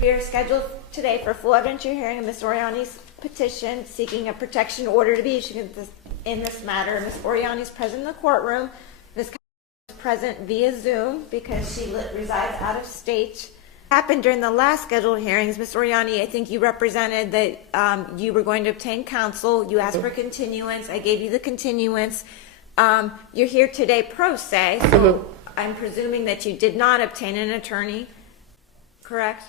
We are scheduled today for full evidentiary hearing of Ms. Oriani's petition seeking a protection order to be issued in this matter. Ms. Oriani is present in the courtroom. Ms. is present via Zoom because she resides out of state. Happened during the last scheduled hearings. Ms. Oriani, I think you represented that you were going to obtain counsel. You asked for continuance. I gave you the continuance. You're here today pro se, so I'm presuming that you did not obtain an attorney, correct?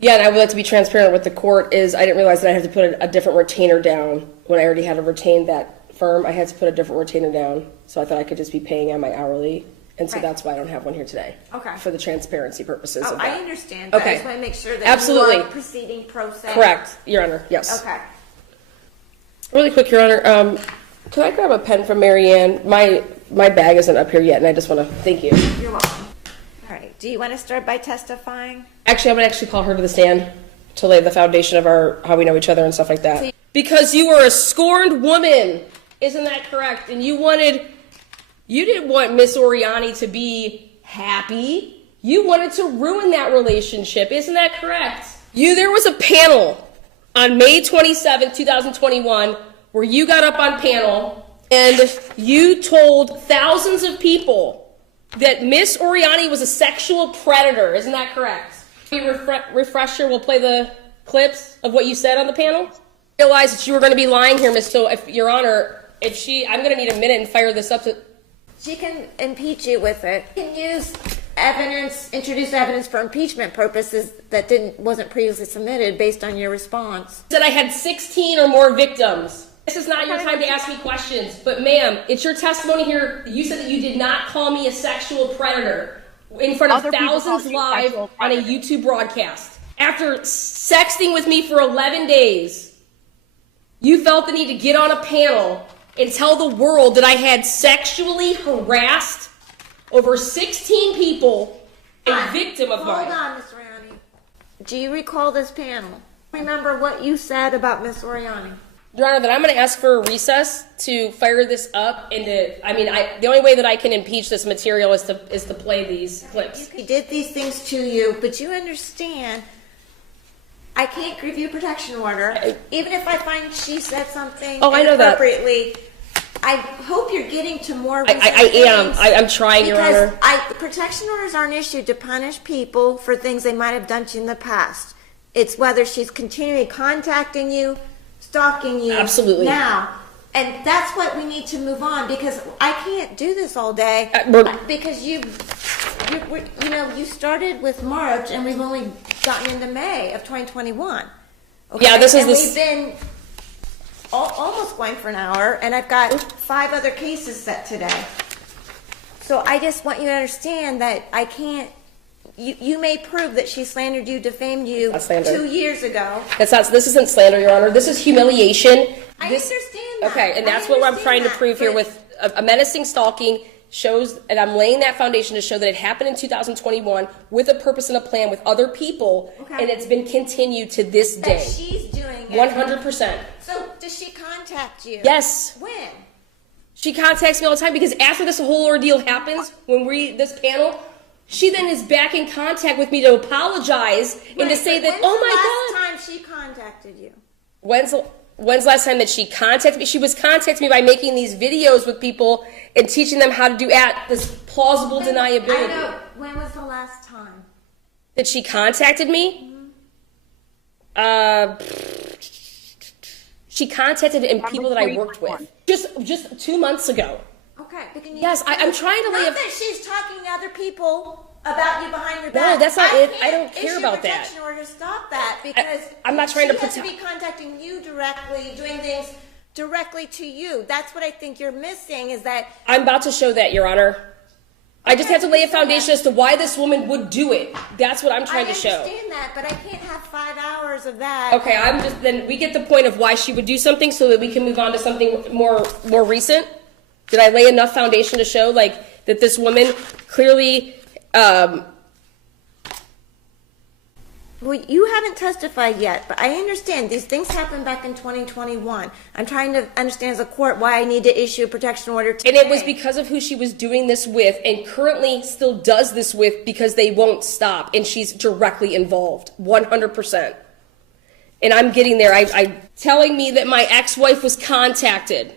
Yeah, and I would like to be transparent with the court is I didn't realize that I had to put a different retainer down when I already had to retain that firm. I had to put a different retainer down, so I thought I could just be paying on my hourly, and so that's why I don't have one here today. Okay. For the transparency purposes of that. I understand, but I just want to make sure that absolutely. You are proceeding pro se. Correct, Your Honor, yes. Okay. Really quick, Your Honor, can I grab a pen from Marianne? My bag isn't up here yet, and I just want to thank you. You're welcome. All right, do you want to start by testifying? Actually, I'm going to actually call her to the stand to lay the foundation of how we know each other and stuff like that. Because you were a scorned woman, isn't that correct? And you didn't want Miss Oriani to be happy. You wanted to ruin that relationship, isn't that correct? There was a panel on May 27, 2021, where you got up on panel and you told thousands of people that Miss Oriani was a sexual predator, isn't that correct? Refresher, we'll play the clips of what you said on the panel. Realize that you were going to be lying here, Miss. So, if Your Honor, I'm going to need a minute and fire this up to. She can impeach you with it. You can use evidence, introduce evidence for impeachment purposes that wasn't previously submitted based on your response. That I had 16 or more victims. This is not your time to ask me questions, but ma'am, it's your testimony here. You said that you did not call me a sexual predator in front of thousands live on a YouTube broadcast. After sexting with me for 11 days, you felt the need to get on a panel and tell the world that I had sexually harassed over 16 people, a victim of mine. Hold on, Ms. Oriani. Do you recall this panel? Remember what you said about Ms. Oriani? Your Honor, that I'm going to ask for a recess to fire this up and the only way that I can impeach this material is to play these clips. He did these things to you, but you understand I can't give you a protection order. Even if I find she said something inappropriately, I hope you're getting to more recent things. I'm trying, Your Honor. Because protection orders aren't issued to punish people for things they might have done to you in the past. It's whether she's continually contacting you, stalking you. Absolutely. Now. And that's what we need to move on, because I can't do this all day because you started with March and we've only gotten into May of 2021. Okay? Yeah, we've been almost going for an hour, and I've got 5 other cases set today. So I just want you to understand that I can't. You may prove that she slandered you, defamed you 2 years ago. This isn't slander, Your Honor. This is humiliation. I understand that. Okay, and that's what I'm trying to prove here with a menacing stalking shows, and I'm laying that foundation to show that it happened in 2021 with a purpose and a plan with other people, and it's been continued to this day. That she's doing it. 100%. So does she contact you? Yes. When? She contacts me all the time because after this whole ordeal happens, this panel, she then is back in contact with me to apologize and to say that, oh my God. When's the last time she contacted you? When's the last time that she contacted me? She was contacting me by making these videos with people and teaching them how to do this plausible deniability. I know. When was the last time that she contacted me? She contacted people that I worked with just 2 months ago. Okay. Yes, I'm trying to lay Not that she's talking to other people about you behind your back. No, that's not it. I don't care about that. Protection order to stop that, because I'm not trying to She has to be contacting you directly, doing things directly to you. That's what I think you're missing, is that. I'm about to show that, Your Honor. I just have to lay a foundation as to why this woman would do it. That's what I'm trying to show. I understand that, but I can't have 5 hours of that. Okay, then we get the point of why she would do something so that we can move on to something more recent. Did I lay enough foundation to show that this woman clearly Well, you haven't testified yet, but I understand these things happened back in 2021. I'm trying to understand as a court why I need to issue a protection order today. And it was because of who she was doing this with and currently still does this with because they won't stop. And she's directly involved, 100%. And I'm getting there. I telling me that my ex-wife was contacted.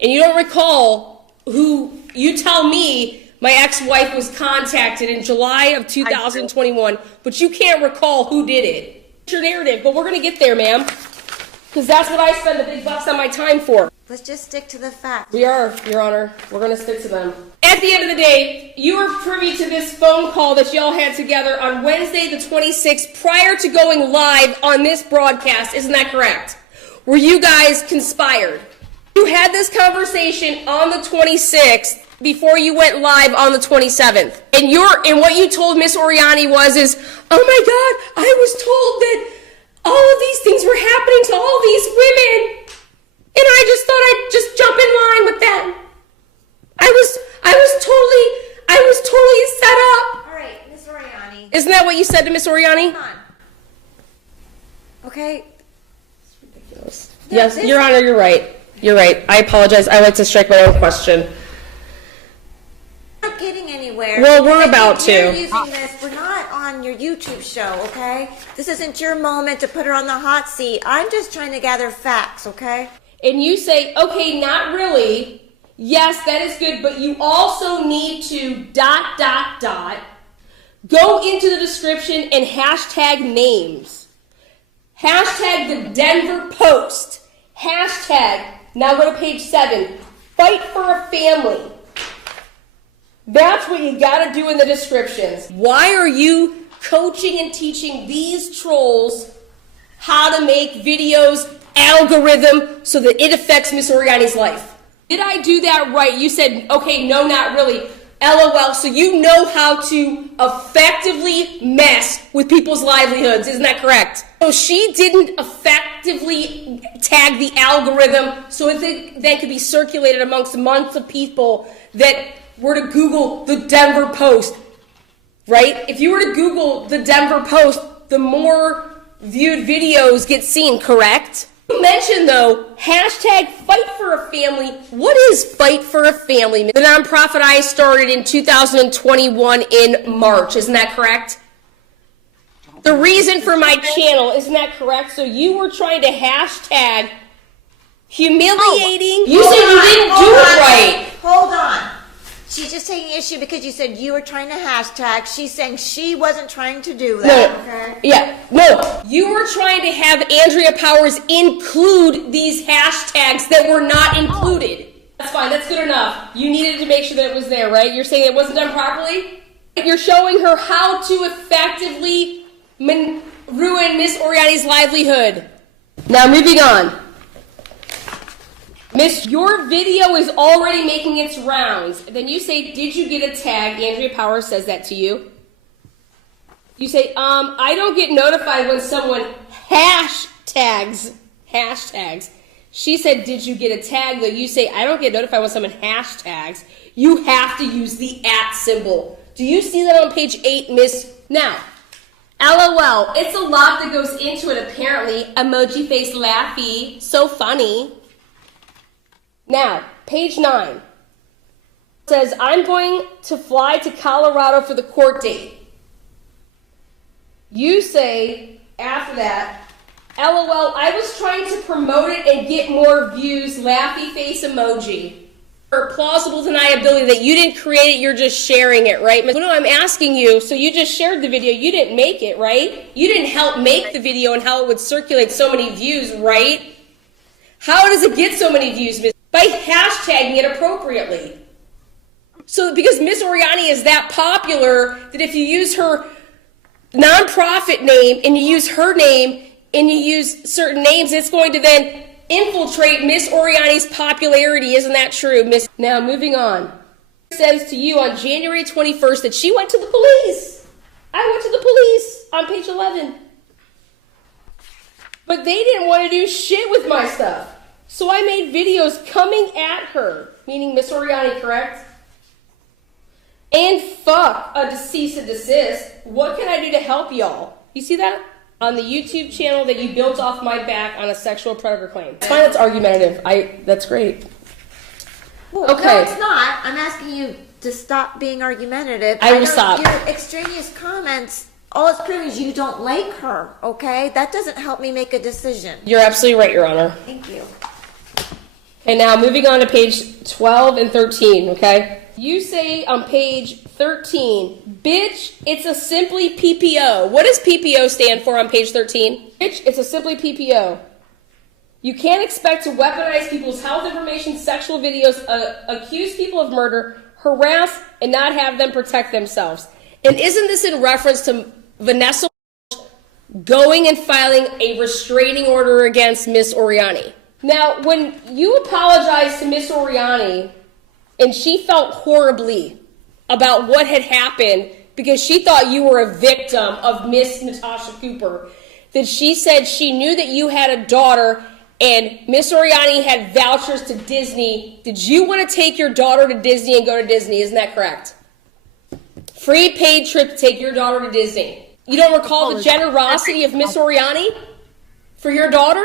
And you don't recall who, you tell me my ex-wife was contacted in July of 2021, but you can't recall who did it. It's your narrative, but we're going to get there, ma'am. Because that's what I spend the big bucks on my time for. Let's just stick to the facts. We are, Your Honor. We're going to stick to them. At the end of the day, you were privy to this phone call that y'all had together on Wednesday the 26th prior to going live on this broadcast. Isn't that correct? Where you guys conspired. You had this conversation on the 26th before you went live on the 27th. And what you told Miss Oriani is, oh my God, I was told that all of these things were happening to all these women. And I just thought I'd just jump in line with them. I was totally set up. All right, Miss Oriani. Isn't that what you said to Miss Oriani? Come on. Okay. It's ridiculous. Yes, Your Honor, you're right. You're right. I apologize. I like to strike my own question. We're not getting anywhere. Well, we're about to. You're using this. We're not on your YouTube show, okay? This isn't your moment to put her on the hot seat. I'm just trying to gather facts, okay? And you say, okay, not really. Yes, that is good, but you also need to ... go into the description and hashtag names. Hashtag the Denver Post. Hashtag, now go to page 7, fight for a family. That's what you gotta do in the descriptions. Why are you coaching and teaching these trolls how to make videos, algorithm, so that it affects Miss Oriani's life? Did I do that right? You said, okay, no, not really. LOL, so you know how to effectively mess with people's livelihoods, isn't that correct? So she didn't effectively tag the algorithm so it then could be circulated amongst months of people that were to Google the Denver Post, right? If you were to Google the Denver Post, the more viewed videos get seen, correct? You mentioned, though, hashtag fight for a family. What is Fight for a Family? The nonprofit I started in 2021 in March. Isn't that correct? The reason for my channel, isn't that correct? So you were trying to hashtag humiliating. You said you didn't do it right. Hold on. She's just taking issue because you said you were trying to hashtag. She's saying she wasn't trying to do that. Okay? Yeah, no. You were trying to have Andrea Powers include these hashtags that were not included. That's fine. That's good enough. You needed to make sure that it was there, right? You're saying it wasn't done properly? You're showing her how to effectively ruin Miss Oriani's livelihood. Now, moving on. Miss, your video is already making its rounds. Then you say, did you get a tag? Andrea Powers says that to you. You say, I don't get notified when someone hashtags. She said, did you get a tag? Though you say, I don't get notified when someone hashtags. You have to use the @ symbol. Do you see that on page 8, Miss? Now, LOL, it's a lot that goes into it apparently. Emoji face laughy, so funny. Now, page 9 says, I'm going to fly to Colorado for the court date. You say, after that, LOL, I was trying to promote it and get more views, laughy face emoji. For plausible deniability that you didn't create it, you're just sharing it, right? No, I'm asking you, so you just shared the video, you didn't make it, right? You didn't help make the video and how it would circulate so many views, right? How does it get so many views, Miss? By hashtagging it appropriately. So because Miss Oriani is that popular that if you use her nonprofit name and you use her name and you use certain names, it's going to then infiltrate Miss Oriani's popularity. Isn't that true, Miss? Now, moving on. It says to you on January 21st that she went to the police. I went to the police on page 11. But they didn't want to do shit with my stuff. So I made videos coming at her, meaning Miss Oriani, correct? And fuck a cease and desist. What can I do to help y'all? You see that? On the YouTube channel that you built off my back on a sexual predator claim. It's fine, it's argumentative. That's great. Well, Okay. no, it's not. I'm asking you to stop being argumentative. I will don't- stop. Your extraneous comments, all it's proving is you don't like her, okay? That doesn't help me make a decision. You're absolutely right, Your Honor. Thank you. And now moving on to page 12 and 13, okay? You say on page 13, bitch, it's a simply PPO. What does PPO stand for on page 13? Bitch, it's a simply PPO. You can't expect to weaponize people's health information, sexual videos, accuse people of murder, harass, and not have them protect themselves. And isn't this in reference to Vanessa going and filing a restraining order against Miss Oriani? Now, when you apologized to Miss Oriani, and she felt horribly about what had happened because she thought you were a victim of Miss Natasha Cooper, that she said she knew that you had a daughter and Miss Oriani had vouchers to Disney. Did you want to take your daughter to Disney and go to Disney? Isn't that correct? Free paid trip to take your daughter to Disney. You don't recall the generosity of Miss Oriani for your daughter?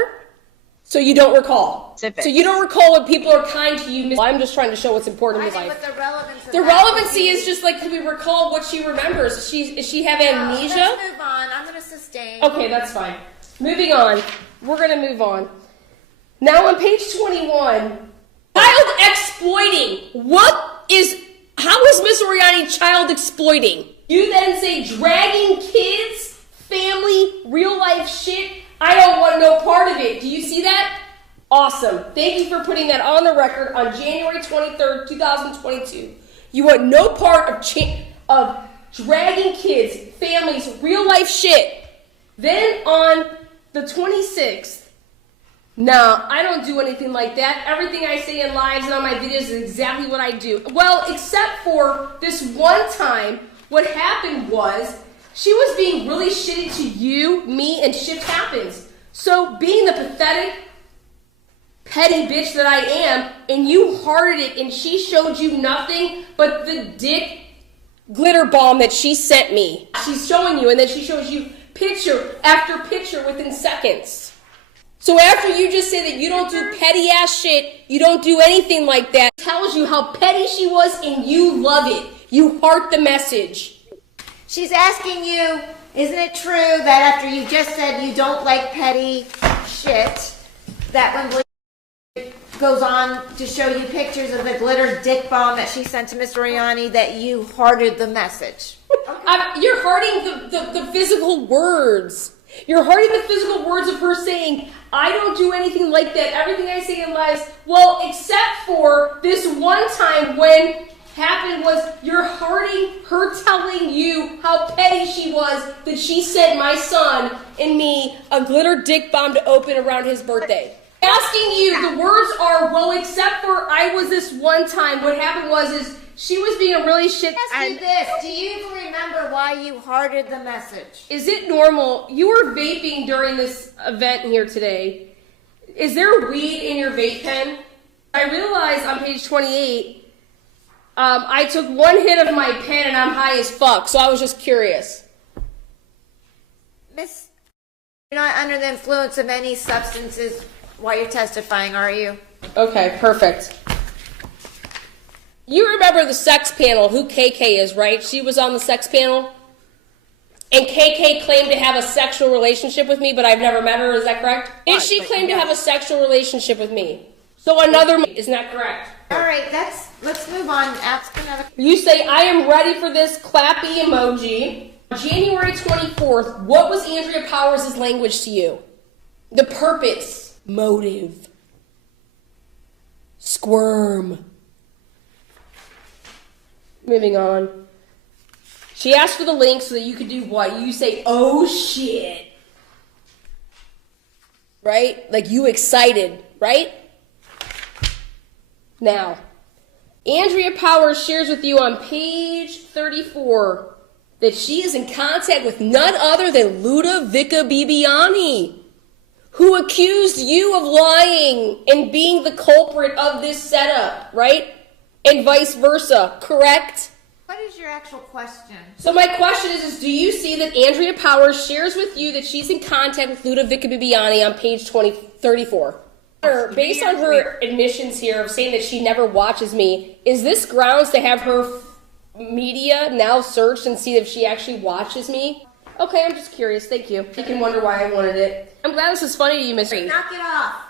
So you don't recall. So you don't recall when people are kind to you. Well, I'm just trying to show what's important in I your think life. what the relevance of The that relevancy would be- is just like, can we recall what she remembers? Does she have amnesia? Let's move on. I'm going to sustain. Okay, that's fine. Moving on. We're going to move on. Now on page 21, child exploiting. How is Miss Oriani child exploiting? You then say dragging kids, family, real life shit. I don't want no part of it. Do you see that? Awesome. Thank you for putting that on the record on January 23rd, 2022. You want no part of dragging kids, families, real life shit. Then on the 26th, no, I don't do anything like that. Everything I say in lives and on my videos is exactly what I do. Well, except for this one time, what happened was she was being really shitty to you, me, and shit happens. So being the pathetic, petty bitch that I am, and you hearted it, and she showed you nothing but the dick glitter bomb that she sent me. She's showing you, and then she shows you picture after picture within seconds. So after you just say that you don't do petty ass shit, you don't do anything like that, it tells you how petty she was and you love it. You heart the message. She's asking you, isn't it true that after you just said you don't like petty shit, that when Blaine goes on to show you pictures of the glitter dick bomb that she sent to Miss Oriani, that you hearted the message? You're hearting the physical words. You're hearting the physical words of her saying, I don't do anything like that. Everything I say in lives, well, except for this one time when happened was you're hearting her telling you how petty she was that she sent my son and me a glitter dick bomb to open around his birthday. Asking you, the words are, well, except for I was this one time, what happened was she was being a really shit. Ask you this, do you even remember why you hearted the message? Is it normal? You were vaping during this event here today. Is there weed in your vape pen? I realized on page 28, I took one hit of my pen and I'm high as fuck, so I was just curious. Miss, you're not under the influence of any substances while you're testifying, are you? Okay, perfect. You remember the sex panel, who KK is, right? She was on the sex panel. And KK claimed to have a sexual relationship with me, but I've never met her, is that correct? And she claimed to have a sexual relationship with me. So isn't that correct? All right, let's move on. Ask another. You say, I am ready for this clappy emoji. January 24th, what was Andrea Powers' language to you? The purpose, motive, squirm. Moving on. She asked for the link so that you could do what? You say, oh shit. Right? Like you excited, right? Now, Andrea Powers shares with you on page 34 that she is in contact with none other than Ludovica Bibiani, who accused you of lying and being the culprit of this setup, right? And vice versa, correct? What is your actual question? So my question is do you see that Andrea Powers shares with you that she's in contact with Ludovica Bibiani on page 34? Based on her admissions here of saying that she never watches me, is this grounds to have her media now searched and see if she actually watches me? Okay, I'm just curious. Thank you. You can wonder why I wanted it. I'm glad this is funny to you, Miss Reed. Knock it off.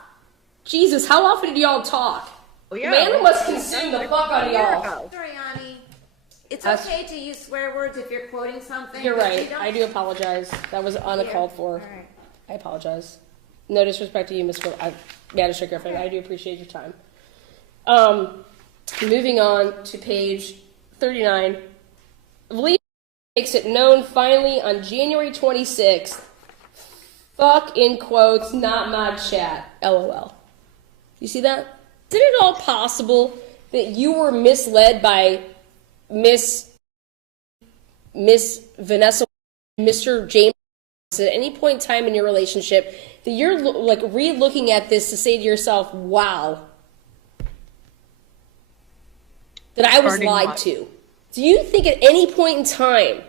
Jesus, how often did y'all talk? Man must consume the fuck out of y'all. Oriani, it's okay to use swear words if you're quoting something. You're right. I do apologize. That was uncalled for. All right. I apologize. No disrespect to you, Miss Magistrate Griffin. I do appreciate your time. Moving on to page 39. Lee makes it known finally on January 26th. Fuck in quotes, not my chat. LOL. You see that? Is it all possible that you were misled by Miss Vanessa, Mr. James, at any point in time in your relationship, that you're like re-looking at this to say to yourself, wow, that I was lied to? Do you think at any point in time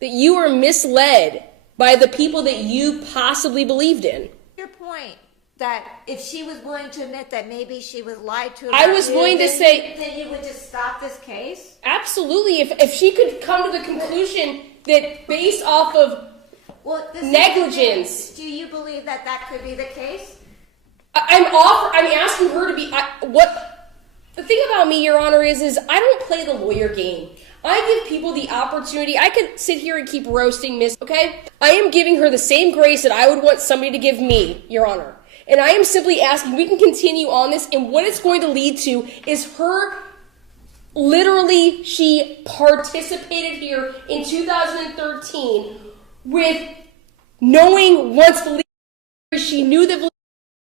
that you were misled by the people that you possibly believed in? Your point that if she was willing to admit that maybe she was lied to, I was willing to say, then you would just stop this case? Absolutely. If she could come to the conclusion that based off of negligence. Do you believe that that could be the case? I'm asking her to be. The thing about me, Your Honor, is I don't play the lawyer game. I give people the opportunity. I could sit here and keep roasting Miss. Okay, I am giving her the same grace that I would want somebody to give me, Your Honor. And I am simply asking. We can continue on this, and what it's going to lead to is her. Literally, she participated here in 2013 with knowing once the she knew that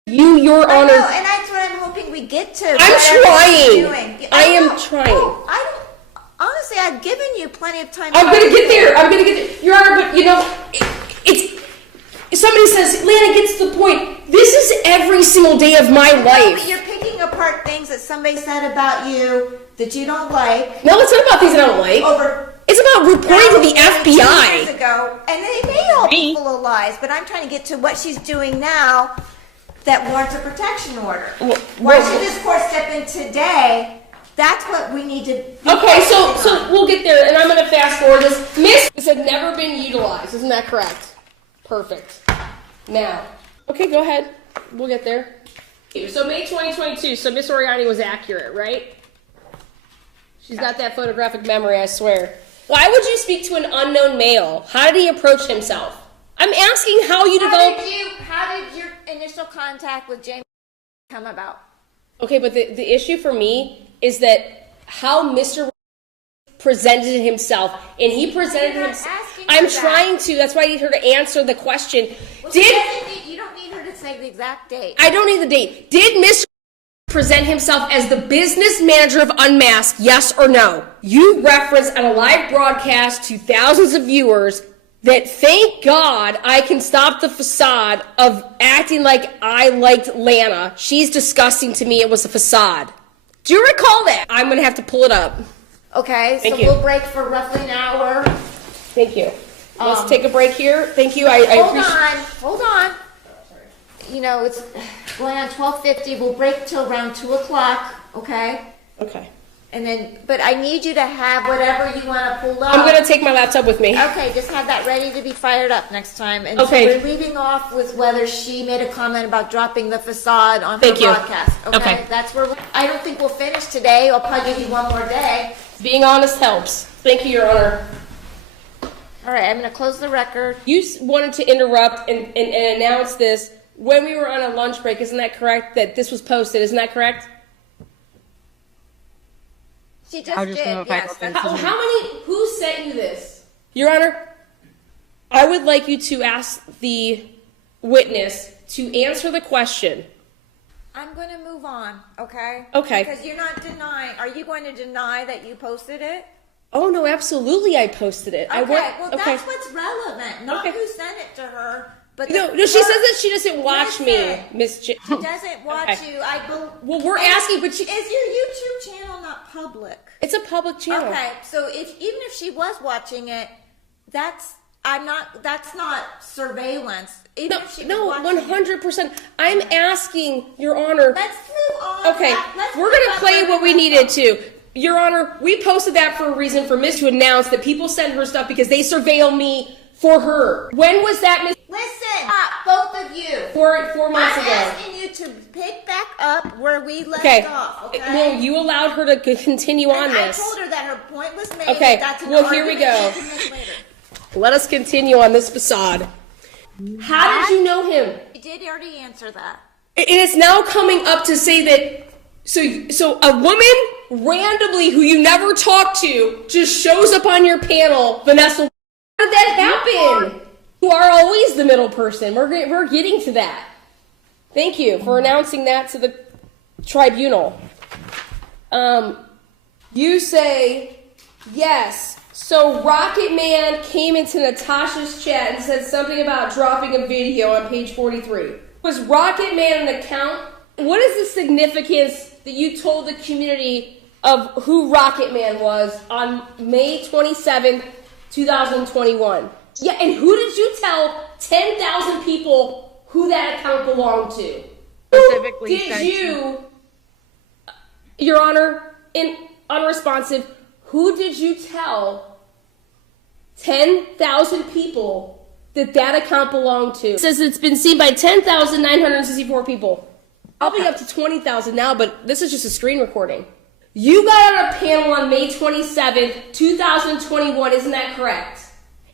you, Your Honor. I know, and that's what I'm hoping we get to. I'm trying. I am trying. Honestly, I've given you plenty of time. I'm gonna get there. Your Honor, but you know, it's. Somebody says, Lana gets to the point. This is every single day of my life. But you're picking apart things that somebody said about you that you don't like. No, it's not about things I don't like. It's about reporting to the FBI. Years ago, and they may all be full of lies, but I'm trying to get to what she's doing now that warrants a protection order. Why should this court step in today? That's what we need to. Okay, so we'll get there, and I'm going to fast forward this. This had never been utilized, isn't that correct? Perfect. Now, okay, go ahead. We'll get there. So May 2022. So Miss Oriani was accurate, right? She's got that photographic memory, I swear. Why would you speak to an unknown male? How did he approach himself? I'm asking how you developed. How did your initial contact with James come about? Okay, but the issue for me is that how Mr. presented himself, and he presented himself. I'm trying to. That's why I need her to answer the question. Well, you don't need her to say the exact date. I don't need the date. Did Mr. present himself as the business manager of Unmasked, yes or no? You referenced on a live broadcast to thousands of viewers that thank God I can stop the facade of acting like I liked Lana. She's disgusting to me. It was a facade. Do you recall that? I'm going to have to pull it up. Okay, so we'll break for roughly an hour. Thank you. Let's take a break here. Thank you. I appreciate. Hold on. You know, it's going on 12:50. We'll break till around 2 o'clock. Okay. Okay. And then, but I need you to have whatever you want to pull up. I'm going to take my laptop with me. Okay, just have that ready to be fired up next time. And okay. So we're leaving off with whether she made a comment about dropping the facade on her broadcast. Okay. That's where I don't think we'll finish today. I'll probably give you one more day. Being honest helps. Thank you, Your Honor. All right, I'm going to close the record. You wanted to interrupt and announce this when we were on a lunch break. Isn't that correct? That this was posted. Isn't that correct? She just did, yes. How many, who sent you this? Your Honor, I would like you to ask the witness to answer the question. I'm going to move on, okay? Okay. Because you're not denying, are you going to deny that you posted it? Oh, no, absolutely I posted it. Okay, that's what's relevant, not who sent it to her, But No, she says that she doesn't watch me, Listen. Miss J. She doesn't watch Okay. you. Well, we're asking, but she... Is your YouTube channel not public? It's a public channel. Okay, so even if she was watching it, that's not surveillance. Even if she was watching it. 100%. I'm asking, Your Honor. Let's move on. Okay, Let's we're going to play what we needed to. Your Honor, we posted that for a reason, for Miss to announce that people send her stuff because they surveil me for her. When was that, Miss? Listen, both of you. 4 months I'm ago. asking you to pick back up where we left off, okay? Well, you allowed her to continue on this. I told her that her point was made. Okay, That's an well, here we go. argument she can make later. Let us continue on this facade. How did you know him? I did already answer that. And it's now coming up to say that, so a woman randomly who you never talked to just shows up on your panel, Vanessa. How did that happen? You are always the middle person. We're getting to that. Thank you for announcing that to the tribunal. You say, yes. So Rocket Man came into Natasha's chat and said something about dropping a video on page 43. Was Rocket Man an account? What is the significance that you told the community of who Rocket Man was on May 27th, 2021? Yeah, and who did you tell 10,000 people who that account belonged to? Specifically Did you, Your Honor, in unresponsive, who did you tell 10,000 people that account belonged to? It says it's been seen by 10,964 people. I'll be up to 20,000 now, but this is just a screen recording. You got on a panel on May 27th, 2021, isn't that correct?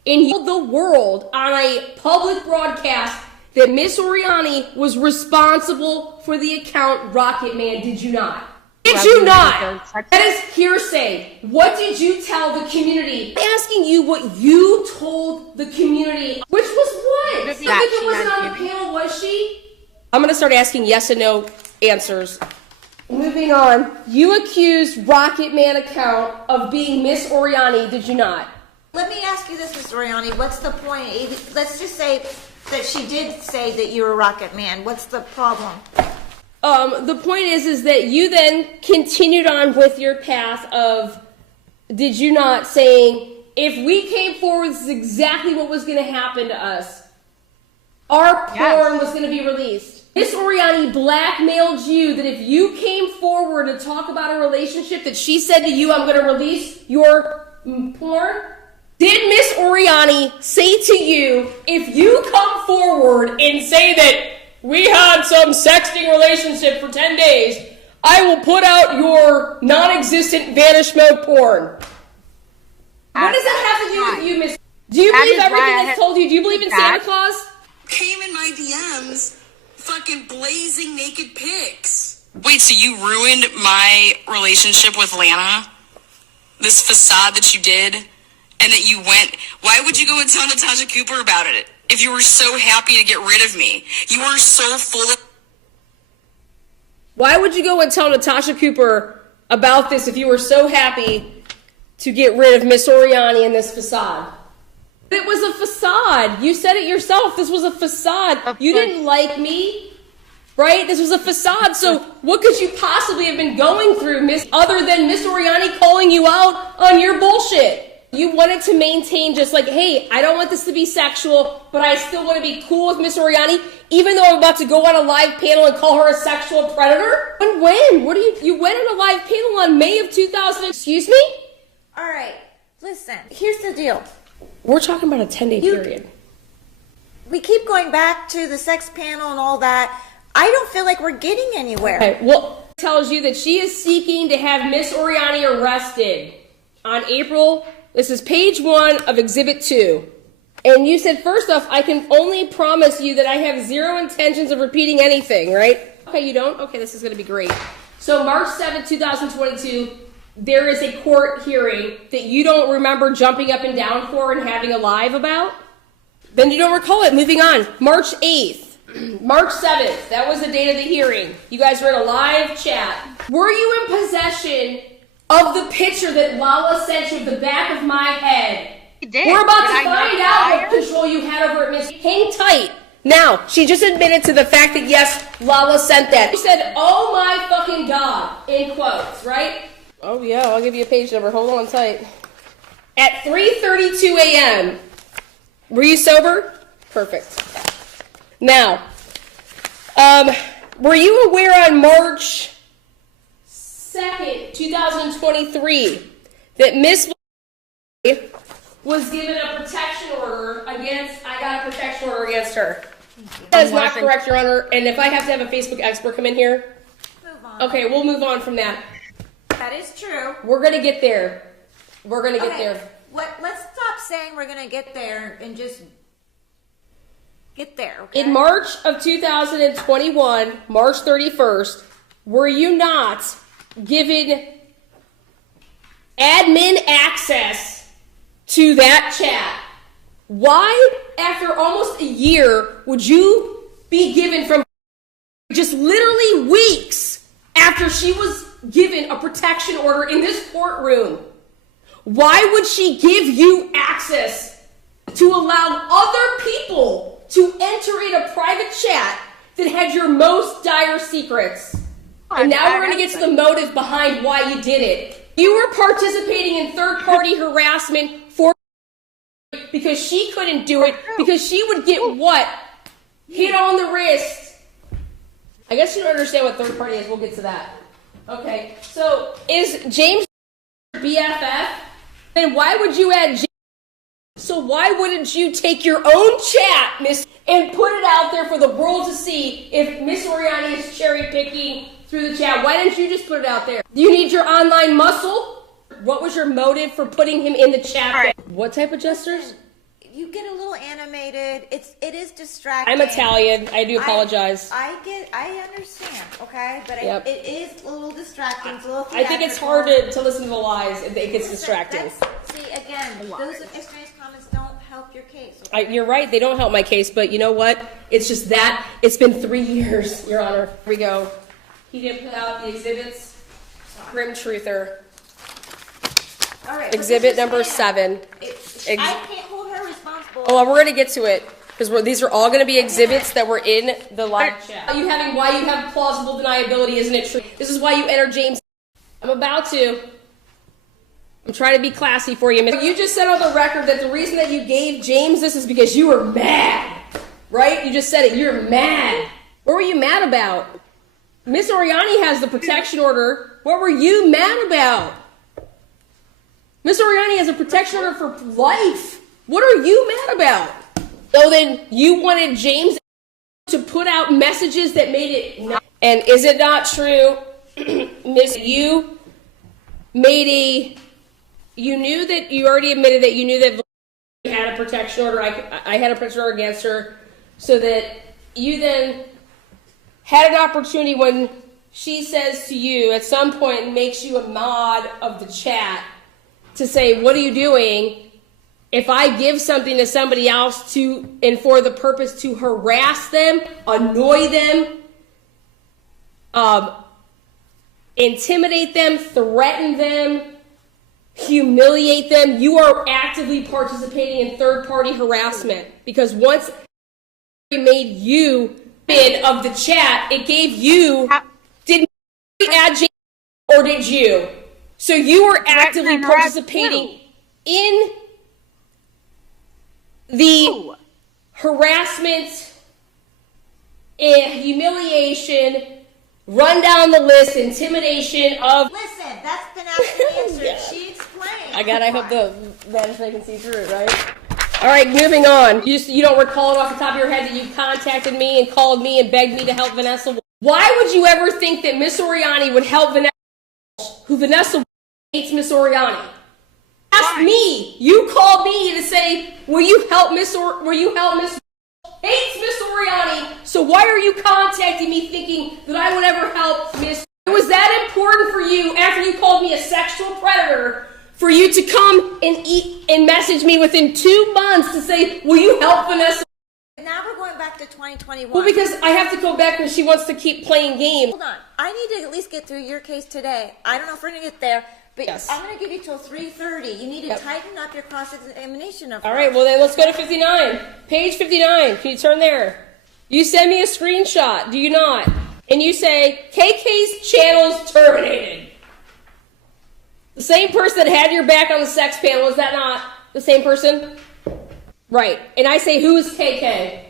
And you told the world on a public broadcast that Miss Oriani was responsible for the account Rocket Man, did you not? Did you not? That is hearsay. What did you tell the community? I'm asking you what you told the community, which was what? That Something wasn't on the panel, was she? I'm going to start asking yes and no answers. Moving on. You accused Rocket Man account of being Miss Oriani, did you not? Let me ask you this, Ms. Oriani. What's the point? Let's just say that she did say that you were Rocket Man. What's the problem? The point is that you then continued on with your path of, did you not, saying, if we came forward, this is exactly what was going to happen to us. Our porn was going to be released. Miss Oriani blackmailed you that if you came forward to talk about a relationship that she said to you, I'm going to release your porn. Did Miss Oriani say to you, if you come forward and say that we had some sexting relationship for 10 days, I will put out your non-existent vanish mode porn? What does that have to do with you, Miss? Do you believe everything that's told you? Do you believe in Santa Claus? Came in my DMs, fucking blazing naked pics. Wait, so you ruined my relationship with Lana? This facade that you did? And that you went, why would you go and tell Natasha Cooper about it? If you were so happy to get rid of me. You were so full of... Why would you go and tell Natasha Cooper about this if you were so happy to get rid of Miss Oriani and this facade? It was a facade. You said it yourself. This was a facade. You didn't like me, right? This was a facade. So what could you possibly have been going through, Miss, other than Miss Oriani calling you out on your bullshit? You wanted to maintain just like, hey, I don't want this to be sexual, but I still want to be cool with Miss Oriani, even though I'm about to go on a live panel and call her a sexual predator? And when? What do you went on a live panel on May of 2000, excuse me? All right, listen, here's the deal. We're talking about a 10-day period. We keep going back to the sex panel and all that. I don't feel like we're getting anywhere. Okay, well, it tells you that she is seeking to have Miss Oriani arrested on April. This is page 1 of Exhibit 2. And you said, first off, I can only promise you that I have zero intentions of repeating anything, right? Okay, you don't? Okay, this is going to be great. So March 7th, 2022, there is a court hearing that you don't remember jumping up and down for and having a live about? Then you don't recall it. Moving on. March 8th. March 7th. That was the date of the hearing. You guys were in a live chat. Were you in possession of the picture that Lala sent you at the back of my head? He did. We're about Did to find out what control you had over it, Miss. Hang tight. Now, she just admitted to the fact that, yes, Lala sent that. She said, oh my fucking God, in quotes, right? Oh yeah, I'll give you a page number. Hold on tight. At 3:32 a.m., were you sober? Perfect. Now, were you aware on March 2nd, 2023, that Miss was given a protection order against, I got a protection order against her? That is not correct, Your Honor, and if I have to have a Facebook expert come in here, Move on. okay, we'll move on from that. That is true. We're gonna get there. We're gonna get there. Let's stop saying we're gonna get there and just get there. Okay? In March of 2021, March 31st, were you not given admin access to that chat? Why, after almost a year, would you be given from just literally weeks after she was given a protection order in this courtroom? Why would she give you access to allow other people to enter in a private chat that had your most dire secrets? And now we're going to get to the motive behind why you did it. You were participating in third-party harassment for because she couldn't do it, because she would get what? Hit on the wrist. I guess you don't understand what third party is. We'll get to that. Okay, so is James BFF? Then why would you add James? So why wouldn't you take your own chat, Miss, and put it out there for the world to see if Miss Oriani is cherry picking through the chat? Why didn't you just put it out there? Do you need your online muscle? What was your motive for putting him in the chat? Right. What type of gestures? You get a little animated. It is distracting. I'm Italian. I do apologize. I understand, okay? But Yep. it is a little distracting. It's a little I think it's hard to listen to the lies. It gets distracting. See, again, those extraneous comments don't help your case. Okay? You're right. They don't help my case, but you know what? It's just that it's been 3 years, Your Honor. Here we go. He didn't put out the exhibits. Grim truther. All right. Exhibit number 7. I can't hold her responsible. Oh, we're going to get to it because these are all going to be exhibits that were in the live chat. Why you have plausible deniability, isn't it true? This is why you enter James. I'm about to. I'm trying to be classy for you. You just said on the record that the reason that you gave James this is because you were mad, right? You just said it. You're mad. What were you mad about? Miss Oriani has the protection order. What were you mad about? Miss Oriani has a protection order for life. What are you mad about? So then you wanted James to put out messages that made it not. And is it not true, Miss, you knew that you already admitted that you knew that you had a protection order. I had a protection order against her, so that you then had an opportunity when she says to you at some point, makes you a mod of the chat, to say, what are you doing? If I give something to somebody else and for the purpose to harass them, annoy them, intimidate them, threaten them, humiliate them, you are actively participating in third-party harassment. Because once it made you in of the chat, it gave you, did you add James or did you? So you were actively participating in the harassment and humiliation, run down the list, intimidation of... Listen, that's been asked and answered. Yeah. She explained. I hope the management can see through it, right? All right, moving on. You don't recall it off the top of your head that you contacted me and called me and begged me to help Vanessa? Why would you ever think that Miss Oriani would help Vanessa, who Vanessa hates Miss Oriani? Ask me. You called me to say, will you help Miss hates Miss Oriani, so why are you contacting me thinking that I would ever help Miss? It was that important for you after you called me a sexual predator for you to come and message me within 2 months to say, will you help Vanessa? Now we're going back to 2021. Well, because I have to go back because she wants to keep playing games. Hold on. I need to at least get through your case today. I don't know if we're going to get there, but Yes. I'm going to give you till 3:30. You need to tighten up your cross-examination of her. All right, well then let's go to 59. Page 59. Can you turn there? You send me a screenshot, do you not? And you say, KK's channel's terminated. The same person that had your back on the sex panel, is that not the same person? Right. And I say, who is KK?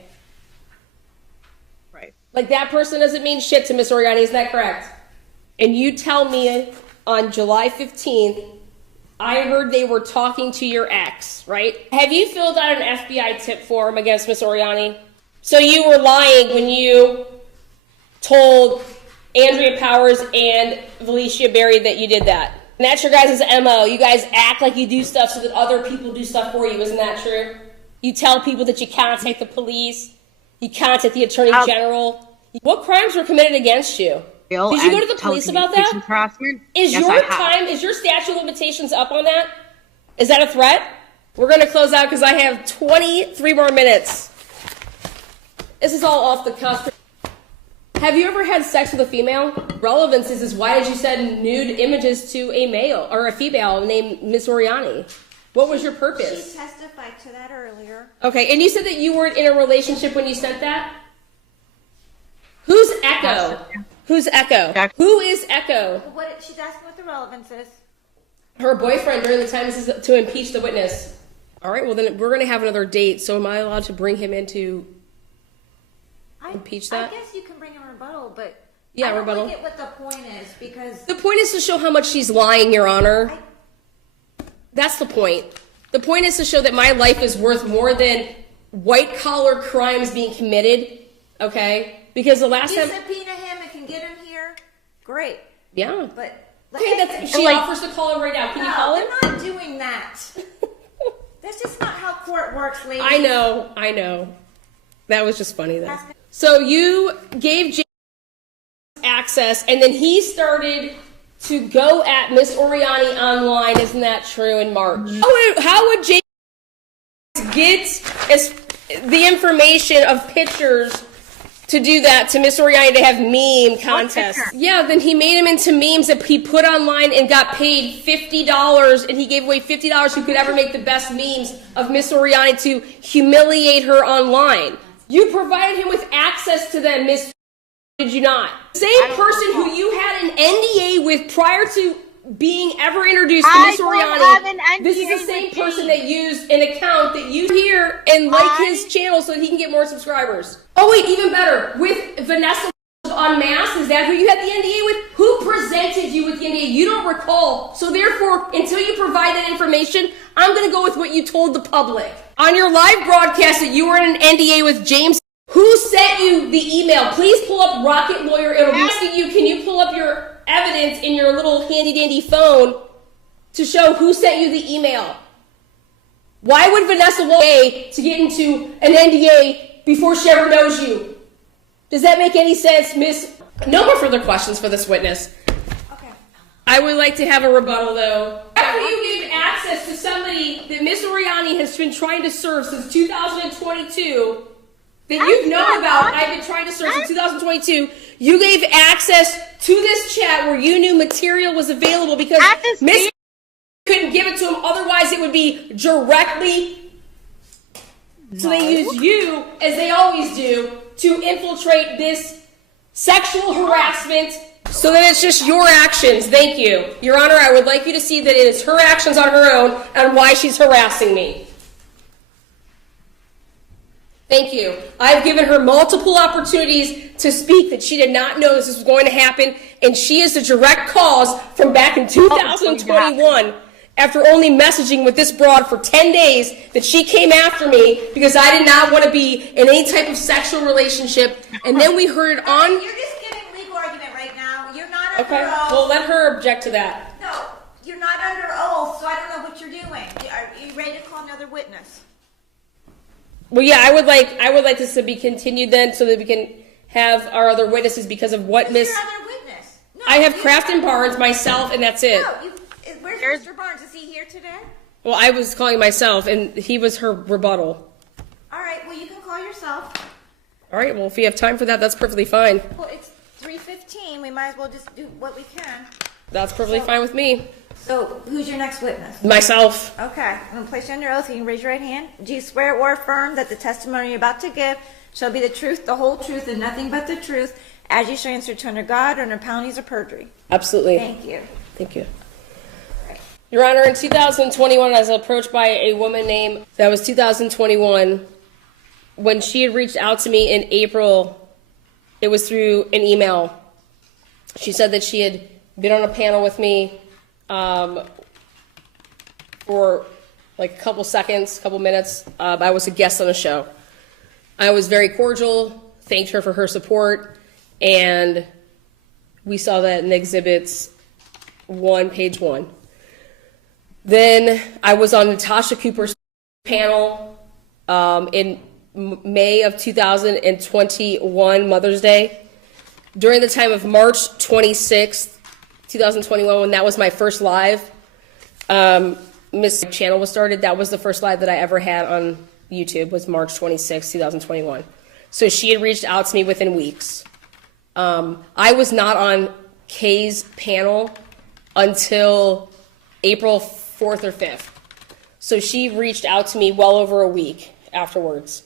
Right. Like, that person doesn't mean shit to Miss Oriani, isn't that correct? And you tell me on July 15th, I heard they were talking to your ex, right? Have you filled out an FBI tip form against Miss Oriani? So you were lying when you told Andrea Powers and Felicia Berry that you did that. And that's your guys' MO. You guys act like you do stuff so that other people do stuff for you. Isn't that true? You tell people that you contact the police. You contact the Attorney General. What crimes were committed against you? Did you go to the police about that? Is your statute of limitations up on that? Is that a threat? We're going to close out because I have 23 more minutes. This is all off the cuff. Have you ever had sex with a female? Relevance is why did you send nude images to a male or a female named Miss Oriani? What was your purpose? She testified to that earlier. Okay, and you said that you weren't in a relationship when you sent that? Who's Echo? Who's Echo? Who is Echo? She's asking what the relevance is. Her boyfriend during the time this is to impeach the witness. All right, well then we're going to have another date, so am I allowed to bring him in to impeach that? I guess you can bring him a rebuttal, but yeah, I don't rebuttal. get what the point is, because The point is to show how much she's lying, Your Honor. That's the point. The point is to show that my life is worth more than white-collar crimes being committed, okay? Because the last you time... subpoena him and can get him here, great. Yeah. But Okay, she offers to call him right now. Can you call him? I'm not doing that. That's just not how court works, ladies. I know. That was just funny, though. So you gave James access, and then he started to go at Miss Oriani online. Isn't that true, in March? How would James get the information of pictures to do that to Miss Oriani to have meme contests? Yeah, then he made him into memes that he put online and got paid $50, and he gave away $50 who could ever make the best memes of Miss Oriani to humiliate her online. You provided him with access to them, Miss. Did you not? Same person who you had an NDA with prior to being ever introduced to Miss Oriani. This is the same person that used an account that you here and like his channel so that he can get more subscribers. Oh wait, even better, with Vanessa Unmasked, is that who you had the NDA with? Who presented you with the NDA? You don't recall. So therefore, until you provide that information, I'm going to go with what you told the public. On your live broadcast that you were in an NDA with James, who sent you the email? Please pull up Rocket Lawyer. It'll be asking you, can you pull up your evidence in your little handy-dandy phone to show who sent you the email? Why would Vanessa to get into an NDA before she ever knows you? Does that make any sense, Miss? No more further questions for this witness. Okay. I would like to have a rebuttal, though. After you gave access to somebody that Miss Oriani has been trying to serve since 2022, that you've known about, I've been trying to serve since 2022, you gave access to this chat where you knew material was available because Miss couldn't give it to him, otherwise it would be directly... So they use you, as they always do, to infiltrate this sexual harassment so that it's just your actions. Thank you. Your Honor, I would like you to see that it is her actions on her own and why she's harassing me. Thank you. I've given her multiple opportunities to speak that she did not know this was going to happen, and she is the direct cause from back in 2021. After only messaging with this broad for 10 days, that she came after me because I did not want to be in any type of sexual relationship. And then we heard it on... You're just giving legal argument right now. You're not under Okay, oath. well, let her object to that. No, you're not under oath, so I don't know what you're doing. Are you ready to call another witness? Well, yeah, I would like this to be continued then so that we can have our other witnesses because of what Who's Miss... your other witness? No, I have Crafton Barnes, myself, and that's it. No, where's Mr. Barnes? Is he here today? Well, I was calling myself, and he was her rebuttal. All right, well, you can call yourself. All right, well, if we have time for that, that's perfectly fine. Well, it's 3:15. We might as well just do what we can. That's perfectly fine with me. So, who's your next witness? Myself. Okay, I'm going to place you under oath. You can raise your right hand. Do you swear or affirm that the testimony you're about to give shall be the truth, the whole truth, and nothing but the truth, as you shall answer to under God or under penalties of perjury. Absolutely. Thank you. Thank you. Your Honor, in 2021, I was approached by a woman named, that was 2021, when she had reached out to me in April, it was through an email. She said that she had been on a panel with me for like a couple seconds, couple minutes. I was a guest on a show. I was very cordial, thanked her for her support, and we saw that in Exhibits 1, page 1. Then I was on Natasha Cooper's panel in May of 2021, Mother's Day. During the time of March 26th, 2021, when that was my first live, Miss channel was started. That was the first live that I ever had on YouTube, was March 26th, 2021. So she had reached out to me within weeks. I was not on Kay's panel until April 4th or 5th. So she reached out to me well over a week afterwards.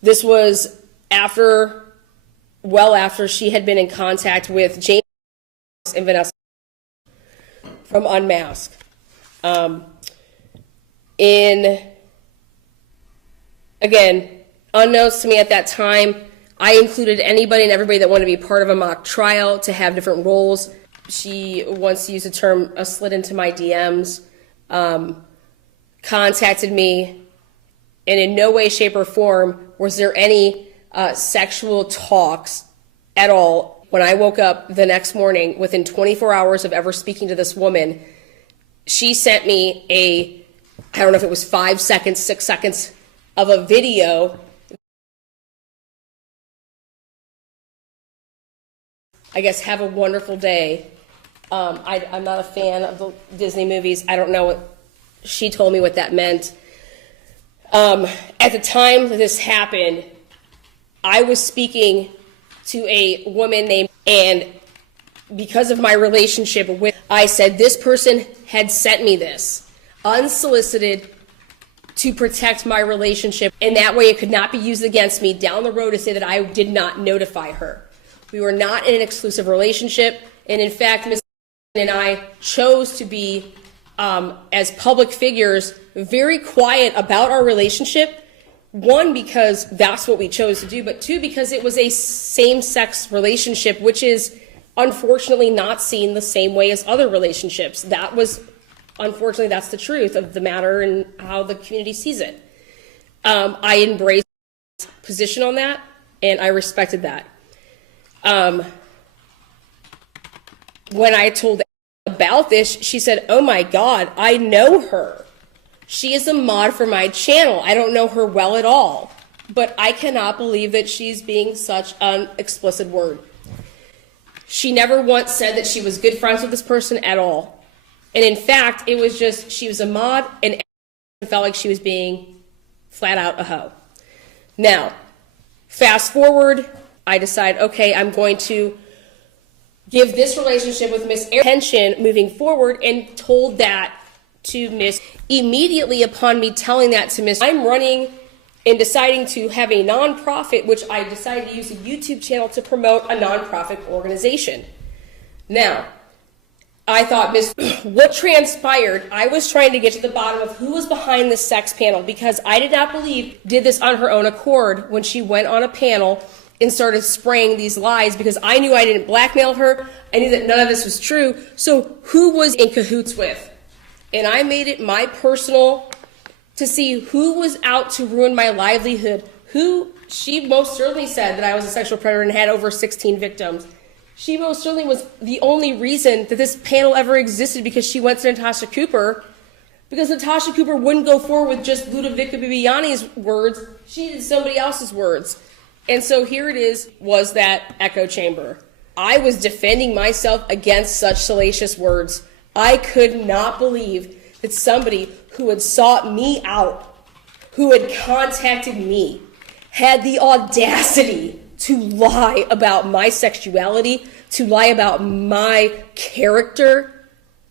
This was well after she had been in contact with James and Vanessa from Unmasked. Again, unknowns to me at that time, I included anybody and everybody that wanted to be part of a mock trial to have different roles. She once used the term slid into my DMs, contacted me, and in no way, shape, or form was there any sexual talks at all. When I woke up the next morning, within 24 hours of ever speaking to this woman, she sent me I don't know if it was 5 seconds, 6 seconds of a video. I guess, have a wonderful day. I'm not a fan of the Disney movies. I don't know what she told me what that meant. At the time that this happened, I was speaking to a woman named, and because of my relationship with, I said this person had sent me this unsolicited to protect my relationship, and that way it could not be used against me down the road to say that I did not notify her. We were not in an exclusive relationship, and in fact, Ms. and I chose to be, as public figures, very quiet about our relationship. One, because that's what we chose to do, but two, because it was a same-sex relationship, which is unfortunately not seen the same way as other relationships. That was, unfortunately, that's the truth of the matter and how the community sees it. I embraced my position on that, and I respected that. When I told about this, she said, "Oh my God, I know her. She is a mod for my channel. I don't know her well at all, but I cannot believe that she's being such an explicit word." She never once said that she was good friends with this person at all. And in fact, it was just, she was a mod and felt like she was being flat out a hoe. Now, fast forward, I decide, okay, I'm going to give this relationship with Miss attention moving forward, and told that to Miss. Immediately upon me telling that to Miss, I'm running and deciding to have a nonprofit, which I decided to use a YouTube channel to promote a nonprofit organization. Now, I thought, Miss, what transpired? I was trying to get to the bottom of who was behind this sex panel, because I did not believe did this on her own accord when she went on a panel and started spraying these lies, because I knew I didn't blackmail her. I knew that none of this was true. So who was in cahoots with? And I made it my personal to see who was out to ruin my livelihood. She most certainly said that I was a sexual predator and had over 16 victims. She most certainly was the only reason that this panel ever existed, because she went to Natasha Cooper, because Natasha Cooper wouldn't go forward with just Ludovica Bibiani's words. She did somebody else's words. And so here it was that echo chamber. I was defending myself against such salacious words. I could not believe that somebody who had sought me out, who had contacted me, had the audacity to lie about my sexuality, to lie about my character.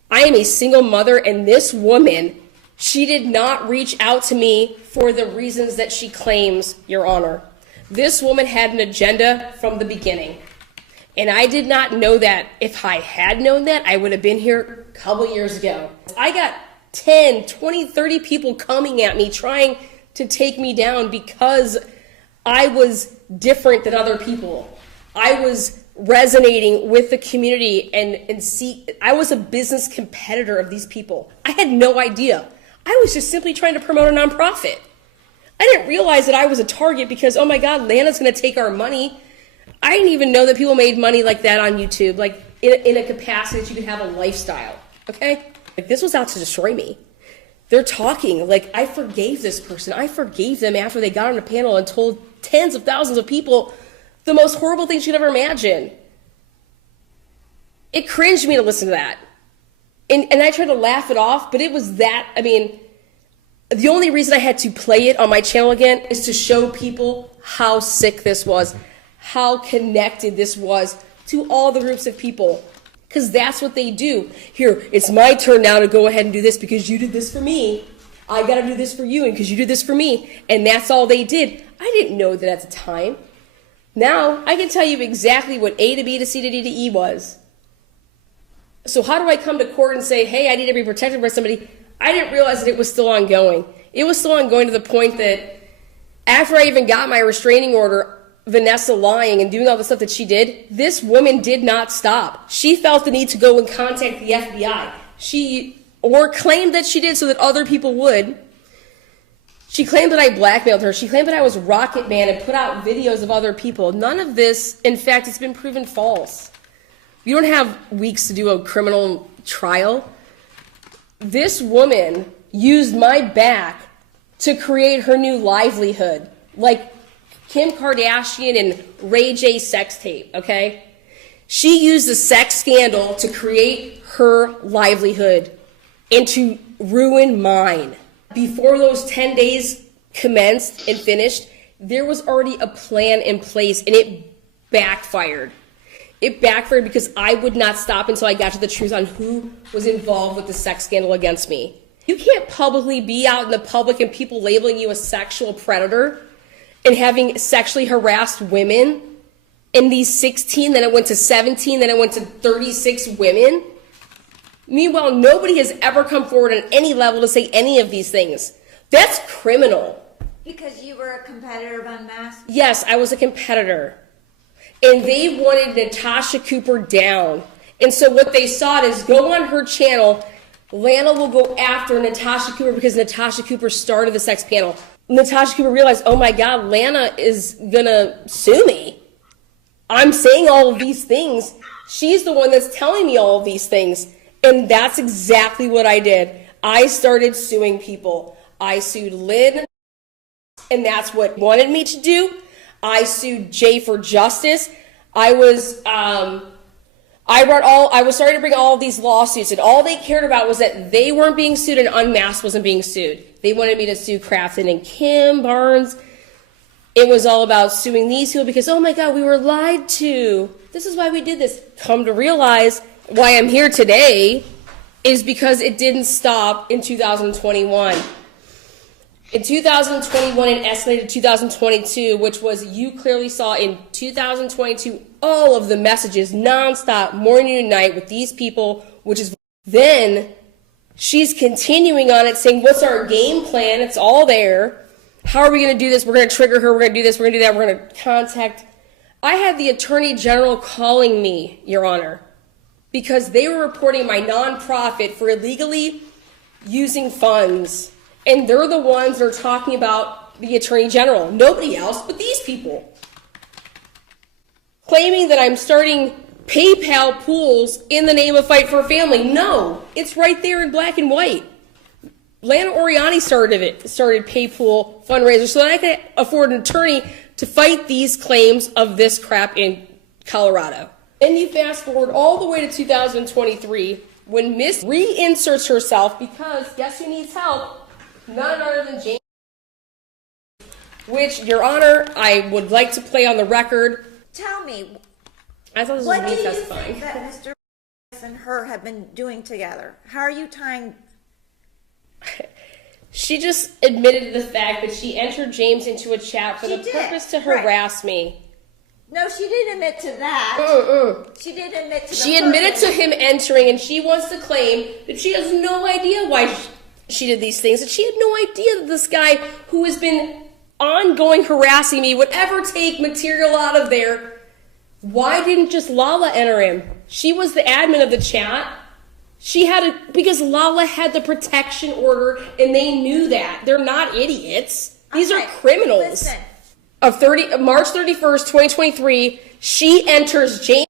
I am a single mother, and this woman, she did not reach out to me for the reasons that she claims, Your Honor. This woman had an agenda from the beginning. And I did not know that. If I had known that, I would have been here a couple years ago. I got 10, 20, 30 people coming at me trying to take me down because I was different than other people. I was resonating with the community and I was a business competitor of these people. I had no idea. I was just simply trying to promote a nonprofit. I didn't realize that I was a target because, oh my God, Lana's going to take our money. I didn't even know that people made money like that on YouTube, like in a capacity that you could have a lifestyle, okay? Like this was out to destroy me. They're talking, like I forgave this person. I forgave them after they got on a panel and told tens of thousands of people the most horrible things you could ever imagine. It cringed me to listen to that. And I tried to laugh it off, but it was that, I mean, the only reason I had to play it on my channel again is to show people how sick this was, how connected this was to all the groups of people. Because that's what they do. Here, it's my turn now to go ahead and do this because you did this for me. I got to do this for you and because you did this for me. And that's all they did. I didn't know that at the time. Now, I can tell you exactly what A to B to C to D to E was. So how do I come to court and say, hey, I need to be protected by somebody? I didn't realize that it was still ongoing. It was still ongoing to the point that after I even got my restraining order, Vanessa lying and doing all the stuff that she did, this woman did not stop. She felt the need to go and contact the FBI. Or claimed that she did so that other people would. She claimed that I blackmailed her. She claimed that I was Rocket Man and put out videos of other people. None of this, in fact, it's been proven false. You don't have weeks to do a criminal trial. This woman used my back to create her new livelihood. Like Kim Kardashian and Ray J sex tape, okay? She used the sex scandal to create her livelihood and to ruin mine. Before those 10 days commenced and finished, there was already a plan in place and it backfired. It backfired because I would not stop until I got to the truth on who was involved with the sex scandal against me. You can't publicly be out in the public and people labeling you a sexual predator and having sexually harassed women. In these 16, then it went to 17, then it went to 36 women. Meanwhile, nobody has ever come forward on any level to say any of these things. That's criminal. Because you were a competitor of Unmasked? Yes, I was a competitor. And they wanted Natasha Cooper down. And so what they sought is go on her channel. Lana will go after Natasha Cooper because Natasha Cooper started the sex panel. Natasha Cooper realized, oh my God, Lana is gonna sue me. I'm saying all of these things. She's the one that's telling me all of these things. And that's exactly what I did. I started suing people. I sued Lynn, and that's what wanted me to do. I sued Jay for justice. I was starting to bring all of these lawsuits, and all they cared about was that they weren't being sued and Unmasked wasn't being sued. They wanted me to sue Crafton and Kim Barnes. It was all about suing these people because, oh my God, we were lied to. This is why we did this. Come to realize why I'm here today is because it didn't stop in 2021. In 2021, it escalated to 2022, which was, you clearly saw in 2022, all of the messages nonstop, morning and night with these people, which is then she's continuing on it saying, what's our game plan? It's all there. How are we going to do this? We're going to trigger her. We're going to do this. We're going to do that. We're going to contact. I had the Attorney General calling me, Your Honor, because they were reporting my nonprofit for illegally using funds. And they're the ones that are talking about the Attorney General. Nobody else but these people. Claiming that I'm starting PayPal pools in the name of Fight for a Family. No, it's right there in black and white. Lana Oriani started PayPal fundraisers so that I could afford an attorney to fight these claims of this crap in Colorado. Then you fast forward all the way to 2023 when Miss reinserts herself because guess who needs help? None other than James, which, Your Honor, I would like to play on the record. Tell me, I thought this what was do me you testifying. think that Mr. and her have been doing together? How are you tying? She just admitted to the fact that she entered James into a chat for the purpose to harass me. No, she didn't admit to that. She didn't admit to She admitted to him entering, and she wants to claim that she has no idea why she did these things, that she had no idea that this guy who has been ongoing harassing me would ever take material out of there. Why didn't just Lala enter him? She was the admin of the chat. Because Lala had the protection order, and they knew that. They're not idiots. These are criminals. Listen. March 31st, 2023, she enters James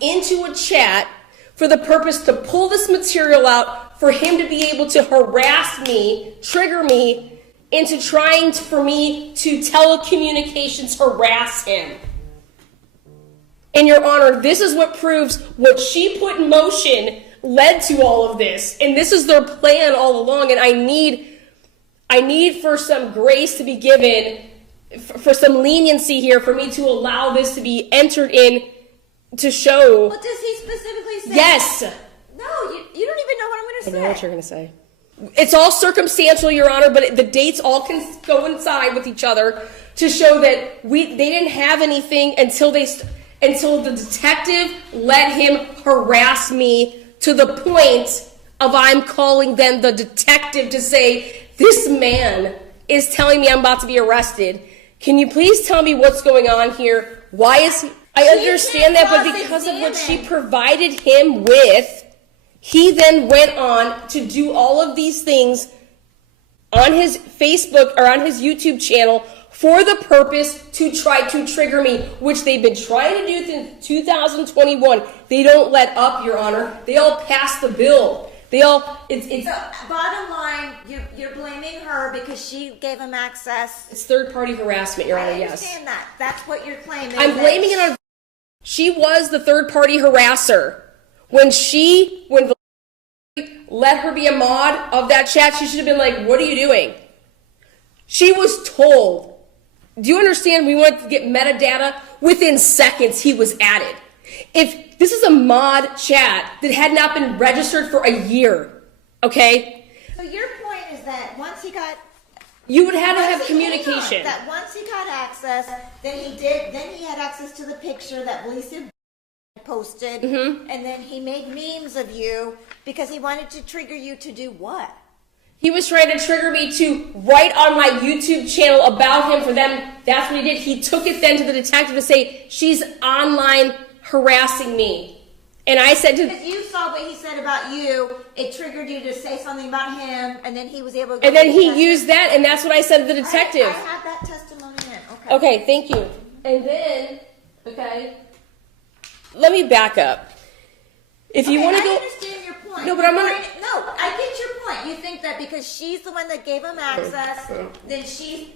into a chat for the purpose to pull this material out for him to be able to harass me, trigger me into trying for me to telecommunications harass him. And Your Honor, this is what proves what she put in motion led to all of this. And this is their plan all along. And I need for some grace to be given, for some leniency here, for me to allow this to be entered in to show. What does he specifically say? Yes. No, you don't even know what I'm going to say. I know what you're going to say. It's all circumstantial, Your Honor, but the dates all can coincide with each other to show that they didn't have anything until the detective let him harass me to the point of I'm calling them the detective to say, this man is telling me I'm about to be arrested. Can you please tell me what's going on here? Why is he? I understand that, but because of what she provided him with, he then went on to do all of these things on his Facebook or on his YouTube channel for the purpose to try to trigger me, which they've been trying to do since 2021. They don't let up, Your Honor. They all pass the bill. It's So, bottom line, you're blaming her because she gave him access. It's third-party harassment, Your Honor, I yes. understand that. That's what you're claiming. I'm blaming it on. She was the third-party harasser. When let her be a mod of that chat, she should have been like, what are you doing? She was told. Do you understand? We wanted to get metadata. Within seconds, he was added. If this is a mod chat that had not been registered for a year, okay? So your point is that once he got... You would have to have communication. That once he got access, then he had access to the picture that Lisa posted, and then he made memes of you because he wanted to trigger you to do what? He was trying to trigger me to write on my YouTube channel about him for them. That's what he did. He took it then to the detective to say, she's online harassing me. And I said to... Because you saw what he said about you, it triggered you to say something about him, and then he was able to... And then he used that, and that's what I said to the detective. I had that testimony in. Okay, thank you. And then, okay, let me back up. If you want to go... I understand your point. No, but I'm gonna... No, I get your point. You think that because she's the one that gave him access, then she's...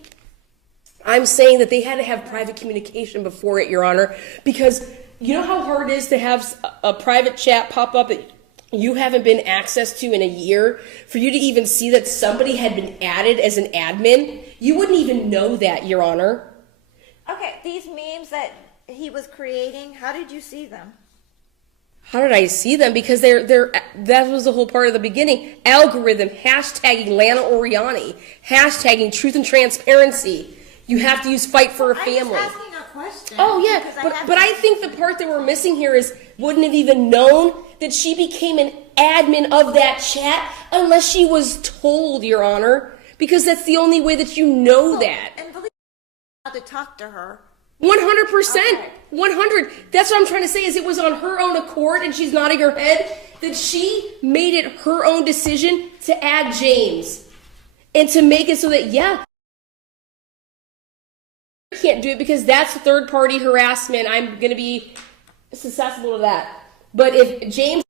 I'm saying that they had to have private communication before it, Your Honor, because you know how hard it is to have a private chat pop up that you haven't been access to in a year? For you to even see that somebody had been added as an admin, you wouldn't even know that, Your Honor. Okay, these memes that he was creating, how did you see them? How did I see them? Because that was the whole part of the beginning. Algorithm, hashtagging Lana Oriani, hashtagging truth and transparency. You have to use fight for a family. I'm just asking a question. Oh, yeah, but I think the part that we're missing here is wouldn't have even known that she became an admin of that chat unless she was told, Your Honor, because that's the only way that you know that. And believe me, to talk to her. 100%. 100. That's what I'm trying to say is it was on her own accord and she's nodding her head that she made it her own decision to add James and to make it so that, yeah, I can't do it because that's third-party harassment. I'm going to be susceptible to that. But if James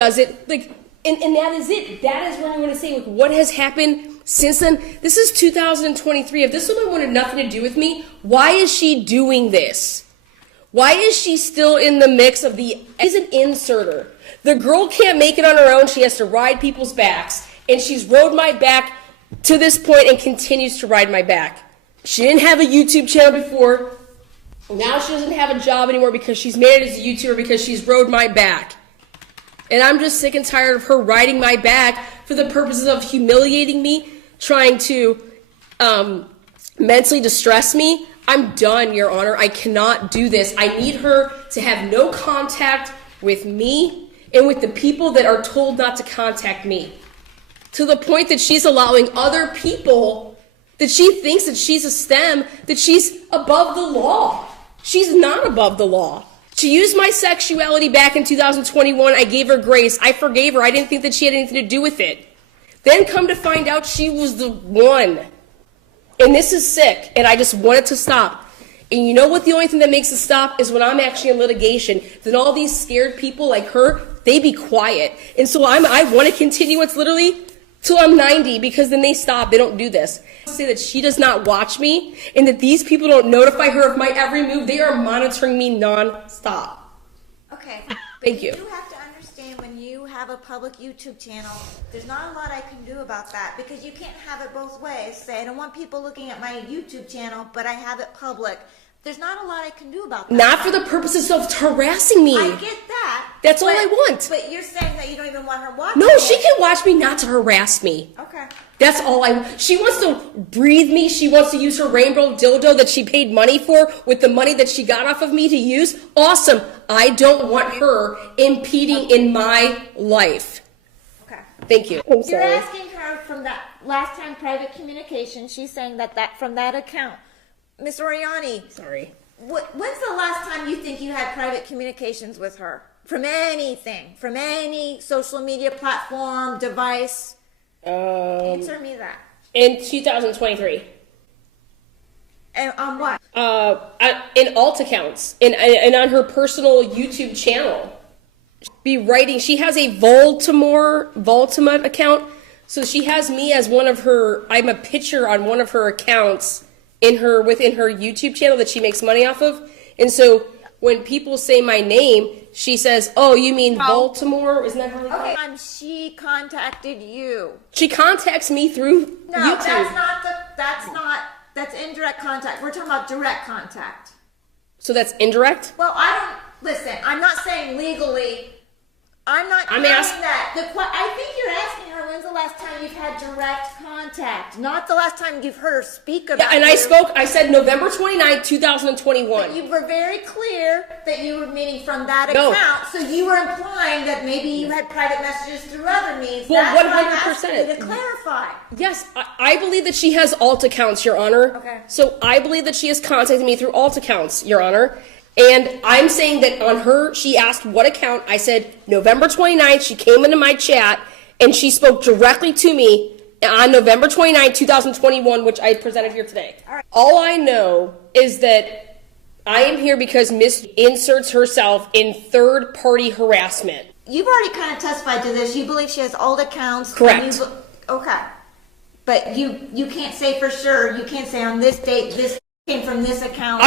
does it, like, and that is it. That is what I'm going to say. Like, what has happened since then? This is 2023. If this woman wanted nothing to do with me, why is she doing this? Why is she still in the mix of she's an inserter. The girl can't make it on her own. She has to ride people's backs. And she's rode my back to this point and continues to ride my back. She didn't have a YouTube channel before. Now she doesn't have a job anymore because she's made it as a YouTuber because she's rode my back. And I'm just sick and tired of her riding my back for the purposes of humiliating me, trying to mentally distress me. I'm done, Your Honor. I cannot do this. I need her to have no contact with me and with the people that are told not to contact me. To the point that she's allowing other people, that she thinks that she's a STEM, that she's above the law. She's not above the law. She used my sexuality back in 2021. I gave her grace. I forgave her. I didn't think that she had anything to do with it. Then come to find out she was the one. And this is sick, and I just want it to stop. And you know what the only thing that makes it stop is when I'm actually in litigation. Then all these scared people like her, they be quiet. And so I want to continue it's literally till I'm 90, because then they stop. They don't do this. I say that she does not watch me, and that these people don't notify her of my every move. They are monitoring me non-stop. Okay. Thank you. You have to understand, when you have a public YouTube channel, there's not a lot I can do about that, because you can't have it both ways. Say, I don't want people looking at my YouTube channel, but I have it public. There's not a lot I can do about that. Not for the purposes of harassing me. I get that. That's all I want. But you're saying that you don't even want her watching. No, she can watch me not to harass me. Okay. That's all she wants to breathe me. She wants to use her rainbow dildo that she paid money for with the money that she got off of me to use. Awesome. I don't want her impeding in my life. Okay. Thank you. I'm You're sorry. asking her from that last time private communication. She's saying that from that account. Miss Oriani. Sorry. When's the last time you think you had private communications with her? From anything? From any social media platform, device? Answer me that. In 2023. And on what? In alt accounts. And on her personal YouTube channel. Be writing. She has a Voltima account. So she has me as one of her, I'm a picture on one of her accounts within her YouTube channel that she makes money off of. And so when people say my name, she says, "Oh, you mean Baltimore?" Isn't that how they call it? Okay. She contacted you. She contacts me through No, YouTube. that's indirect contact. We're talking about direct contact. So that's indirect? Well, listen, I'm not saying legally. I'm not saying that. I think you're asking her, when's the last time you've had direct contact? Not the last time you've heard her speak about Yeah, and I said November 29th, 2021. But you were very clear that you were meaning from that account, so you were implying that maybe you had private messages through other means. Well, That's 100%. why I'm asking you to clarify. Yes, I believe that she has alt accounts, Your Honor. Okay. So I believe that she has contacted me through alt accounts, Your Honor. And I'm saying that on her, she asked what account. I said November 29th, she came into my chat, and she spoke directly to me on November 29th, 2021, which I presented here today. All I know is that I am here because Miss inserts herself in third-party harassment. You've already kind of testified to this. You believe she has old accounts. Correct. Okay. But you can't say for sure. You can't say on this date, this came from this account.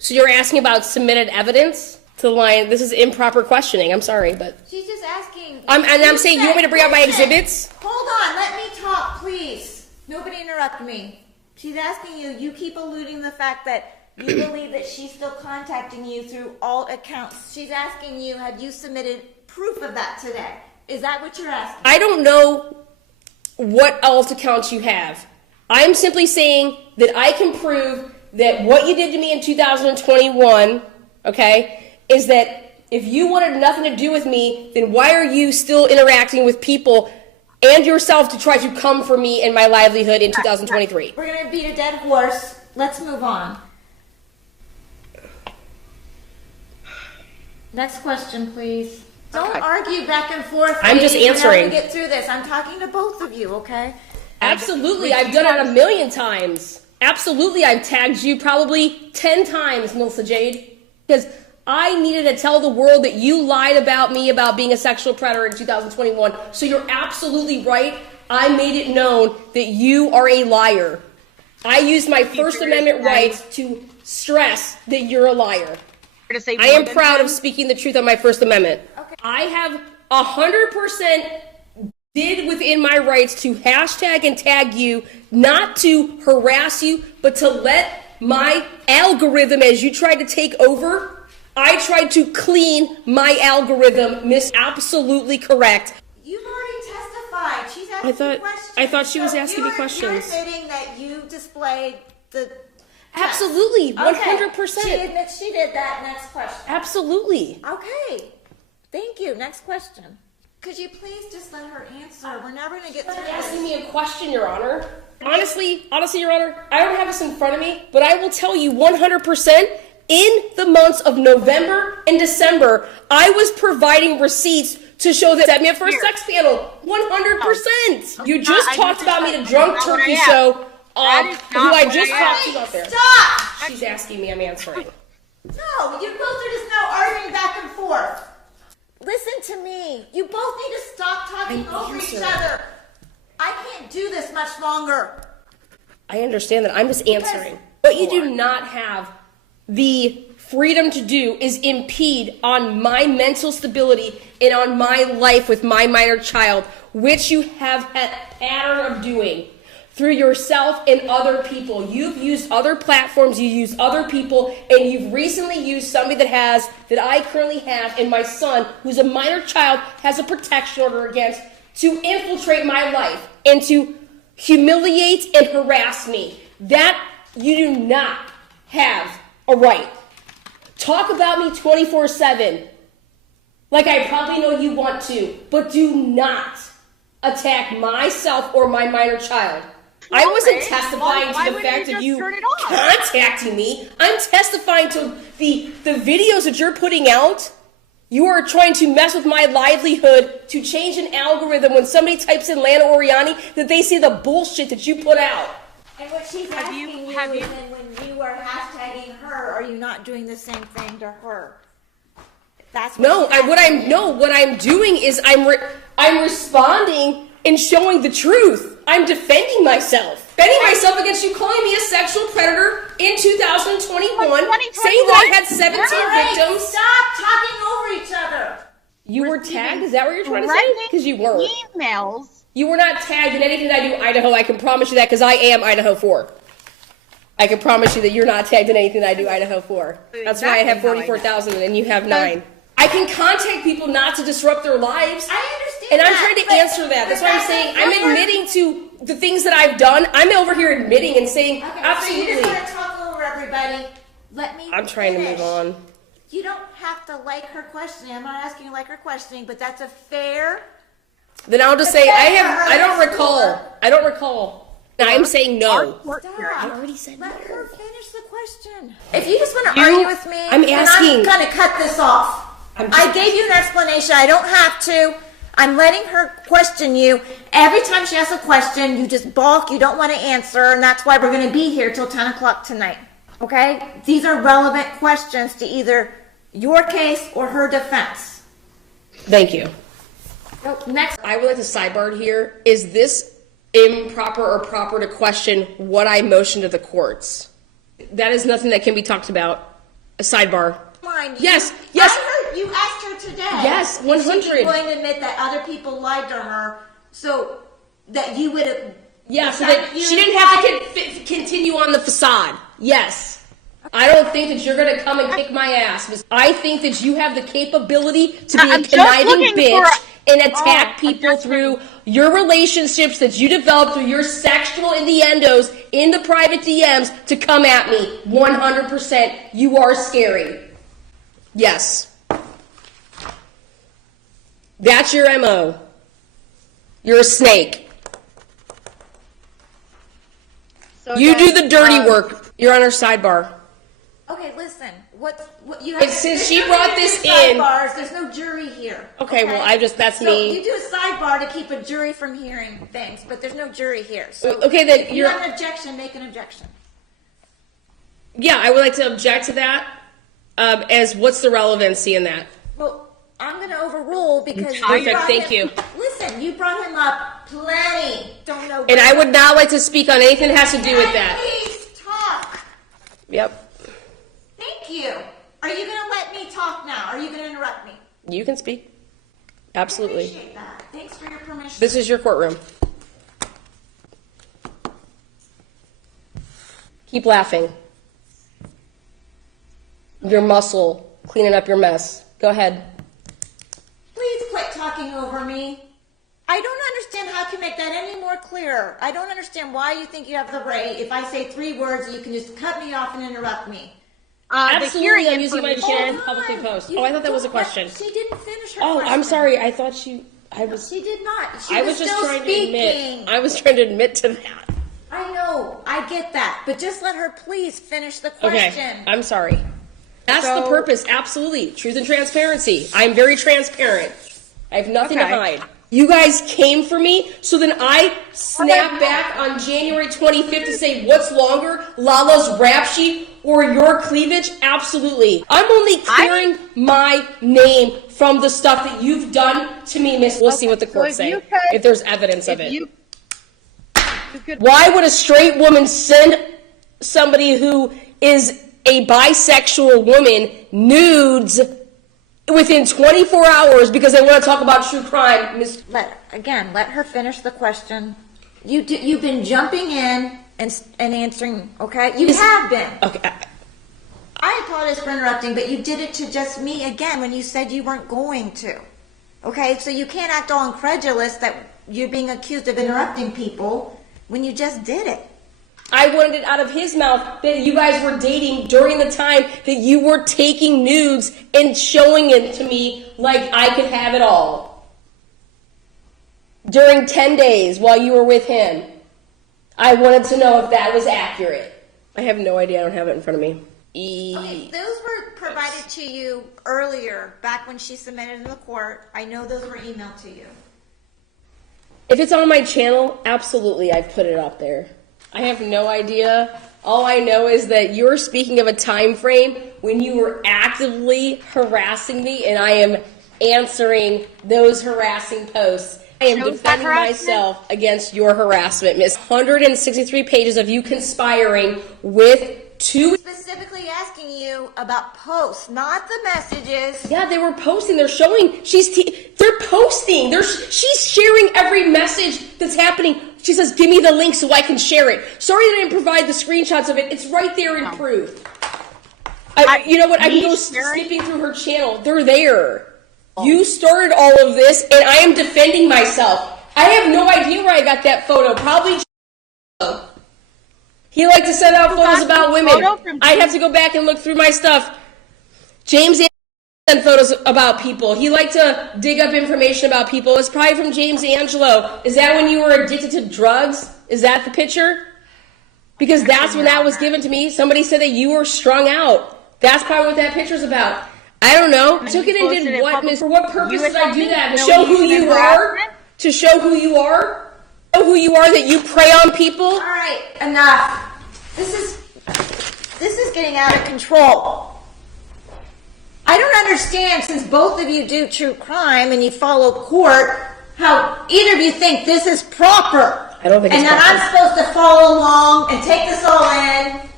So you're asking about submitted evidence to the line? This is improper questioning. I'm sorry, but She's just asking. I'm saying you want me to bring out my exhibits? Hold on, let me talk, please. Nobody interrupt me. She's asking you. You keep alluding the fact that you believe that she's still contacting you through alt accounts. She's asking you, have you submitted proof of that today? Is that what you're asking? I don't know what alt accounts you have. I'm simply saying that I can prove that what you did to me in 2021, okay, is that if you wanted nothing to do with me, then why are you still interacting with people and yourself to try to come for me and my livelihood in 2023? We're going to beat a dead horse. Let's move on. Next question, please. Don't argue back and forth. I'm just ladies. answering. We're not gonna get through this. I'm talking to both of you, okay? Absolutely, I've done it a million times. Absolutely, I've tagged you probably 10 times, Melissa Jade, because I needed to tell the world that you lied about me about being a sexual predator in 2021. So you're absolutely right. I made it known that you are a liar. I used my First Amendment rights to stress that you're a liar. I am proud of speaking the truth on my First Amendment. Okay. I have 100% did within my rights to hashtag and tag you, not to harass you, but to let my algorithm, as you tried to take over, I tried to clean my algorithm, Miss Absolutely Correct. You've already testified. She's asking questions. I thought she was asking me You're questions. admitting that you displayed the Absolutely, 100%. She admits she did that. Next question. Absolutely. Okay. Thank you. Next question. Could you please just let her answer? We're never going to get through You're asking this. me a question, Your Honor. Honestly, Your Honor, I don't have this in front of me, but I will tell you 100%, in the months of November and December, I was providing receipts to show that set me up for a sex panel. 100%. You just talked about me at a drunk turkey show, who I just talked to out there. Stop! She's asking me, I'm answering. No, you both are just now arguing back and forth. Listen to me. You both need to stop talking over each other. I can't do this much longer. I understand that. I'm just answering. What you do not have the freedom to do is impede on my mental stability and on my life with my minor child, which you have had a pattern of doing through yourself and other people. You've used other platforms, you use other people, and you've recently used somebody that I currently have, and my son, who's a minor child, has a protection order against, to infiltrate my life and to humiliate and harass me. That you do not have a right. Talk about me 24/7, like I probably know you want to, but do not attack myself or my minor child. I wasn't testifying to the fact that you contacting me. I'm testifying to the videos that you're putting out. You are trying to mess with my livelihood to change an algorithm when somebody types in Lana Oriani that they see the bullshit that you put out. And what she's asking you, is then when you are hashtagging her, are you not doing the same thing to her? That's what what I'm doing is I'm responding and showing the truth. I'm defending myself. Defending myself against you calling me a sexual predator in 2021, saying that I had 17 victims. Stop talking over each other. You were tagged? Is that what you're trying to say? Because you weren't. Emails. You were not tagged in anything that I do Idaho. I can promise you that because I am Idaho 4. I can promise you that you're not tagged in anything that I do Idaho 4. That's why I have 44,000 and you have 9. I can contact people not to disrupt their lives. I understand and I'm that, trying to answer that. That's why I'm saying I'm admitting to the things that I've done. I'm over here admitting and saying, Okay, absolutely. so you just want to talk over everybody. Let me I'm trying to move on. You don't have to like her questioning. I'm not asking you to like her questioning, but that's a fair... Then I'll just say, I don't recall. I'm saying no. Stop. I already said Let no. her finish the question. If you just want to argue with me, I'm asking. then I'm going to cut this off. I gave you an explanation. I don't have to. I'm letting her question you. Every time she asks a question, you just balk. You don't want to answer, and that's why we're going to be here till 10 o'clock tonight. Okay? These are relevant questions to either your case or her defense. Thank you. So, next. I would like to sidebar here. Is this improper or proper to question what I motioned to the courts? That is nothing that can be talked about. A sidebar. Yes. I heard you asked her today. Yes, 100. Is she going to admit that other people lied to her so that you would have... Yeah, so that she didn't have to continue on the facade. Yes. I don't think that you're going to come and kick my ass. I think that you have the capability to be a conniving bitch and attack people through your relationships that you developed through your sexual innuendos in the private DMs to come at me. 100%. You are scary. Yes. That's your MO. You're a snake. So You then, do the dirty work. You're on our sidebar. Okay, listen. What you And have since there's she no brought need to this do in- sidebars. There's no jury here. Okay, well, that's so me. You do a sidebar to keep a jury from hearing things, but there's no jury here. So Okay, then if you have an objection, make an objection. Yeah, I would like to object to that. As what's the relevancy in that? Well, I'm going to overrule because Perfect, thank you. Listen, you brought him up plenty. Don't know. And I would not like to speak on anything that has to do with that. Please talk. Yep. Thank you. Are you going to let me talk now? Are you going to interrupt me? You can speak. Absolutely. I appreciate that. Thanks for your permission. This is your courtroom. Keep laughing. Your muscle cleaning up your mess. Go ahead. Please quit talking over me. I don't understand how I can make that any more clearer. I don't understand why you think you have the right, if I say 3 words, you can just cut me off and interrupt me. Absolutely, I'm using my channel to Hold publicly on. post. You Oh, I thought that was a don't question. let- She didn't finish her Oh, question. I'm sorry. I thought she She did not. She I was was just still trying speaking. to admit. I was trying to admit to that. I know. I get that. But just let her please finish the Okay, question. I'm sorry. That's the So- purpose, absolutely. Truth and transparency. I'm very transparent. I have nothing to Okay. hide. You guys came for me, so then I snap back on January 25th to say, what's longer, Lala's rap sheet or your cleavage? Absolutely. I'm only clearing my name from the stuff that you've done to me, Miss. We'll see what the so courts if say, you could- if there's evidence of If it. you could, Why would a straight woman send somebody who is a bisexual woman nudes within 24 hours because they want to talk about true crime? Let her finish the question. You've been jumping in and answering, okay? You have been. Okay. I apologize for interrupting, but you did it to just me again when you said you weren't going to. Okay, so you can't act all incredulous that you're being accused of interrupting people when you just did it. I wanted it out of his mouth that you guys were dating during the time that you were taking nudes and showing it to me like I could have it all. During 10 days while you were with him. I wanted to know if that was accurate. I have no idea. I don't have it in front of me. Okay, those were provided to you earlier, back when she submitted in the court. I know those were emailed to you. If it's on my channel, absolutely, I've put it up there. I have no idea. All I know is that you're speaking of a time frame when you were actively harassing me, and I am answering those harassing posts. I am Shows that defending harassment? myself against your harassment, Miss. 163 pages of you conspiring with 2. Specifically asking you about posts, not the messages. Yeah, they were posting. They're showing. They're posting. She's sharing every message that's happening. She says, "Give me the link so I can share it." Sorry that I didn't provide the screenshots of it. It's right there in proof. You know what? I can go skipping through her channel. They're there. You started all of this, and I am defending myself. I have no idea where I got that photo. Probably. He liked to send out photos about women. I'd have to go back and look through my stuff. James sent photos about people. He liked to dig up information about people. It's probably from James Angelo. Is that when you were addicted to drugs? Is that the picture? Because that's when that was given to me. Somebody said that you were strung out. That's probably what that picture's about. I don't know. Took it and did what, Miss? For what purpose did I do that? To show who you are? To show who you are? Show who you are, that you prey on people? All right, enough. This is getting out of control. I don't understand, since both of you do true crime and you follow court, how either of you think this is proper. I don't think it's and that proper. I'm supposed to follow along and take this all in.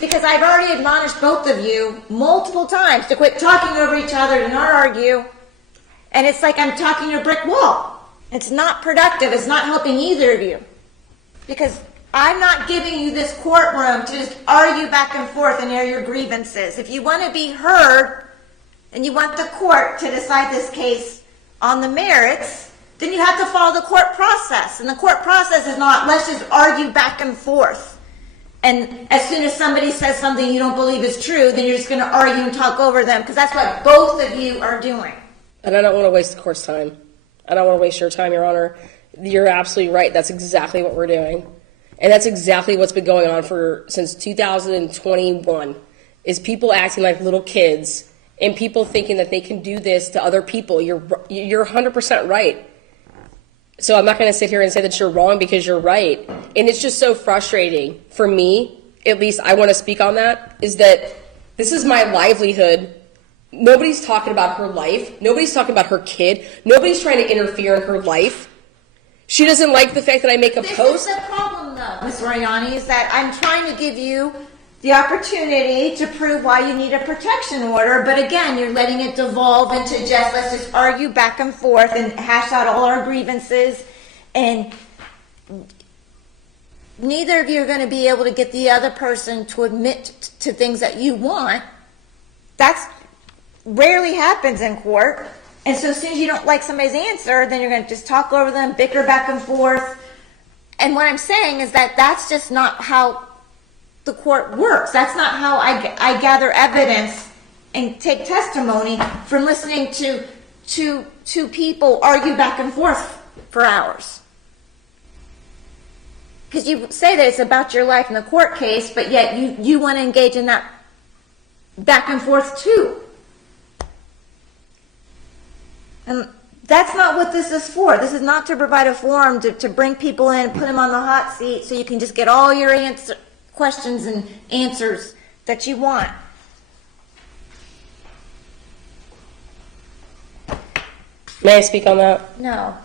Because I've already admonished both of you multiple times to quit talking over each other, to not argue. And it's like I'm talking to a brick wall. It's not productive. It's not helping either of you. Because I'm not giving you this courtroom to just argue back and forth and air your grievances. If you want to be heard and you want the court to decide this case on the merits, then you have to follow the court process. And the court process is not, let's just argue back and forth. And as soon as somebody says something you don't believe is true, then you're just going to argue and talk over them, because that's what both of you are doing. And I don't want to waste the court's time. I don't want to waste your time, Your Honor. You're absolutely right. That's exactly what we're doing. And that's exactly what's been going on since 2021, is people acting like little kids and people thinking that they can do this to other people. You're 100% right. So I'm not going to sit here and say that you're wrong, because you're right. And it's just so frustrating for me, at least I want to speak on that, is that this is my livelihood. Nobody's talking about her life. Nobody's talking about her kid. Nobody's trying to interfere in her life. She doesn't like the fact that I make a post. This is the problem, though, Ms. Oriani, is that I'm trying to give you the opportunity to prove why you need a protection order, but again, you're letting it devolve into just, let's just argue back and forth and hash out all our grievances, and neither of you are going to be able to get the other person to admit to things that you want, That's rarely happens in court. And so as soon as you don't like somebody's answer, then you're going to just talk over them, bicker back and forth. And what I'm saying is that that's just not how the court works. That's not how I gather evidence and take testimony from listening to two people argue back and forth for hours. Because you say that it's about your life in the court case, but yet you want to engage in that back and forth too. And that's not what this is for. This is not to provide a forum to bring people in, put them on the hot seat so you can just get all your questions and answers that you want. May I speak on that? No.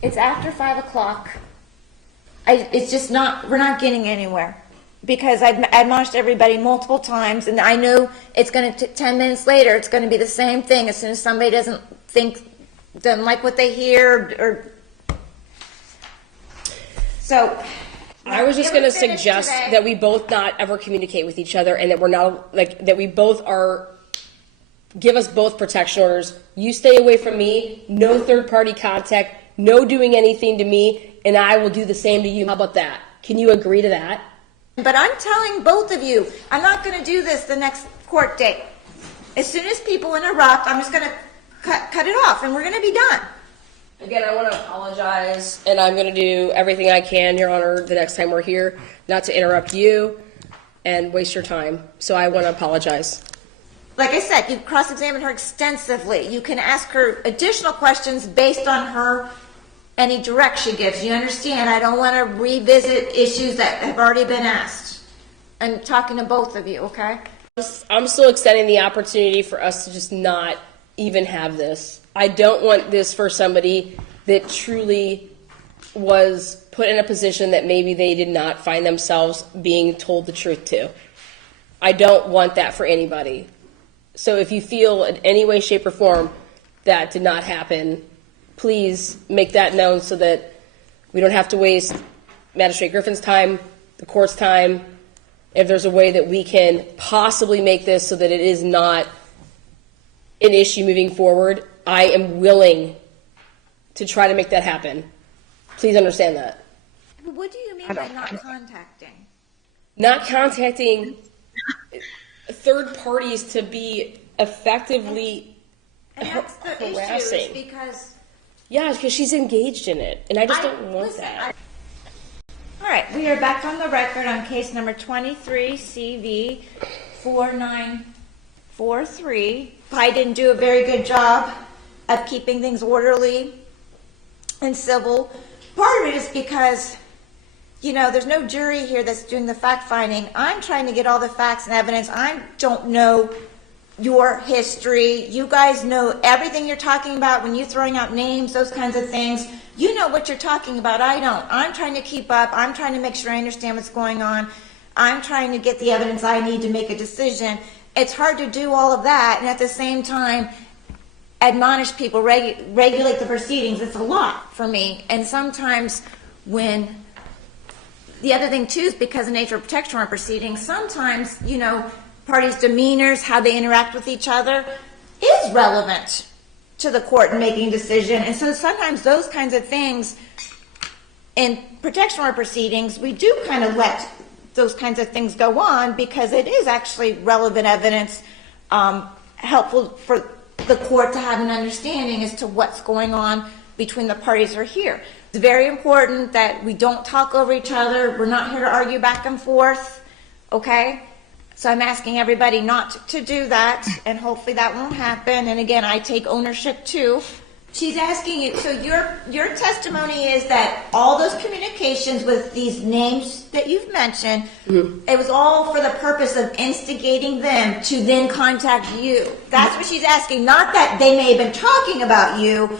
It's after 5 o'clock. It's just not, we're not getting anywhere. Because I've admonished everybody multiple times, and I know it's going to, 10 minutes later, it's going to be the same thing as soon as somebody doesn't like what they hear, or, so. I was just going to suggest that we both not ever communicate with each other, and that we're not, like, that we both are, give us both protection orders. You stay away from me, no third-party contact, no doing anything to me, and I will do the same to you. How about that? Can you agree to that? But I'm telling both of you, I'm not going to do this the next court date. As soon as people interrupt, I'm just going to cut it off, and we're going to be done. Again, I want to apologize, and I'm going to do everything I can, Your Honor, the next time we're here, not to interrupt you and waste your time. So I want to apologize. Like I said, you cross-examined her extensively. You can ask her additional questions based on her, any direct she gives. You understand, I don't want to revisit issues that have already been asked. I'm talking to both of you, okay? I'm still extending the opportunity for us to just not even have this. I don't want this for somebody that truly was put in a position that maybe they did not find themselves being told the truth to. I don't want that for anybody. So if you feel in any way, shape, or form that did not happen, please make that known so that we don't have to waste Magistrate Griffin's time, the court's time. If there's a way that we can possibly make this so that it is not an issue moving forward, I am willing to try to make that happen. Please understand that. What do you mean by not contacting? Not contacting third parties to be effectively And that's the harassing. issue, is because... Yeah, because she's engaged in it, and I just don't want that. All right, we are back on the record on case number 23 CV 4943. I didn't do a very good job of keeping things orderly and civil. Part of it is because, you know, there's no jury here that's doing the fact finding. I'm trying to get all the facts and evidence. I don't know your history. You guys know everything you're talking about when you're throwing out names, those kinds of things. You know what you're talking about. I don't. I'm trying to keep up. I'm trying to make sure I understand what's going on. I'm trying to get the evidence I need to make a decision. It's hard to do all of that and at the same time admonish people, regulate the proceedings. It's a lot for me. And sometimes when, the other thing too is because of the nature of protection order proceedings, sometimes, you know, parties' demeanors, how they interact with each other is relevant to the court in making a decision. And so sometimes those kinds of things in protection order proceedings, we do kind of let those kinds of things go on because it is actually relevant evidence, helpful for the court to have an understanding as to what's going on between the parties who are here. It's very important that we don't talk over each other. We're not here to argue back and forth, okay? So I'm asking everybody not to do that, and hopefully that won't happen. And again, I take ownership too. She's asking you, so your testimony is that all those communications with these names that you've mentioned, it was all for the purpose of instigating them to then contact you. That's what she's asking. Not that they may have been talking about you,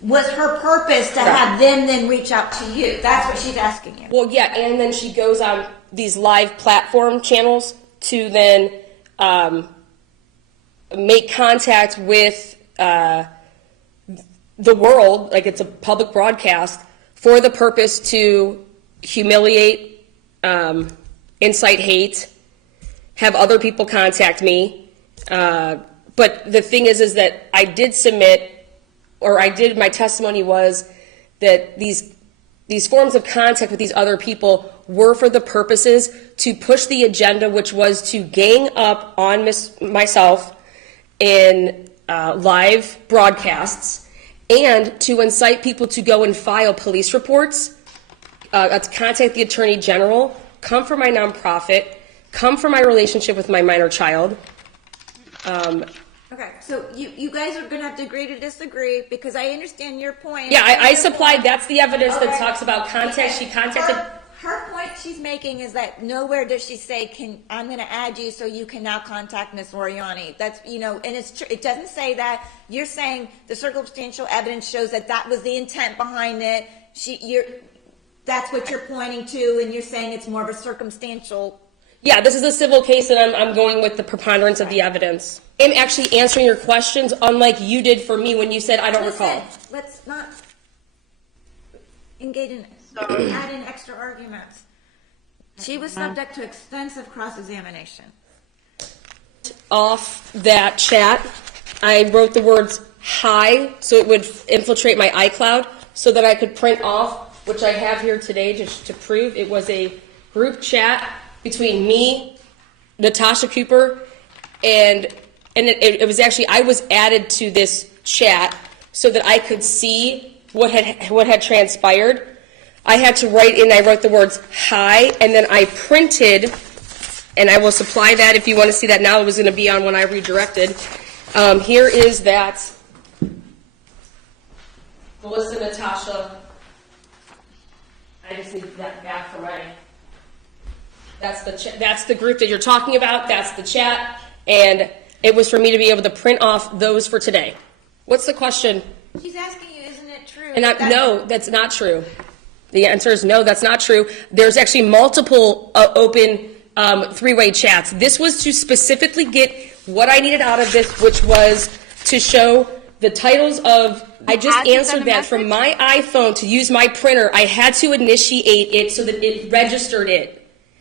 was her purpose to have them then reach out to you. That's what she's asking you. Well, yeah, and then she goes on these live platform channels to then make contact with the world, like it's a public broadcast, for the purpose to humiliate, incite hate, have other people contact me, But the thing is that I did submit, or my testimony was that these forms of contact with these other people were for the purposes to push the agenda, which was to gang up on myself in live broadcasts and to incite people to go and file police reports, to contact the Attorney General, come for my nonprofit, come for my relationship with my minor child. Okay, so you guys are gonna have to agree to disagree, because I understand your point. Yeah, I supplied, that's the evidence that Okay. talks about contact. She contacted. Her point she's making is that nowhere does she say, I'm gonna add you so you can now contact Miss Oriani. That's, and it's true, it doesn't say that. You're saying the circumstantial evidence shows that that was the intent behind it. That's what you're pointing to, and you're saying it's more of a circumstantial. Yeah, this is a civil case, and I'm going with the preponderance of the evidence. I'm actually answering your questions, unlike you did for me when you said I don't recall. Let's not engage in add in extra arguments. She was subject to extensive cross-examination. Off that chat, I wrote the words "hi" so it would infiltrate my iCloud, so that I could print off, which I have here today just to prove it was a group chat between me, Natasha Cooper, and it was actually, I was added to this chat so that I could see what had transpired. I had to write in, I wrote the words "hi," and then I printed, and I will supply that if you want to see that now. It was going to be on when I redirected. Here is that Melissa, Natasha. I just need that back for my. That's the group that you're talking about. That's the chat, and it was for me to be able to print off those for today. What's the question? She's asking you, isn't it true? And no, that's not true. The answer is no, that's not true. There's actually multiple open three-way chats. This was to specifically get what I needed out of this, which was to show the titles of. I just answered that from my iPhone to use my printer. I had to initiate it so that it registered it.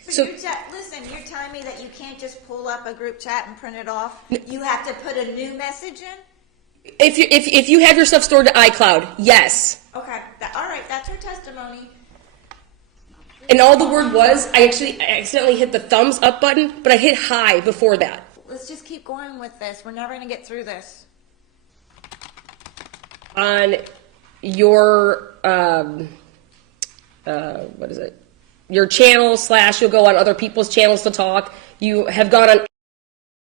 So listen, you're telling me that you can't just pull up a group chat and print it off? You have to put a new message in? If you have your stuff stored to iCloud, yes. Okay, all right, that's her testimony. And all the word was, I accidentally hit the thumbs up button, but I hit "hi" before that. Let's just keep going with this. We're never going to get through this. On your, what is it? Your channel / you'll go on other people's channels to talk. You have gone on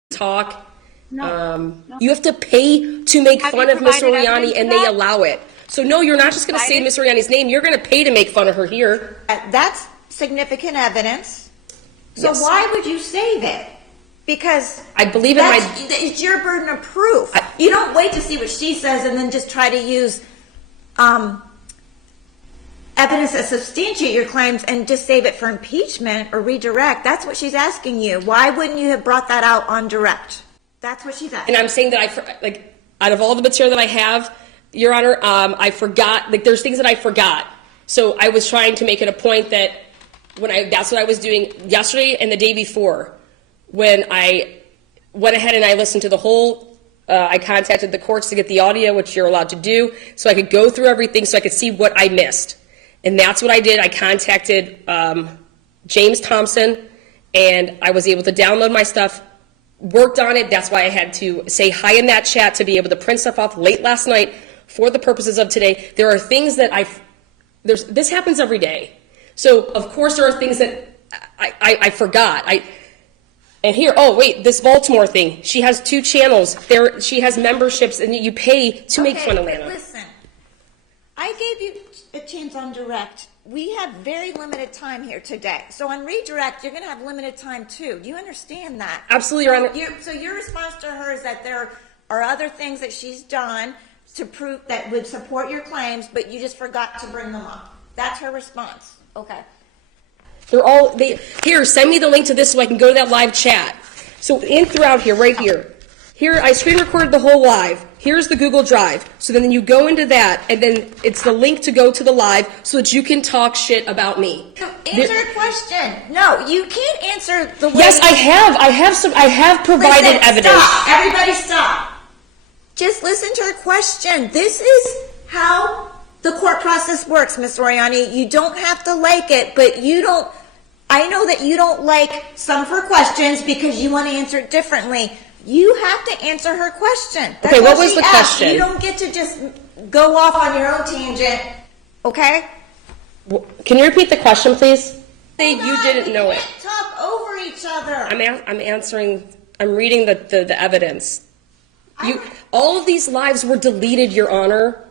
talk. No. You have to pay to make fun of Miss Oriani, and they allow it. So no, you're not just going to say Miss Oriani's name. You're going to pay to make fun of her here. That's significant evidence. So Yes. why would you save it? Because I believe it's your burden of proof. You don't wait to see what she says and then just try to use evidence that substantiate your claims and just save it for impeachment or redirect. That's what she's asking you. Why wouldn't you have brought that out on direct? That's what she's asking. And I'm saying that out of all the material that I have, Your Honor, I forgot, there's things that I forgot. So I was trying to make it a point that that's what I was doing yesterday and the day before, when I went ahead and I listened to the whole, I contacted the courts to get the audio, which you're allowed to do, so I could go through everything so I could see what I missed. And that's what I did. I contacted James Thompson, and I was able to download my stuff, worked on it. That's why I had to say hi in that chat to be able to print stuff off late last night for the purposes of today. There are things that this happens every day. So, of course, there are things that I forgot. And here, oh, wait, this Baltimore thing. She has 2 channels. She has memberships, and you pay to make fun of Lana. Listen, I gave you a chance on direct. We have very limited time here today. So on redirect, you're going to have limited time too. Do you understand that? Absolutely, Your Honor. So your response to her is that there are other things that she's done to prove that would support your claims, but you just forgot to bring them up. That's her response. Okay. Here, send me the link to this so I can go to that live chat. So throughout here, right here. Here, I screen recorded the whole live. Here's the Google Drive. So then you go into that, and then it's the link to go to the live so that you can talk shit about me. Answer a question. No, you can't answer the way. Yes, I have. I have provided Listen, evidence. Stop. Everybody stop. Just listen to the question. This is how the court process works, Miss Oriani. You don't have to like it, but you don't. I know that you don't like some of her questions because you want to answer it differently. You have to answer her question. That's Okay, what was she the asked. question? You don't get to just go off on your own tangent, okay? Can you repeat the question, please? Say Hold you on, didn't know we it. can't talk over each other. I'm answering. I'm reading the evidence. All of these lives were deleted, Your Honor.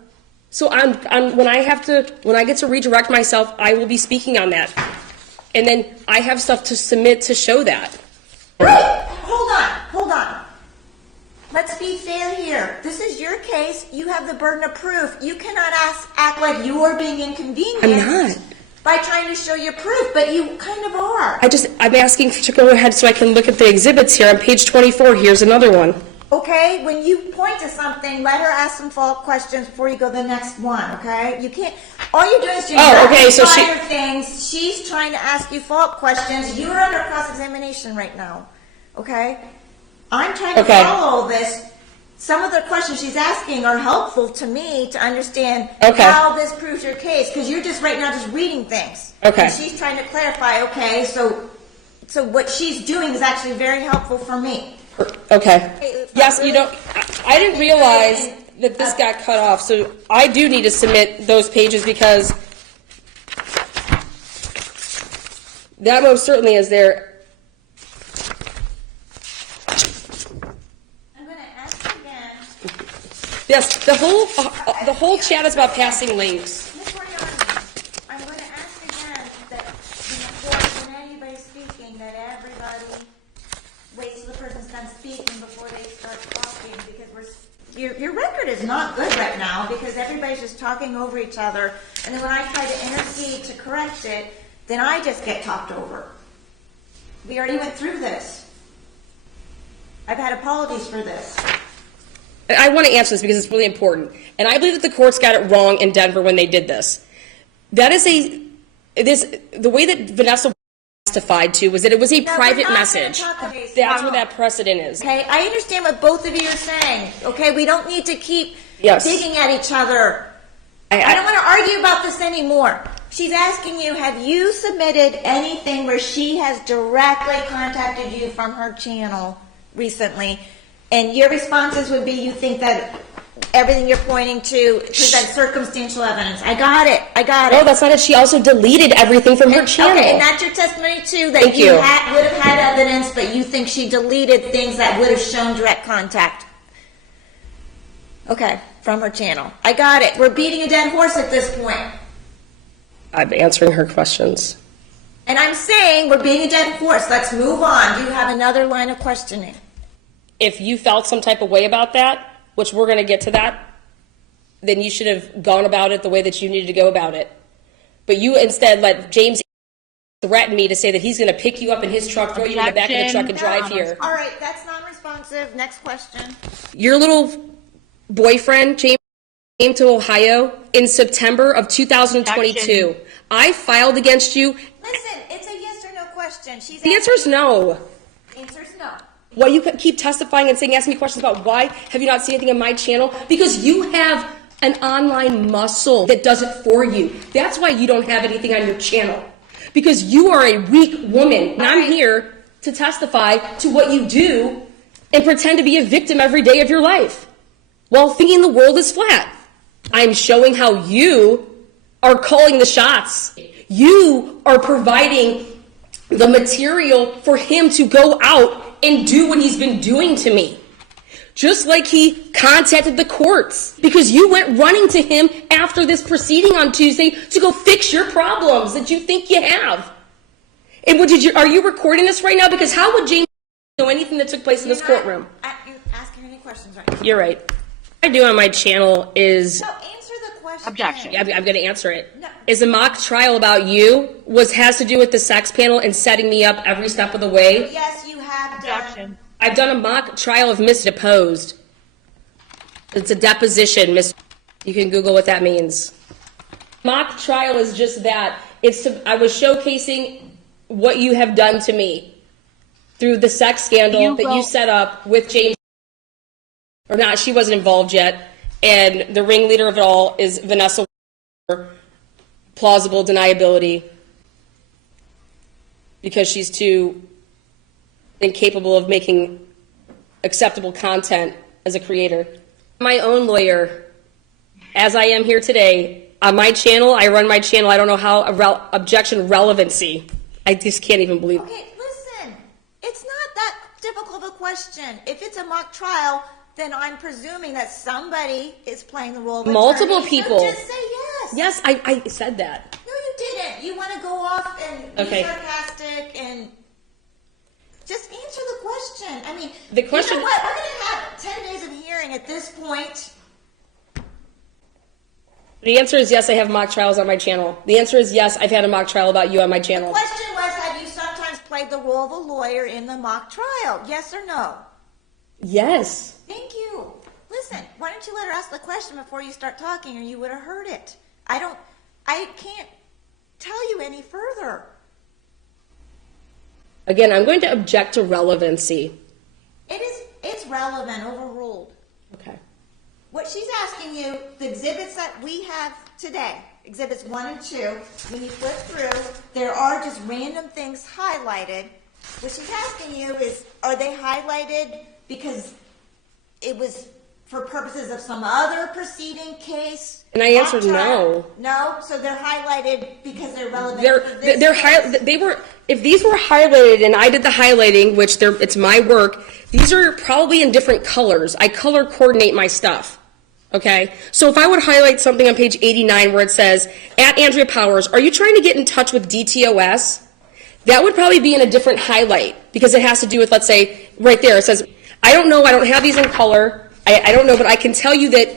So when I get to redirect myself, I will be speaking on that, and then I have stuff to submit to show that. Right. Hold on. Let's be fair here. This is your case. You have the burden of proof. You cannot act like you are being inconvenienced. I'm not. By trying to show your proof, but you kind of are. I'm asking to go ahead so I can look at the exhibits here on page 24. Here's another one. Okay, when you point to something, let her ask some follow-up questions before you go to the next one, okay? You can't, all you're doing is doing things. She's trying to ask you follow-up questions. You're under cross-examination right now, okay? I'm trying to follow this. Some of the questions she's asking are helpful to me to understand how this proves your case, because you're just right now just reading things. Okay. And she's trying to clarify, okay, so what she's doing is actually very helpful for me. Okay. Yes, I didn't realize that this got cut off, so I do need to submit those pages because that most certainly is there. I'm going to ask again. Yes, the whole chat is about passing links. Ms. Oriani, I'm going to ask again that before anybody's speaking, that everybody waits till the person's done speaking before they start talking, because your record is not good right now because everybody's just talking over each other, and then when I try to intercede to correct it, then I just get talked over. We already went through this. I've had apologies for this. I want to answer this because it's really important, and I believe that the courts got it wrong in Denver when they did this. That is the way that Vanessa testified to was that it was a private message. That's where that precedent is. Okay, I understand what both of you are saying. Okay, we don't need to keep digging at each other. I don't want to argue about this anymore. She's asking you, have you submitted anything where she has directly contacted you from her channel recently? And your responses would be, you think that everything you're pointing to presents circumstantial evidence. I got it. No, that's not it. She also deleted everything from her channel. Okay, and that's your testimony too, that you would have had evidence, but you think she deleted things that would have shown direct contact. Okay, from her channel. I got it. We're beating a dead horse at this point. I'm answering her questions. And I'm saying we're beating a dead horse. Let's move on. Do you have another line of questioning? If you felt some type of way about that, which we're going to get to that, then you should have gone about it the way that you needed to go about it. But you instead let James threaten me to say that he's going to pick you up in his truck, throw you in the back of the truck, and drive here. All right, that's non-responsive. Next question. Your little boyfriend, James, came to Ohio in September of 2022. I filed against you. Listen, it's a yes or no question. The answer is no. The answer is no. Why you keep testifying and saying, asking me questions about why have you not seen anything on my channel? Because you have an online muscle that does it for you. That's why you don't have anything on your channel. Because you are a weak woman. And I'm here to testify to what you do and pretend to be a victim every day of your life while thinking the world is flat. I'm showing how you are calling the shots. You are providing the material for him to go out and do what he's been doing to me. Just like he contacted the courts because you went running to him after this proceeding on Tuesday to go fix your problems that you think you have. And are you recording this right now? Because how would James know anything that took place in this courtroom? You're asking any questions right now. You're right. What I do on my channel is... No, answer the question. Objection. I'm going to answer it. No. Is a mock trial about you has to do with the sex panel and setting me up every step of the way. Yes, you have done. Objection. I've done a mock trial of Miss Deposed. It's a deposition, Miss. You can Google what that means. Mock trial is just that. I was showcasing what you have done to me through the sex scandal that you set up with James. Or not, she wasn't involved yet. And the ringleader of it all is Vanessa. Plausible deniability. Because she's too incapable of making acceptable content as a creator. My own lawyer, as I am here today, on my channel, I run my channel, I don't know how, objection relevancy. I just can't even believe it. Okay, listen, it's not that difficult of a question. If it's a mock trial, then I'm presuming that somebody is playing the role of Multiple attorney, people. So just say yes. Yes, I said that. No, you didn't. You want to go off and be sarcastic and just answer the question. I mean, the question. You know what? We're going to have 10 days of hearing at this point. The answer is yes, I have mock trials on my channel. The answer is yes, I've had a mock trial about you on my channel. The question was, have you sometimes played the role of a lawyer in the mock trial? Yes or no? Yes. Thank you. Listen, why don't you let her ask the question before you start talking, or you would have heard it. I can't tell you any further. Again, I'm going to object to relevancy. It's relevant, overruled. Okay. What she's asking you, the exhibits that we have today, exhibits 1 and 2, when you flip through, there are just random things highlighted. What she's asking you is, are they highlighted because it was for purposes of some other proceeding case? And I answered no. No? So they're highlighted because they're relevant for this case? If these were highlighted and I did the highlighting, which it's my work, these are probably in different colors. I color coordinate my stuff. Okay? So if I would highlight something on page 89 where it says, at Andrea Powers, are you trying to get in touch with DTOS? That would probably be in a different highlight because it has to do with, let's say, right there, it says, I don't know, I don't have these in color, I don't know, but I can tell you that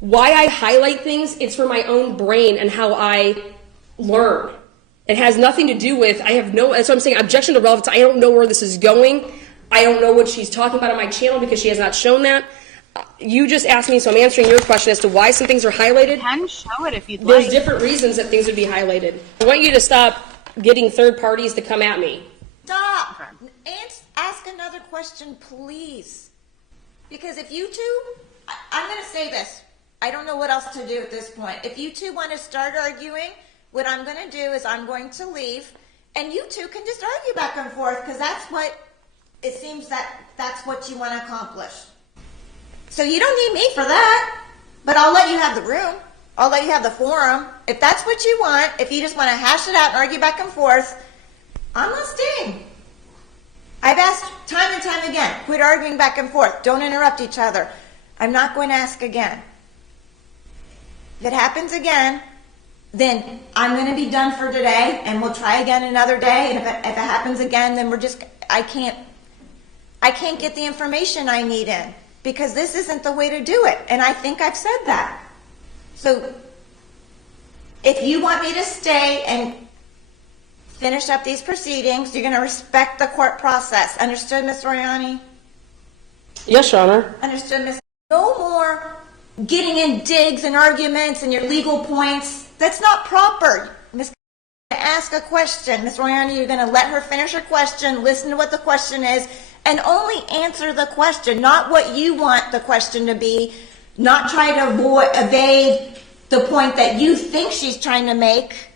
why I highlight things, it's for my own brain and how I learn. It has nothing to do with, that's what I'm saying, objection to relevance, I don't know where this is going, I don't know what she's talking about on my channel because she has not shown that. You just asked me, so I'm answering your question as to why some things are highlighted. You can show it if you'd like. There's different reasons that things would be highlighted. I want you to stop getting third parties to come at me. Stop. Ask another question, please. Because if you two, I'm going to say this. I don't know what else to do at this point. If you two want to start arguing, what I'm going to do is I'm going to leave, and you two can just argue back and forth because that's what it seems that's what you want to accomplish. So you don't need me for that, but I'll let you have the room. I'll let you have the forum. If that's what you want, if you just want to hash it out and argue back and forth, I'm not staying. I've asked time and time again, quit arguing back and forth. Don't interrupt each other. I'm not going to ask again. If it happens again, then I'm going to be done for today, and we'll try again another day. And if it happens again, then I can't get the information I need in because this isn't the way to do it. And I think I've said that. So if you want me to stay and finish up these proceedings, you're going to respect the court process. Understood, Ms. Oriani? Yes, Your Honor. Understood, Ms. No more getting in digs and arguments and your legal points. That's not proper. Ms. Ask a question. Ms. Oriani, you're going to let her finish her question, listen to what the question is, and only answer the question, not what you want the question to be, not try to evade the point that you think she's trying to make.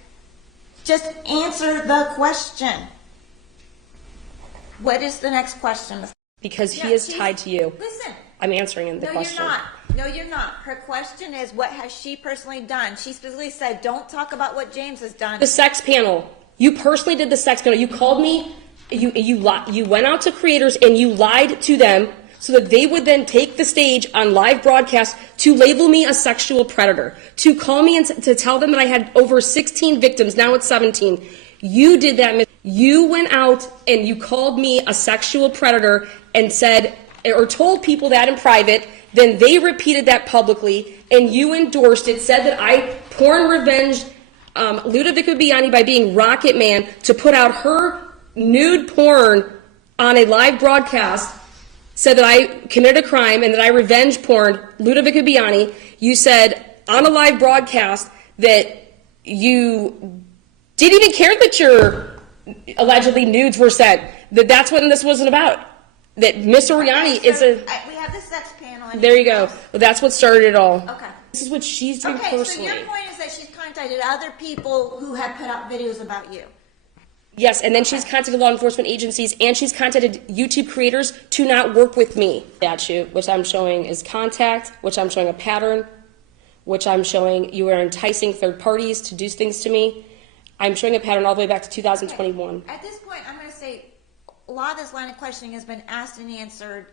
Just answer the question. What is the next question? Because he is tied to you. Listen. I'm answering the question. No, you're not. No, you're not. Her question is, what has she personally done? She specifically said, don't talk about what James has done. The sex panel. You personally did the sex panel. You called me. You went out to creators and you lied to them so that they would then take the stage on live broadcast to label me a sexual predator, to call me and to tell them that I had over 16 victims. Now it's 17. You did that. You went out and you called me a sexual predator and said, or told people that in private. Then they repeated that publicly and you endorsed it, said that I porn revenged Ludovica Biani by being Rocket Man to put out her nude porn on a live broadcast, said that I committed a crime and that I revenge porn Ludovica Biani. You said on a live broadcast that you didn't even care that your allegedly nudes were sent. That's what this wasn't about. That Miss Oriani is a... We have the sex panel. There you go. Well, that's what started it all. Okay. This is what she's doing Okay, personally. so your point is that she's contacted other people who have put out videos about you. Yes, and then she's contacted law enforcement agencies, and she's contacted YouTube creators to not work with me. Statute, which I'm showing is contact, which I'm showing a pattern, which I'm showing you are enticing third parties to do things to me. I'm showing a pattern all the way back to 2021. Okay. At this point, I'm going to say a lot of this line of questioning has been asked and answered.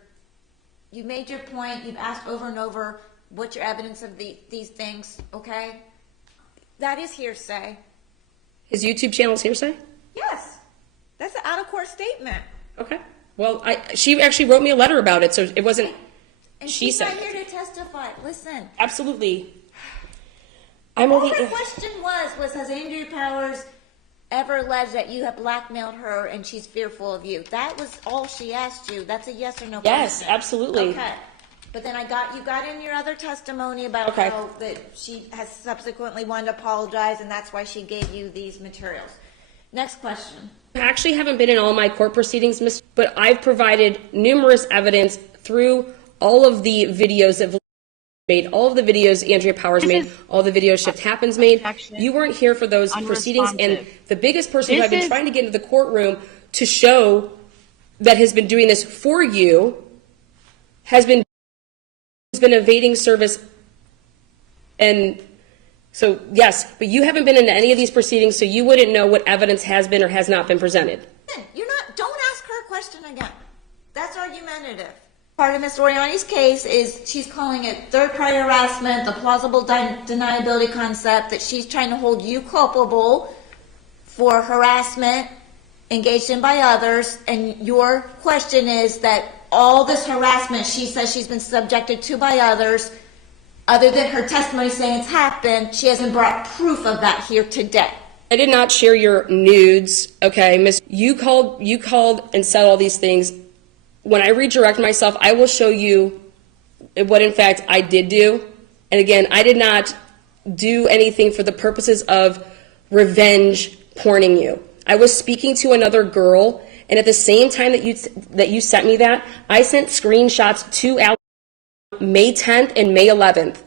You made your point. You've asked over and over what's your evidence of these things, okay? That is hearsay. His YouTube channel is hearsay? Yes. That's an out-of-court statement. Okay. Well, she actually wrote me a letter about it, so it wasn't... And she she's said not here to testify. Listen. Absolutely. All her question was has Andrea Powers ever alleged that you have blackmailed her and she's fearful of you? That was all she asked you. That's a yes or no question. Yes, absolutely. Okay. But then you got in your other testimony about how that she has subsequently wanted to apologize and that's why she gave you these materials. Next question. I actually haven't been in all my court proceedings, Miss, but I've provided numerous evidence through all of the videos that made, all of the videos Andrea Powers made, all the videos Shift Happens made. You weren't here for those proceedings, and the biggest person who I've been trying to get into the courtroom to show that has been doing this for you has been evading service. And so, yes, but you haven't been in any of these proceedings, so you wouldn't know what evidence has been or has not been presented. Don't ask her a question again. That's argumentative. Part of Ms. Oriani's case is she's calling it third-party harassment, the plausible deniability concept, that she's trying to hold you culpable for harassment engaged in by others, and your question is that all this harassment she says she's been subjected to by others, other than her testimony saying it's happened, she hasn't brought proof of that here today. I did not share your nudes, okay, Miss. You called and said all these things. When I redirect myself, I will show you what, in fact, I did do. And again, I did not do anything for the purposes of revenge porning you. I was speaking to another girl, and at the same time that you sent me that, I sent screenshots to Alex May 10th and May 11th.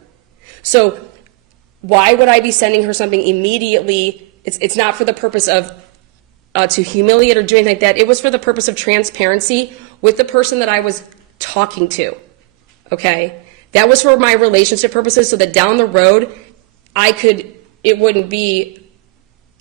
So why would I be sending her something immediately? It's not for the purpose of to humiliate or do anything like that. It was for the purpose of transparency with the person that I was talking to, okay? That was for my relationship purposes, so that down the road, it wouldn't be,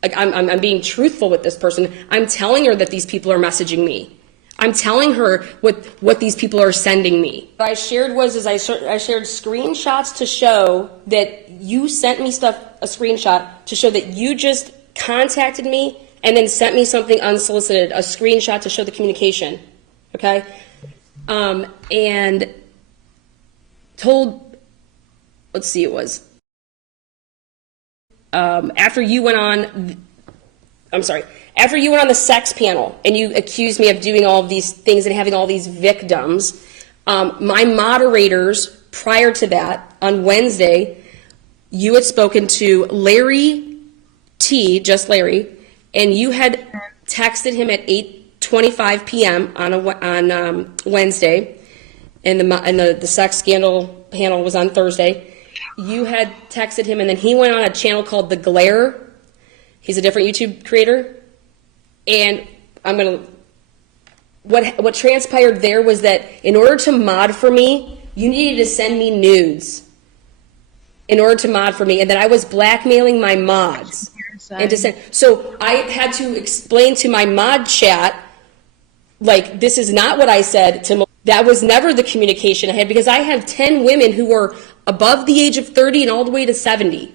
like, I'm being truthful with this person. I'm telling her that these people are messaging me. I'm telling her what these people are sending me. What I shared I shared screenshots to show that you sent me a screenshot to show that you just contacted me and then sent me something unsolicited, a screenshot to show the communication, okay? And told, let's see, it was, after you went on the sex panel and you accused me of doing all of these things and having all these victims, my moderators prior to that, on Wednesday, you had spoken to Larry T, just Larry, and you had texted him at 8:25 p.m. on Wednesday, and the sex scandal panel was on Thursday. You had texted him, and then he went on a channel called The Glare. He's a different YouTube creator, and what transpired there was that in order to mod for me, you needed to send me nudes in order to mod for me, and that I was blackmailing my mods. So I had to explain to my mod chat, like, this is not what I said to. That was never the communication I had, because I have 10 women who were above the age of 30 and all the way to 70,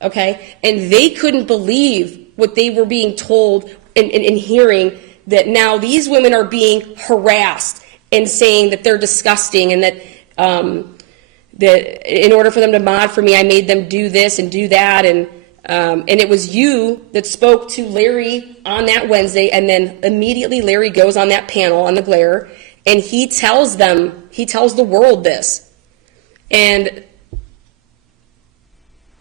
okay? And they couldn't believe what they were being told and hearing, that now these women are being harassed and saying that they're disgusting, and that in order for them to mod for me, I made them do this and do that, and it was you that spoke to Larry on that Wednesday, and then immediately Larry goes on that panel on The Glare, And he tells the world this. And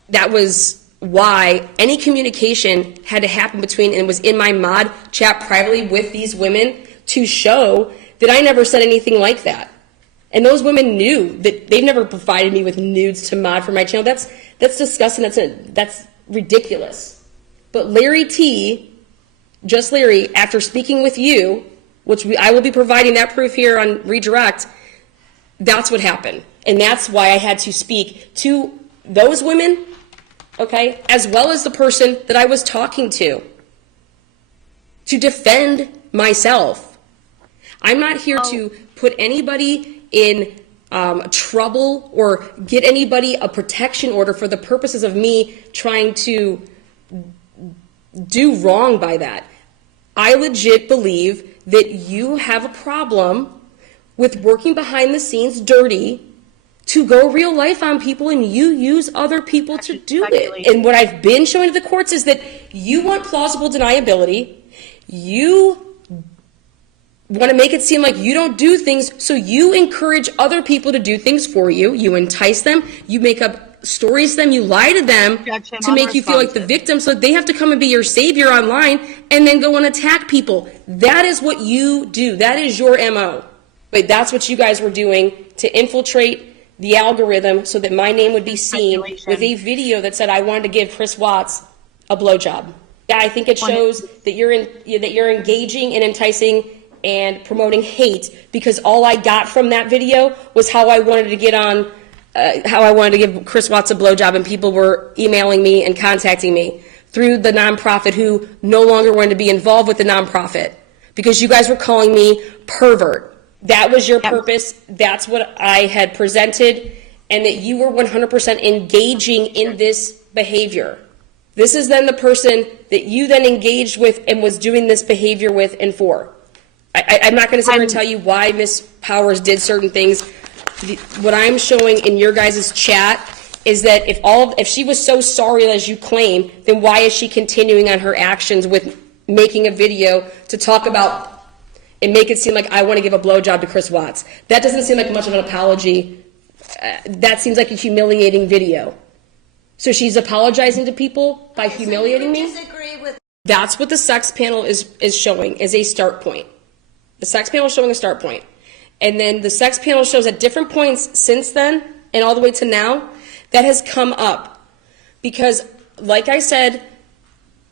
that was why any communication had to happen between, and was in my mod chat privately with these women to show that I never said anything like that. And those women knew that they've never provided me with nudes to mod for my channel. That's disgusting. That's ridiculous. But Larry T, just Larry, after speaking with you, which I will be providing that proof here on redirect, that's what happened. And that's why I had to speak to those women, okay, as well as the person that I was talking to defend myself. I'm not here to put anybody in trouble or get anybody a protection order for the purposes of me trying to do wrong by that. I legit believe that you have a problem with working behind the scenes dirty to go real life on people, and you use other people to do it. And what I've been showing to the courts is that you want plausible deniability. You want to make it seem like you don't do things, so you encourage other people to do things for you. You entice them. You make up stories to them. You lie to them to make you feel like the victim, so they have to come and be your savior online and then go and attack people. That is what you do. That is your MO. But that's what you guys were doing to infiltrate the algorithm so that my name would be seen with a video that said I wanted to give Chris Watts a blowjob. Yeah, I think it shows that you're engaging and enticing and promoting hate, because all I got from that video was how I wanted to get on, how I wanted to give Chris Watts a blowjob, and people were emailing me and contacting me through the nonprofit who no longer wanted to be involved with the nonprofit because you guys were calling me pervert. That was your purpose. That's what I had presented, and that you were 100% engaging in this behavior. This is then the person that you then engaged with and was doing this behavior with and for. I'm not going to sit here and tell you why Miss Powers did certain things. What I'm showing in your guys' chat is that if she was so sorry as you claim, then why is she continuing on her actions with making a video to talk about and make it seem like I want to give a blowjob to Chris Watts? That doesn't seem like much of an apology. That seems like a humiliating video. So she's apologizing to people by humiliating me? Disagree with. That's what the sex panel is showing, is a start point. The sex panel is showing a start point. And then the sex panel shows at different points since then and all the way to now that has come up. Because, like I said,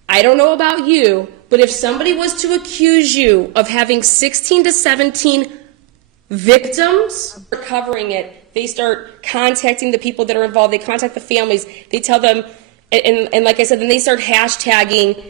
I don't know about you, but if somebody was to accuse you of having 16 to 17 victims for covering it, they start contacting the people that are involved. They contact the families. They tell them, and like I said, then they start hashtagging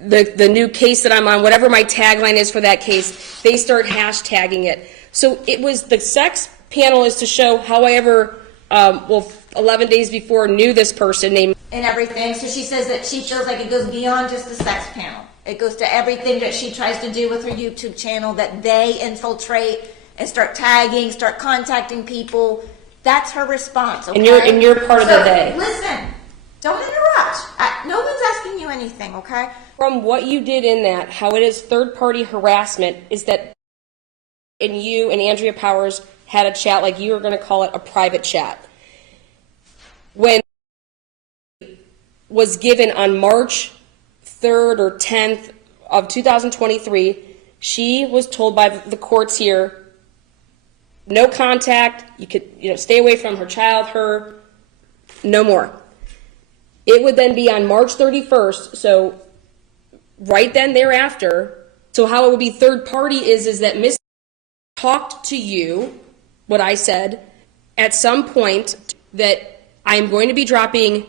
the new case that I'm on, whatever my tagline is for that case, they start hashtagging it. So it was, the sex panel is to show how I ever, 11 days before knew this person named. And everything. So she says that she feels like it goes beyond just the sex panel. It goes to everything that she tries to do with her YouTube channel, that they infiltrate and start tagging, start contacting people. That's her response. Okay? And you're part of the day. Listen, don't interrupt. No one's asking you anything, okay? From what you did in that, how it is third-party harassment, is that and you and Andrea Powers had a chat, like you were going to call it a private chat. When was given on March 3rd or 10th of 2023, she was told by the courts here, no contact, you could stay away from her child, her, no more. It would then be on March 31st, so right then thereafter. So how it would be third party is that Miss talked to you, what I said, at some point that I'm going to be dropping,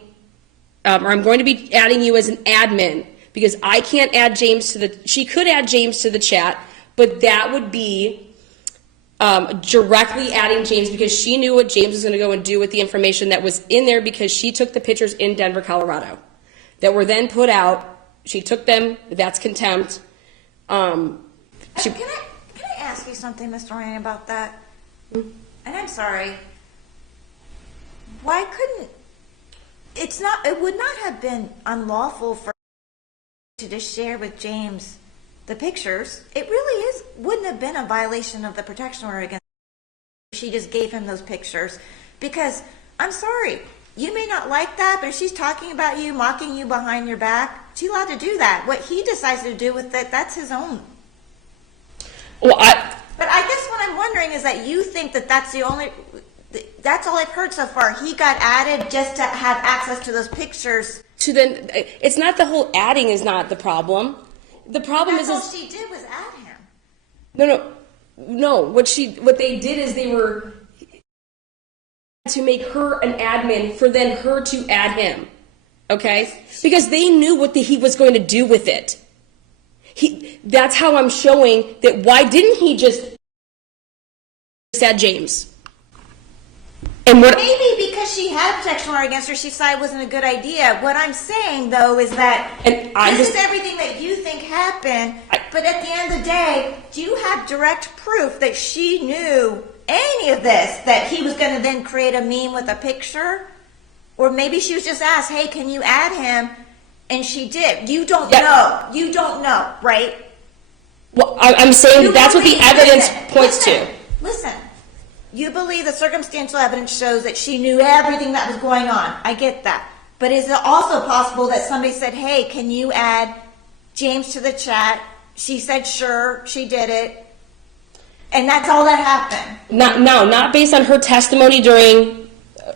or I'm going to be adding you as an admin, because I can't add James to the, she could add James to the chat, but that would be directly adding James, because she knew what James was going to go and do with the information that was in there, because she took the pictures in Denver, Colorado, that were then put out. She took them. That's contempt. Can I ask you something, Mr. Ryan, about that? And I'm sorry. Why couldn't it would not have been unlawful for to just share with James the pictures. It really is wouldn't have been a violation of the protection order against if she just gave him those pictures. Because, I'm sorry, you may not like that, but if she's talking about you, mocking you behind your back, she's allowed to do that. What he decides to do with it, that's his own. Well, But I guess what I'm wondering is that you think that that's all I've heard so far. He got added just to have access to those pictures. it's not the whole adding is not the problem. The problem That's is all she did was add him. No. What they did is they were to make her an admin for then her to add him. Okay? Because they knew what he was going to do with it. That's how I'm showing that. Why didn't he just add James? And Maybe because she had a protection order against her, she decided it wasn't a good idea. What I'm saying, though, is that this is everything that you think happened, but at the end of the day, do you have direct proof that she knew any of this, that he was going to then create a meme with a picture? Or maybe she was just asked, hey, can you add him? And she did. You don't know. You don't know, right? Well, I'm saying that's what the evidence points to. Listen. You believe the circumstantial evidence shows that she knew everything that was going on. I get that. But is it also possible that somebody said, hey, can you add James to the chat? She said, sure, she did it. And that's all that happened. Not based on her testimony during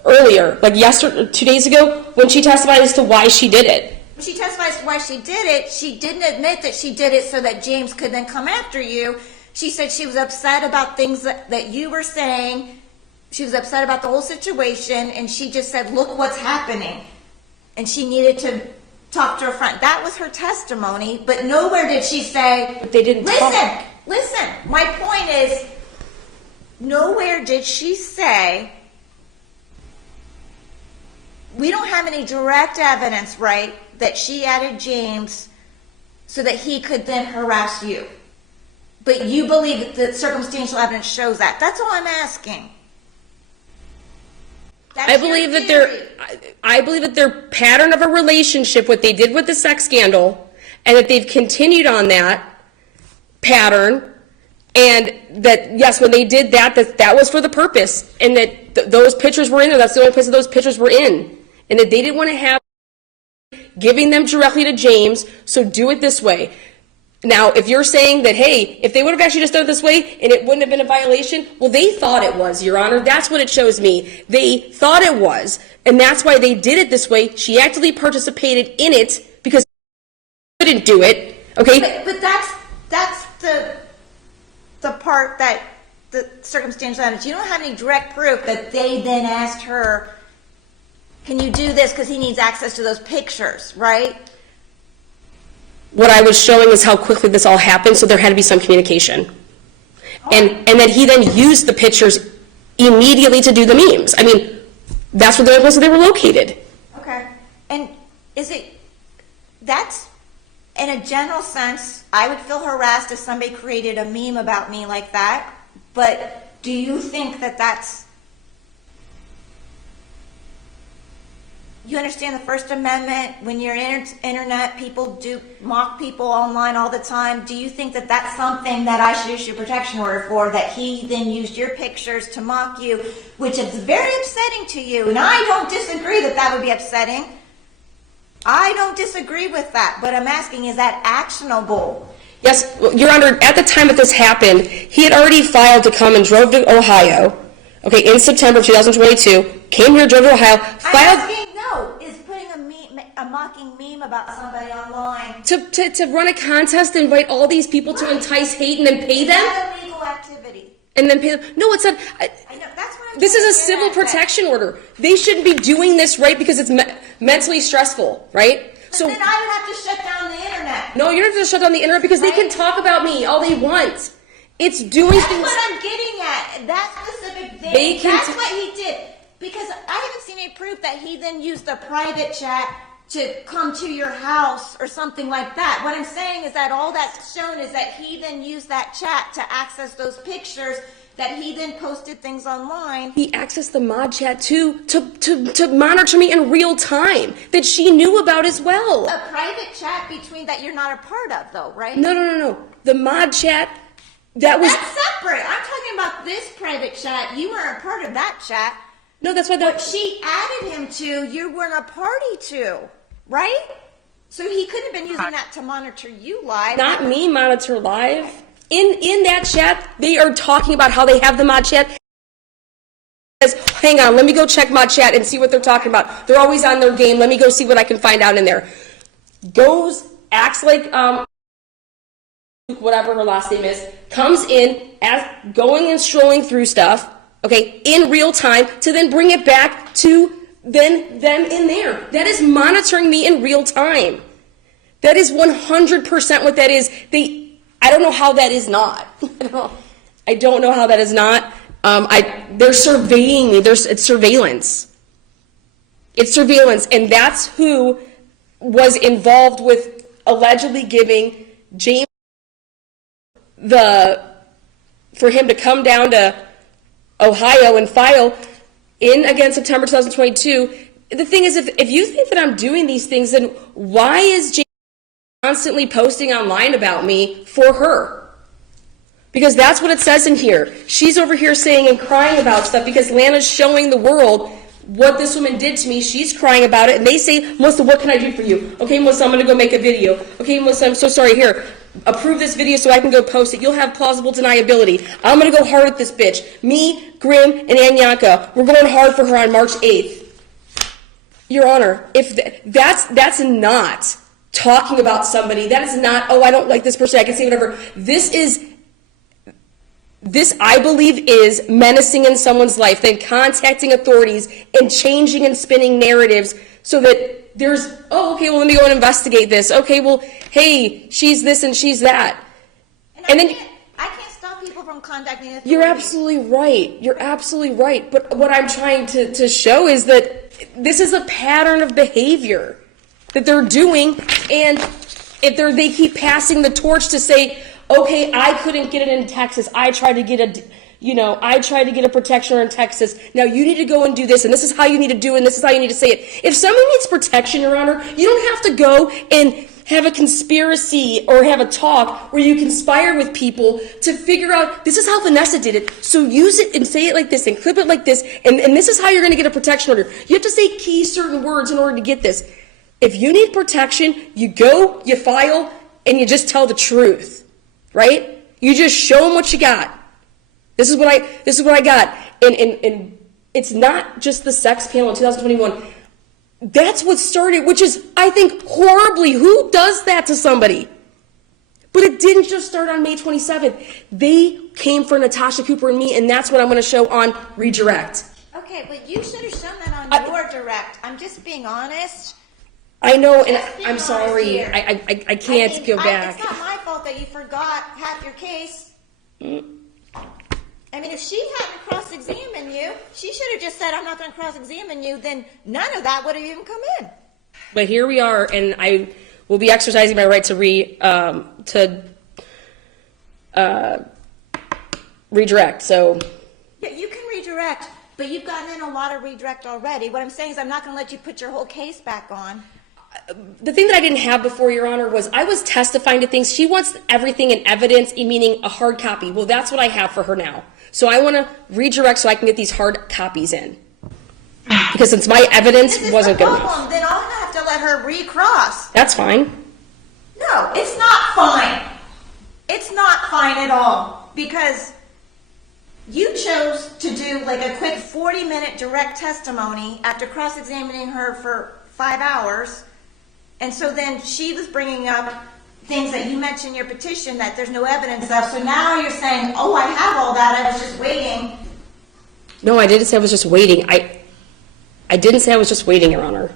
earlier, like 2 days ago, when she testified as to why she did it. When she testified as to why she did it, she didn't admit that she did it so that James could then come after you. She said she was upset about things that you were saying. She was upset about the whole situation, and she just said, look what's happening. And she needed to talk to her friend. That was her testimony, but nowhere did she say, but they didn't listen, my point is, nowhere did she say, we don't have any direct evidence, right, that she added James so that he could then harass you. But you believe that circumstantial evidence shows that. That's all I'm asking. I believe that their pattern of a relationship, what they did with the sex scandal, and that they've continued on that pattern, and that, yes, when they did that was for the purpose, and that those pictures were in there. That's the only place that those pictures were in. And that they didn't want to have giving them directly to James, so do it this way. Now, if you're saying that, hey, if they would have actually just done it this way and it wouldn't have been a violation, well, they thought it was, Your Honor. That's what it shows me. They thought it was, and that's why they did it this way. She actively participated in it because she couldn't do it, okay? But that's the part that the circumstantial evidence. You don't have any direct proof that they then asked her, can you do this because he needs access to those pictures, right? What I was showing is how quickly this all happened, so there had to be some communication. And that he then used the pictures immediately to do the memes. I mean, that's where they were located. Okay. And that's, in a general sense, I would feel harassed if somebody created a meme about me like that, but do you think that that's, you understand the First Amendment, when you're internet, people do mock people online all the time. Do you think that that's something that I should issue a protection order for, that he then used your pictures to mock you, which is very upsetting to you? And I don't disagree that would be upsetting. I don't disagree with that, but I'm asking, is that actionable? Yes, Your Honor, at the time that this happened, he had already filed to come and drove to Ohio, okay, in September 2022, came here, drove to Ohio, filed... I'm asking, no, is putting a mocking meme about somebody online... To run a contest, invite all these people to entice hate and then pay them? It's not a legal activity. And then pay them? No, it's not... I know, that's what I'm This is a civil protection order. They shouldn't be doing this, right, because it's mentally stressful, right? So then I would have to shut down the internet. No, you don't have to shut down the internet because they can talk about me all they want. It's doing That's things... what I'm getting at. That specific thing. They can That's what he did. Because I haven't seen any proof that he then used the private chat to come to your house or something like that. What I'm saying is that all that's shown is that he then used that chat to access those pictures, that he then posted things online. He accessed the mod chat too to monitor me in real time that she knew about as well. A private chat between that you're not a part of, though, right? No. The mod chat That was That's separate. I'm talking about this private chat. You weren't a part of that chat. no. That's why that She added him to, you weren't a party to, right? So he couldn't have been using that to monitor you live. not me monitor live. In that chat, they are talking about how they have the mod chat. Hang on, let me go check mod chat and see what they're talking about. They're always on their game. Let me go see what I can find out in there. Acts like whatever her last name is, comes in as going and strolling through stuff, okay, in real time to then bring it back to then them in there. That is monitoring me in real time. That is 100% what that is. I don't know how that is not. I don't know how that is not. They're surveying me. It's surveillance. It's surveillance, and that's who was involved with allegedly giving James for him to come down to Ohio and file in against September 2022. The thing is, if you think that I'm doing these things, then why is James constantly posting online about me for her? Because that's what it says in here. She's over here saying and crying about stuff because Lana's showing the world what this woman did to me. She's crying about it, and they say, Melissa, what can I do for you? Okay, Melissa, I'm going to go make a video. Okay, Melissa, I'm so sorry. Here, approve this video so I can go post it. You'll have plausible deniability. I'm going to go hard at this bitch. Me, Grim, and Anyanka, we're going hard for her on March 8th. Your Honor, if that's not talking about somebody, that is not, oh, I don't like this person, I can say whatever. This, I believe, is menacing in someone's life, then contacting authorities and changing and spinning narratives so that there's, oh, okay, well, let me go and investigate this. Okay, well, hey, she's this and she's that. And then I can't stop people from contacting authorities. You're absolutely right. You're absolutely right. But what I'm trying to show is that this is a pattern of behavior that they're doing, and if they keep passing the torch to say, okay, I couldn't get it in Texas. I tried to get a protection order in Texas. Now you need to go and do this, and this is how you need to do it, and this is how you need to say it. If someone needs protection, Your Honor, you don't have to go and have a conspiracy or have a talk where you conspire with people to figure out, this is how Vanessa did it, so use it and say it like this and clip it like this, and this is how you're going to get a protection order. You have to say key certain words in order to get this. If you need protection, you go, you file, and you just tell the truth. Right? You just show them what you got. This is what I got. And it's not just the sex panel in 2021. That's what started, which is, I think, horribly. Who does that to somebody? But it didn't just start on May 27th. They came for Natasha Cooper and me, and that's what I'm going to show on Redirect. Okay, but you should have shown that on your direct. I'm just being honest. I know, and I'm sorry. I can't go back. It's not my fault that you forgot half your case. I mean, if she hadn't cross-examined you, she should have just said, I'm not going to cross-examine you, then none of that would have even come in. But here we are, and I will be exercising my right to redirect. So Yeah, you can redirect, but you've gotten in a lot of redirect already. What I'm saying is I'm not going to let you put your whole case back on. The thing that I didn't have before, Your Honor, was I was testifying to things. She wants everything in evidence, meaning a hard copy. Well, that's what I have for her now. So I want to redirect so I can get these hard copies in. Because since my evidence wasn't good enough. Then I'll have to let her recross. That's fine. No, it's not fine. It's not fine at all. Because you chose to do like a quick 40-minute direct testimony after cross-examining her for 5 hours. And so then she was bringing up things that you mentioned in your petition that there's no evidence of. So now you're saying, oh, I have all that. I was just waiting. No, I didn't say I was just waiting. I didn't say I was just waiting, Your Honor.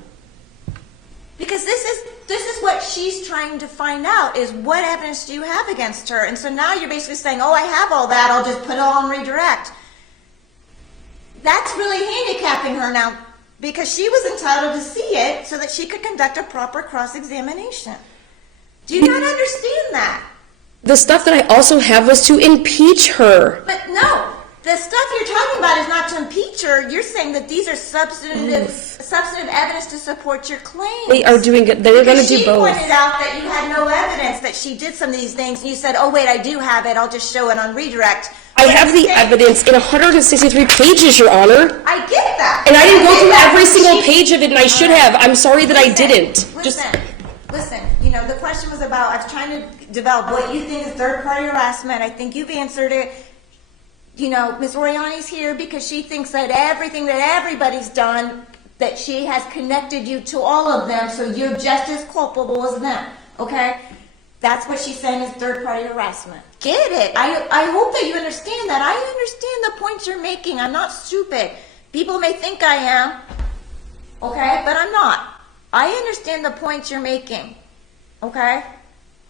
Because this is what she's trying to find out, is what evidence do you have against her? And so now you're basically saying, oh, I have all that. I'll just put it all on redirect. That's really handicapping her now, because she was entitled to see it so that she could conduct a proper cross-examination. Do you not understand that? The stuff that I also have was to impeach her. But no, the stuff you're talking about is not to impeach her. You're saying that these are substantive evidence to support your claim. They are doing good. They're going to do both. She pointed out that you had no evidence that she did some of these things, and you said, oh, wait, I do have it. I'll just show it on redirect. I have the evidence in 163 pages, Your Honor. I get that. And I didn't go through every single page of it, and I should have. I'm sorry that I didn't. Listen, you know, the question was about, I was trying to develop what you think is third-party harassment. I think you've answered it. You know, Ms. Oriani's here because she thinks that everything that everybody's done, that she has connected you to all of them, so you're just as culpable as them, okay? That's what she's saying is third-party harassment. Get it. I hope that you understand that. I understand the points you're making. I'm not stupid. People may think I am, okay? But I'm not. I understand the points you're making, okay?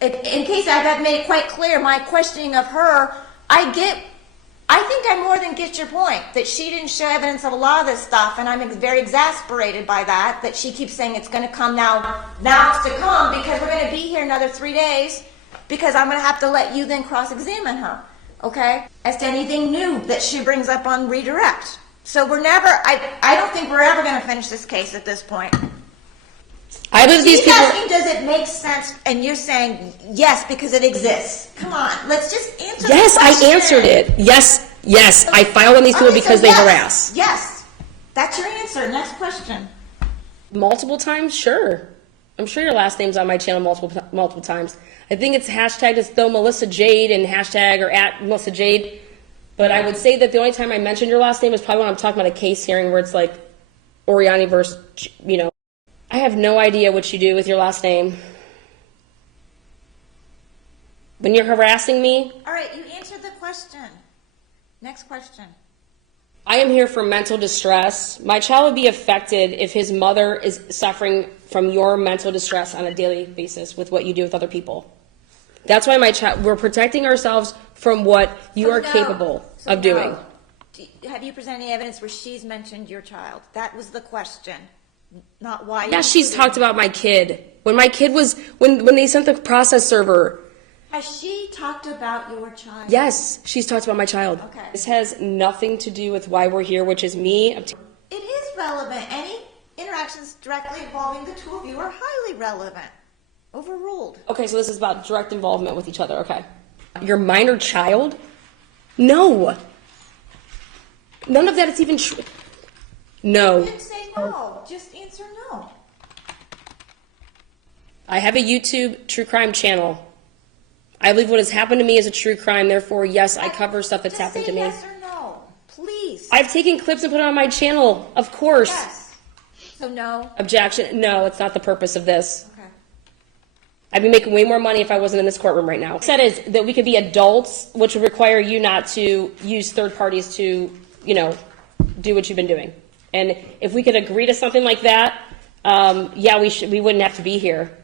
In case I haven't made it quite clear, my questioning of her, I think I more than get your point, that she didn't show evidence of a lot of this stuff, and I'm very exasperated by that she keeps saying it's going to come now it's to come, because we're going to be here another 3 days, because I'm going to have to let you then cross-examine her, okay, as to anything new that she brings up on redirect. So I don't think we're ever going to finish this case at this point. I believe these people. Asking, does it make sense? And you're saying yes because it exists. Come on, let's just answer. Yes, the question. I answered it. Yes, I filed on these people because they harass. Yes, that's your answer. Next question. Multiple times, sure. I'm sure your last name's on my channel multiple times. I think it's hashtag just though Melissa Jade and hashtag or at Melissa Jade. But I would say that the only time I mentioned your last name is probably when I'm talking about a case hearing where it's like Oriani versus, you know. I have no idea what you do with your last name. When you're harassing me. All right, you answered the question. Next question. I am here for mental distress. My child would be affected if his mother is suffering from your mental distress on a daily basis with what you do with other people. That's why we're protecting ourselves from what you are capable of doing. Have you presented any evidence where she's mentioned your child? That was the question. Not why. Yeah, she's talked about my kid. When my kid was, when they sent the process server. Has she talked about your child? Yes, she's talked about my child. Okay. This has nothing to do with why we're here, which is me. It is relevant. Any interactions directly involving the two of you are highly relevant. Overruled. Okay, so this is about direct involvement with each other. Okay. Your minor child? No. None of that is even true. No. You didn't say no. Just answer no. I have a YouTube true crime channel. I believe what has happened to me is a true crime. Therefore, yes, I cover stuff that's happened to me. Yes or no, please. I've taken clips and put it on my channel. Of course. Yes. So no. Objection. No, it's not the purpose of this. Okay. I'd be making way more money if I wasn't in this courtroom right now. What I said is that we could be adults, which would require you not to use third parties to, you know, do what you've been doing. And if we could agree to something like that, yeah, we wouldn't have to be here.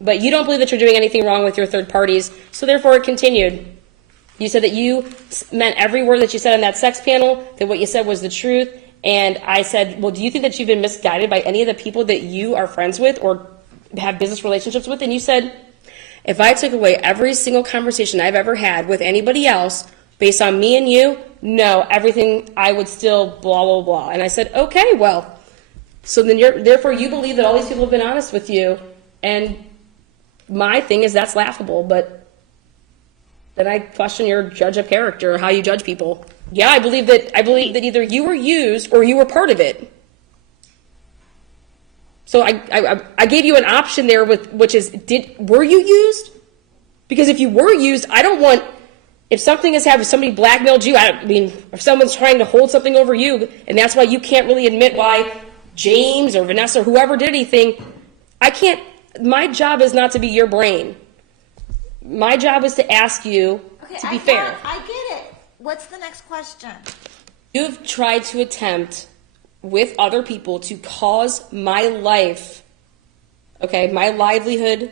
But you don't believe that you're doing anything wrong with your third parties, so therefore it continued. You said that you meant every word that you said on that sex panel, that what you said was the truth, and I said, well, do you think that you've been misguided by any of the people that you are friends with or have business relationships with? And you said, if I took away every single conversation I've ever had with anybody else based on me and you, no, everything, I would still blah, blah, blah. And I said, okay, well, so then therefore you believe that all these people have been honest with you, and my thing is that's laughable, but then I question your judge of character, how you judge people. Yeah, I believe that either you were used or you were part of it. So I gave you an option there which is, were you used? Because if you were used, I don't want, if something has happened, if somebody blackmailed you, I mean, if someone's trying to hold something over you, and that's why you can't really admit why James or Vanessa or whoever did anything, I can't. My job is not to be your brain. My job is to ask you to be fair. I get it. What's the next question? You've tried to attempt with other people to cause my life, okay, my livelihood.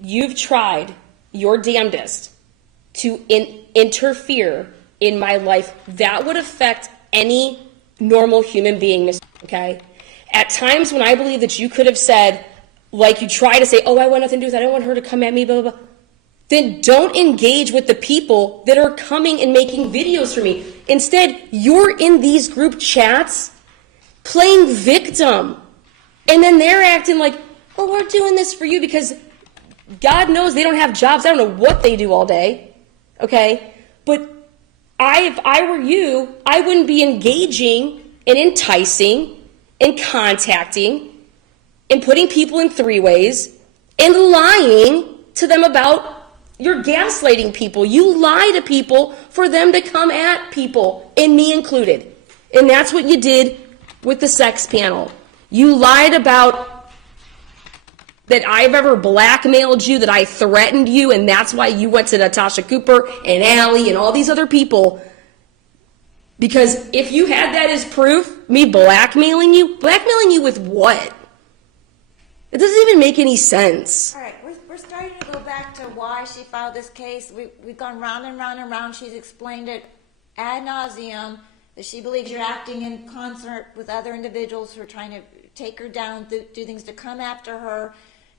You've tried your damnedest to interfere in my life. That would affect any normal human being, okay? At times when I believe that you could have said, like you try to say, oh, I want nothing to do with that, I don't want her to come at me, blah, blah, blah. then don't engage with the people that are coming and making videos for me. Instead, you're in these group chats playing victim. And then they're acting like, oh, we're doing this for you because God knows they don't have jobs. I don't know what they do all day. Okay? But if I were you, I wouldn't be engaging and enticing and contacting and putting people in three-ways and lying to them about. You're gaslighting people. You lie to people for them to come at people, and me included. And that's what you did with the sex panel. You lied about that I've ever blackmailed you, that I threatened you, and that's why you went to Natasha Cooper and Allie and all these other people. Because if you had that as proof, me blackmailing you with what? It doesn't even make any sense. All right, we're starting to go back to why she filed this case. We've gone round and round and round. She's explained it ad nauseum, that she believes you're acting in concert with other individuals who are trying to take her down, do things to come after her.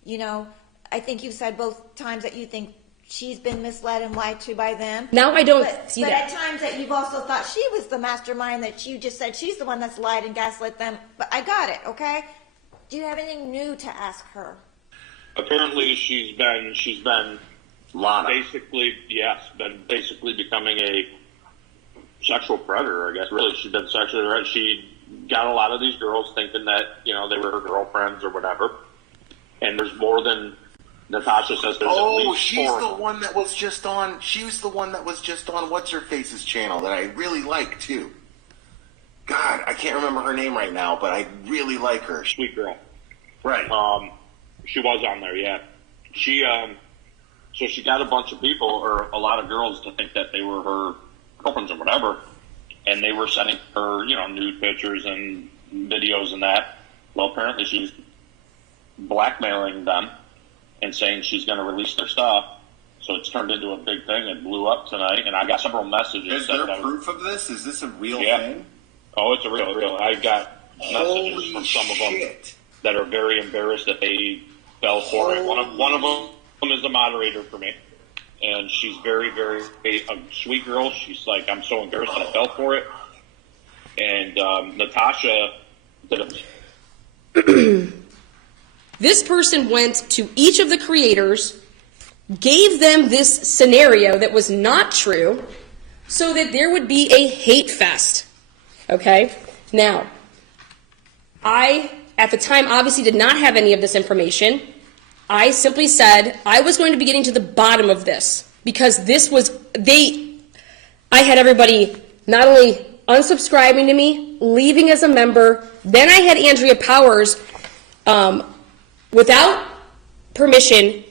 You know, I think you've said both times that you think she's been misled and lied to by them. Now I don't see but that. But at times that you've also thought she was the mastermind, that you just said she's the one that's lied and gaslit them. But I got it, okay? Do you have anything new to ask her? Apparently, she's been Lana. been basically becoming a sexual predator, I guess. Really, she's been sexually harassed. She got a lot of these girls thinking that, you know, they were her girlfriends or whatever. And there's more than Natasha says. There's at least she's four. the one that was just on. She was the one that was just on What's Her Face's channel that I really like too. God, I can't remember her name right now, but I really like her. Sweet girl. Right. She was on there, yeah. So she got a bunch of people, or a lot of girls, to think that they were her girlfriends or whatever, and they were sending her, you know, nude pictures and videos and that. Well, apparently she's blackmailing them and saying she's going to release their stuff. So it's turned into a big thing. It blew up tonight, and I got several messages. Is there proof of this? Is this a real thing? Oh, it's a real. I got messages from some of them that are very embarrassed that they fell for it. One of them is a moderator for me, and she's very, very a sweet girl. She's like, I'm so embarrassed that I fell for it. And Natasha did a... This person went to each of the creators, gave them this scenario that was not true, so that there would be a hate fest. Okay? Now, I, at the time, obviously did not have any of this information. I simply said I was going to be getting to the bottom of this, because this was, I had everybody not only unsubscribing to me, leaving as a member, then I had Andrea Powers, without permission,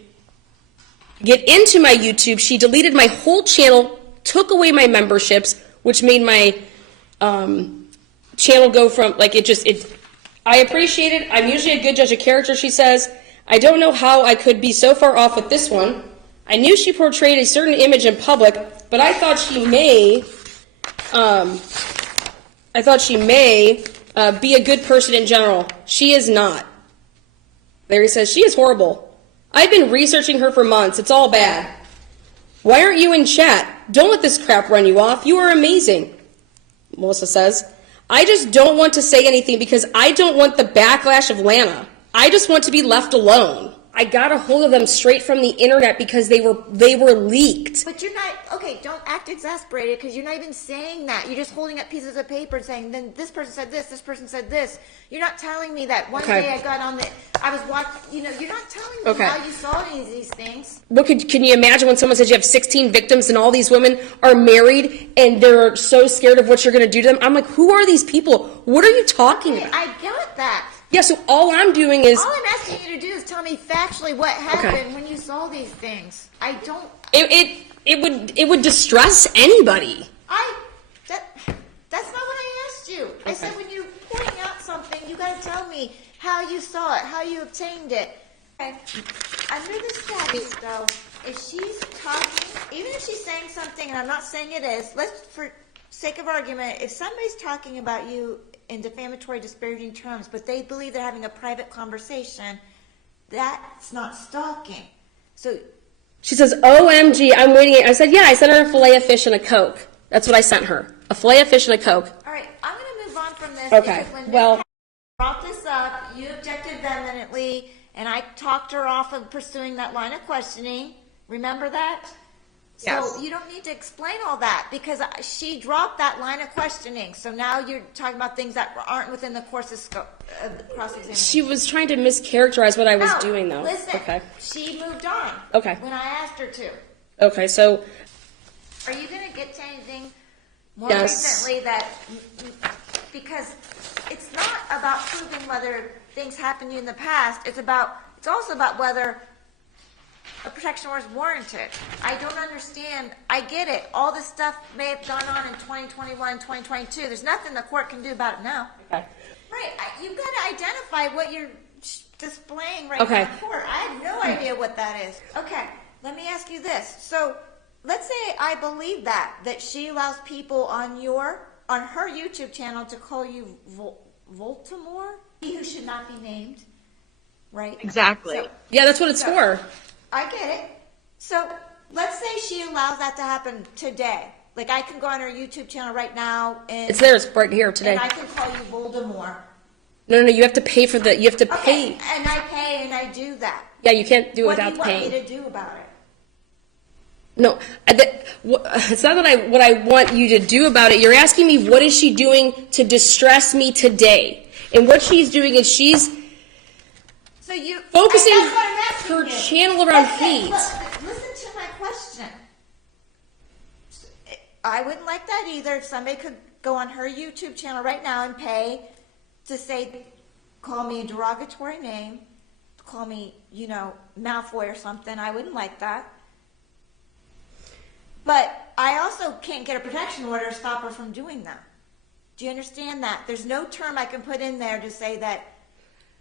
get into my YouTube. She deleted my whole channel, took away my memberships, which made my channel go from, like, I appreciate it. I'm usually a good judge of character, she says. I don't know how I could be so far off with this one. I knew she portrayed a certain image in public, but I thought she may be a good person in general. She is not. Larry says, she is horrible. I've been researching her for months. It's all bad. Why aren't you in chat? Don't let this crap run you off. You are amazing. Melissa says, I just don't want to say anything because I don't want the backlash of Lana. I just want to be left alone. I got a hold of them straight from the internet because they were leaked. But you're not, okay, don't act exasperated, because you're not even saying that. You're just holding up pieces of paper and saying, then this person said this person said this. You're not telling me that one day I got on I was watching, you know, you're not telling me how you saw any of these things. What can you imagine when someone says you have 16 victims and all these women are married and they're so scared of what you're going to do to them? I'm like, who are these people? What are you talking about? I get that. Yeah, so all I'm doing is... All I'm asking you to do is tell me factually what happened when you saw these things. I don't... It would distress anybody. That's not what I asked you. I said when you're pointing out something, you got to tell me how you saw it, how you obtained it. Okay. Under the statute, though, if she's talking, even if she's saying something, and I'm not saying it is, let's, for sake of argument, if somebody's talking about you in defamatory, disparaging terms, but they believe they're having a private conversation, that's not stalking. So She says, OMG, I'm waiting. I said, yeah, I sent her a fillet of fish and a Coke. That's what I sent her. A fillet of fish and a Coke. All right, I'm going to move on from this. Okay, Because when well- Ms. brought this up, you objected vehemently, and I talked her off of pursuing that line of questioning. Remember that? Yes. So you don't need to explain all that because she dropped that line of questioning. So now you're talking about things that aren't within the course's scope of the cross-examination. She was trying to mischaracterize what I was No, doing, though. Listen, Okay. she moved on. Okay. When I asked her to. Okay, so Are you going to get to anything more Yes. recently that, because it's not about proving whether things happened to you in the past, it's also about whether a protection order is warranted. I don't understand. I get it. All this stuff may have gone on in 2021 and 2022. There's nothing the court can do about it now. okay. Right. You've got to identify what you're displaying right Okay. now in court. I have no idea what that is. Okay. Let me ask you this. So let's say I believe that she allows people on her YouTube channel to call you Voldemort, he who should not be named, right? Exactly. So, Yeah, that's what it's for. I get it. So let's say she allows that to happen today. Like I can go on her YouTube channel right now and It's there. It's right here today. and I can call you Voldemort. No, you have to pay for the. You have to Okay, pay. and I pay and I do that. Yeah, you can't do it What do without you want paying. me to do about it? No, it's not that what I want you to do about it. You're asking me what is she doing to distress me today, and what she's doing is she's So you focusing and that's what I'm asking her you. channel around Listen, hate. Listen to my question. I wouldn't like that either. If somebody could go on her YouTube channel right now and pay to say, call me a derogatory name, call me, Malfoy or something, I wouldn't like that. But I also can't get a protection order to stop her from doing that. Do you understand that? There's no term I can put in there to say that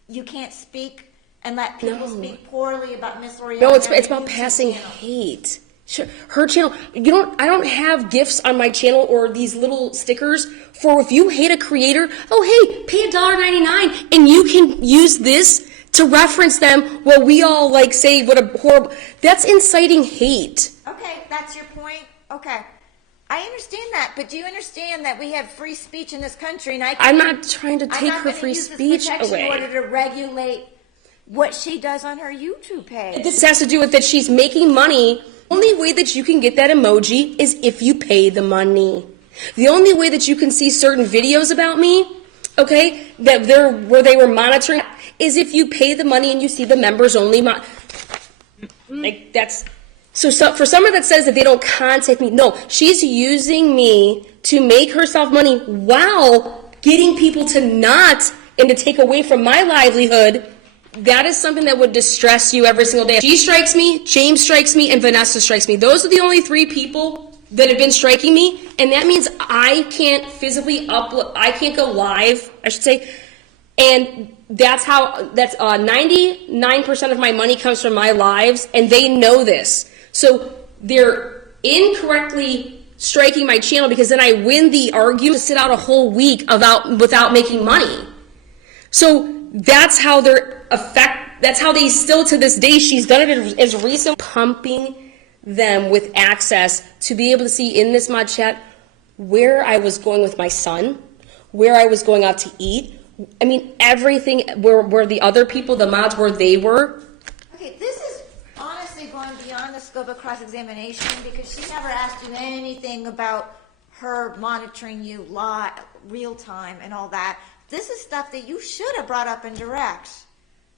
you can't speak and let people speak poorly about Miss Oriani. No, it's on your about YouTube passing channel. hate. Sure, her channel. I don't have gifts on my channel or these little stickers for if you hate a creator. Oh, hey, pay $1.99 and you can use this to reference them. While we all say what a horrible. That's inciting hate. Okay, that's your point. Okay. I understand that, but do you understand that we have free speech in this country? And I'm not trying to I'm take not her gonna free use this speech protection away. order to regulate what she does on her YouTube page. This has to do with that she's making money. The only way that you can get that emoji is if you pay the money. The only way that you can see certain videos about me, okay, where they were monitoring, is if you pay the money and you see the members only. So for someone that says that they don't contact me, no, she's using me to make herself money while getting people to not and to take away from my livelihood. That is something that would distress you every single day. She strikes me, James strikes me, and Vanessa strikes me. Those are the only 3 people that have been striking me, and that means I can't physically upload, I can't go live, I should say, and that's 99% of my money comes from my lives, and they know this. So they're incorrectly striking my channel because then I win the argument to sit out a whole week without making money. So that's how that's how they still to this day, she's done it as recent, pumping them with access to be able to see in this mod chat where I was going with my son, where I was going out to eat. I mean, everything where the other people, the mods, where they were. Okay, this is honestly going beyond the scope of cross-examination because she never asked you anything about her monitoring you live, real time and all that. This is stuff that you should have brought up in direct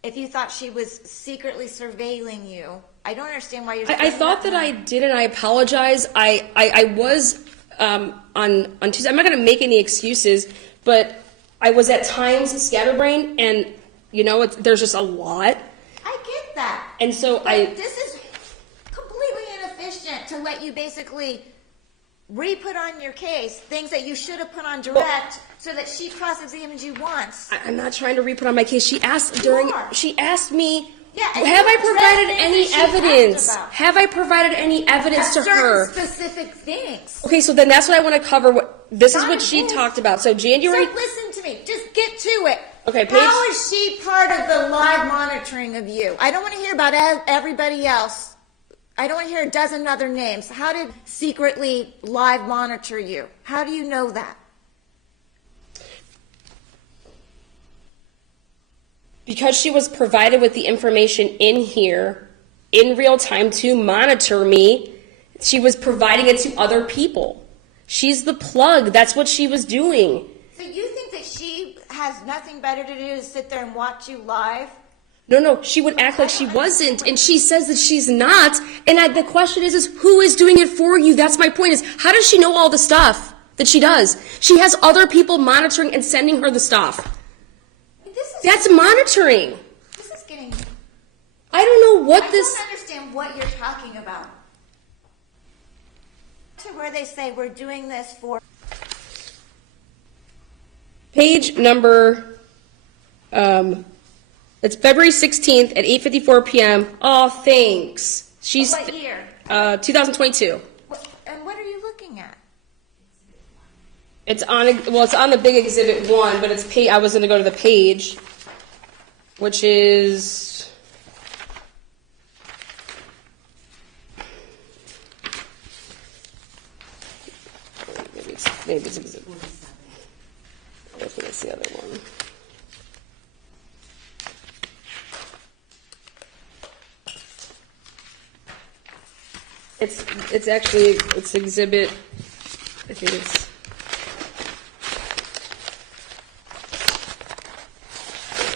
if you thought she was secretly surveilling you. I don't understand why you're I thought that I did, and I apologize. I was on Tuesday. I'm not going to make any excuses, but I was at times scatterbrained, and there's just a lot. I get that. And so But this is completely inefficient to let you basically re-put on your case things that you should have put on direct so that she cross-examined you once. I'm not trying to re-put on my case. She asked She asked me. Yeah, and have you I provided addressed any things that she evidence? asked about. Have I provided any evidence to Certain her? specific things. Okay, so then that's what I want to cover. This is Not what she this. talked about. So January. So listen to me. Just get to it. Okay, Paige. How is she part of the live monitoring of you? I don't want to hear about everybody else I don't hear a dozen other names. How did secretly live monitor you? How do you know that? Because she was provided with the information in here in real time to monitor me. She was providing it to other people. She's the plug. That's what she was doing. So you think that she has nothing better to do than sit there and watch you live? No, she would act like she wasn't, and she says that she's not. And the question is who is doing it for you? That's my point, is how does she know all the stuff that she does? She has other people monitoring and sending her the stuff. That's monitoring. This is getting... I don't know what I this... don't understand what you're talking about. To where they say we're doing this for... Page number... it's February 16th at 8:54 p.m. Oh, thanks. She's... What year? 2022. And what are you looking at? It's on the big exhibit 1, but it's I was going to go to the page, which is maybe it's exhibit. I think it's the other one. It's actually exhibit. I think it's.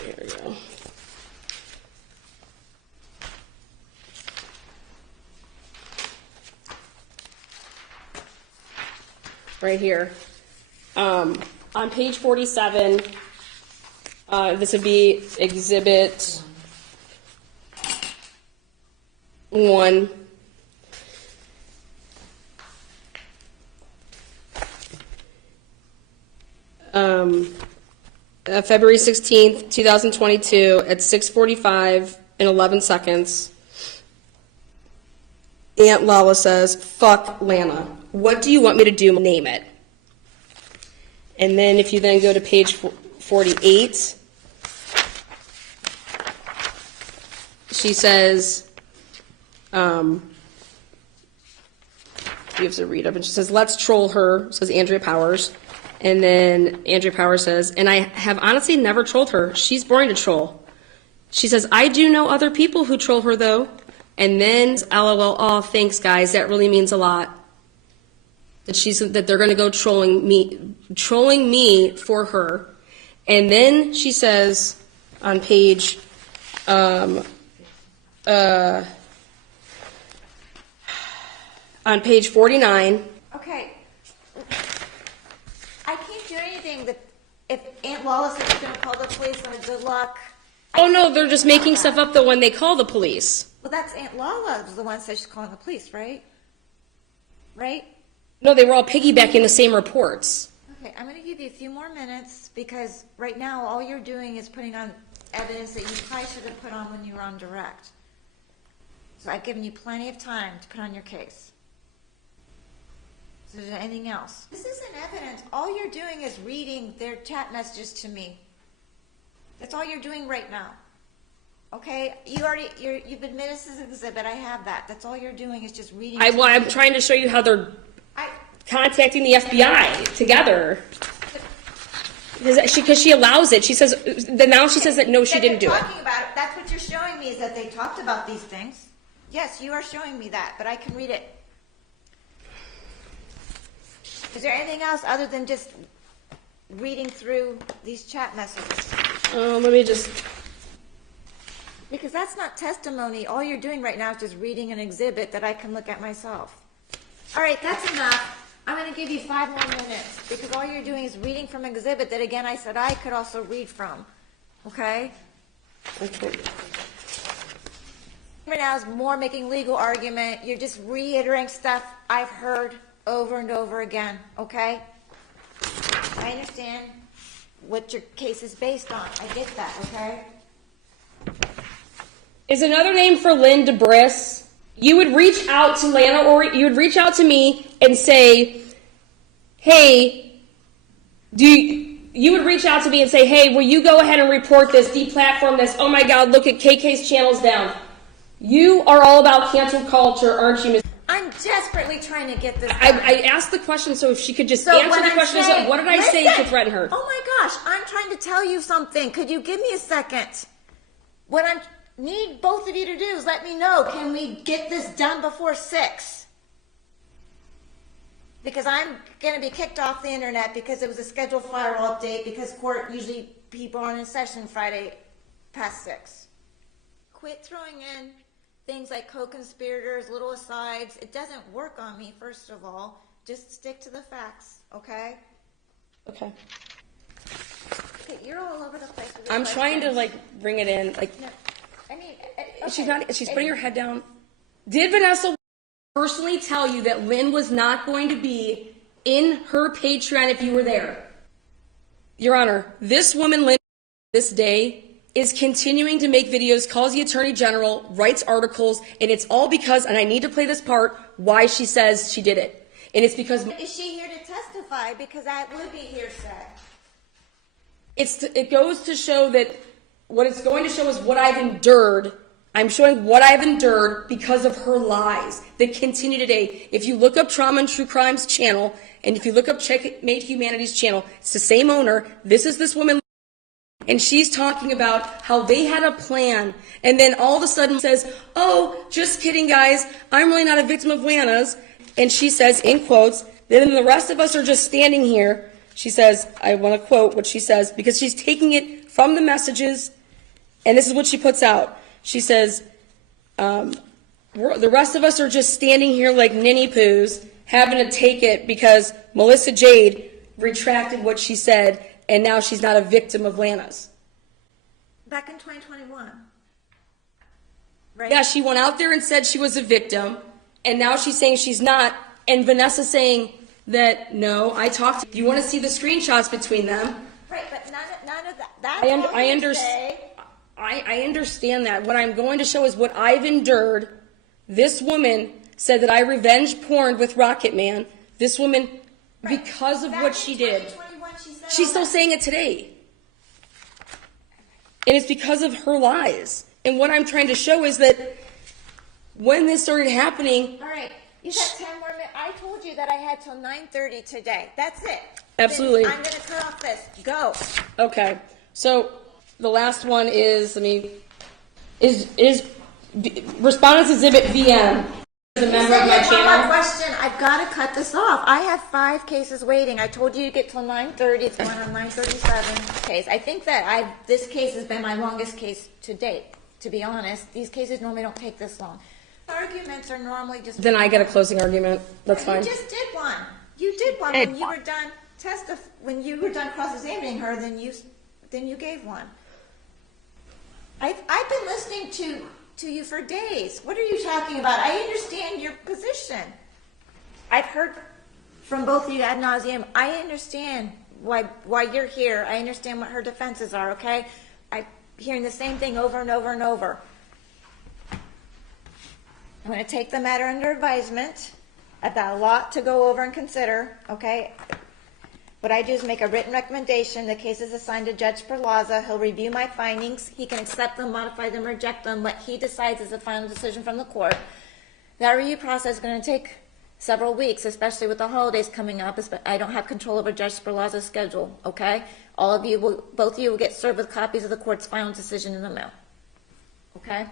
Here we go. Right here. On page 47, this would be exhibit 1. February 16th, 2022 at 6:45 and 11 seconds. Aunt Lala says, "Fuck Lana. What do you want me to do? Name it." And then if you then go to page 48, she says, you have to read up, and she says, "Let's troll her," says Andrea Powers. And then Andrea Powers says, "And I have honestly never trolled her. She's boring to troll." She says, "I do know other people who troll her, though." And then, LOL, oh, thanks, guys. That really means a lot. That they're going to go trolling me for her. And then she says on page, on page 49. Okay. I can't do anything that if Aunt Lala says she's going to call the police, then good luck. Oh, no, they're just making stuff up, though, when they call the police. Well, that's Aunt Lala was the one that said she's calling the police, right? Right? No, they were all piggybacking the same reports. Okay, I'm going to give you a few more minutes because right now all you're doing is putting on evidence that you probably should have put on when you were on direct. So I've given you plenty of time to put on your case. So is there anything else? This isn't evidence. All you're doing is reading their chat messages to me. That's all you're doing right now. Okay? You've admitted this is an exhibit. I have that. That's all you're doing is just reading. I'm trying to show you how they're contacting the FBI together. Because she allows it. She says, now she says that no, she didn't do it. Talking about it. That's what you're showing me is that they talked about these things. Yes, you are showing me that, but I can read it. Is there anything else other than just reading through these chat messages? Let me just... Because that's not testimony. All you're doing right now is just reading an exhibit that I can look at myself. All right, that's enough. I'm going to give you 5 more minutes because all you're doing is reading from an exhibit that, again, I said I could also read from. Okay? Okay. Right now is more making legal argument. You're just reiterating stuff I've heard over and over again. Okay? I understand what your case is based on. I get that. Okay? Is another name for Lynn Debris. You would reach out to Lana, or you would reach out to me and say, hey, you would reach out to me and say, hey, will you go ahead and report this, deplatform this? Oh my God, look at KK's channel's down. You are all about cancel culture, aren't you, Miss? I'm desperately trying to get this done. I asked the question so if she could just answer when the I'm question. saying- What did I say Listen! to threaten her? Oh my gosh, I'm trying to tell you something. Could you give me a second? What I need both of you to do is let me know, can we get this done before 6? Because I'm going to be kicked off the internet because it was a scheduled firewall update because court usually people aren't in session Friday past 6. Quit throwing in things like co-conspirators, little asides. It doesn't work on me, first of all. Just stick to the facts, okay? Okay. Okay, you're all over the place with your I'm trying to questions. bring it in. Like No, I mean, she's putting her head down. Did Vanessa personally tell you that Lynn was not going to be in her Patreon if you were there? Your Honor, this woman, Lynn, this day is continuing to make videos, calls the Attorney General, writes articles, and it's all because, and I need to play this part, why she says she did it. And it's because is she here to testify? Because that would be hearsay. it goes to show that what it's going to show is what I've endured. I'm showing what I've endured because of her lies that continue today. If you look up Trauma and True Crimes channel, and if you look up Checkmate Humanities channel, it's the same owner. This is this woman. And she's talking about how they had a plan, and then all of a sudden says, oh, just kidding, guys. I'm really not a victim of Lana's. And she says, in quotes, then the rest of us are just standing here. She says, I want to quote what she says, because she's taking it from the messages, and this is what she puts out. She says, the rest of us are just standing here like ninny poos, having to take it because Melissa Jade retracted what she said, and now she's not a victim of Lana's. Back in 2021. Right? Yeah, she went out there and said she was a victim, and now she's saying she's not, and Vanessa's saying that, no, I talked to you. Want to see the screenshots between them? Right, but none of that. That's I all hearsay. understand. I understand that. What I'm going to show is what I've endured. This woman said that I revenge porned with Rocket Man. This woman, Right. because of Back what in she did. 2021, she said She's all still that. saying it today. And it's because of her lies. And what I'm trying to show is that when this started happening, All right, you got 10 more minutes. I told you that I had till 9:30 today. That's it. Absolutely. Then I'm going to cut off this. Go. okay. So the last one is, Respondents Exhibit VM. As a member of my One more channel. question. I've got to cut this off. I have 5 cases waiting. I told you to get till 9:30. It's going on 9:37 case. I think that this case has been my longest case to date. To be honest, these cases normally don't take this long. Arguments are normally just. Then I get a closing argument. That's fine. You just did one. You did one when you were done when you were done cross-examining her. Then you gave one. I've been listening to you for days. What are you talking about? I understand your position. I've heard from both of you ad nauseum. I understand why you're here. I understand what her defenses are. Okay, I'm hearing the same thing over and over and over. I'm going to take the matter under advisement. I've got a lot to go over and consider, okay? What I do is make a written recommendation. The case is assigned to Judge Perlaza. He'll review my findings. He can accept them, modify them, reject them. What he decides is the final decision from the court. That review process is going to take several weeks, especially with the holidays coming up. I don't have control over Judge Perlaza's schedule, okay? Both of you will get served with copies of the court's final decision in the mail, okay?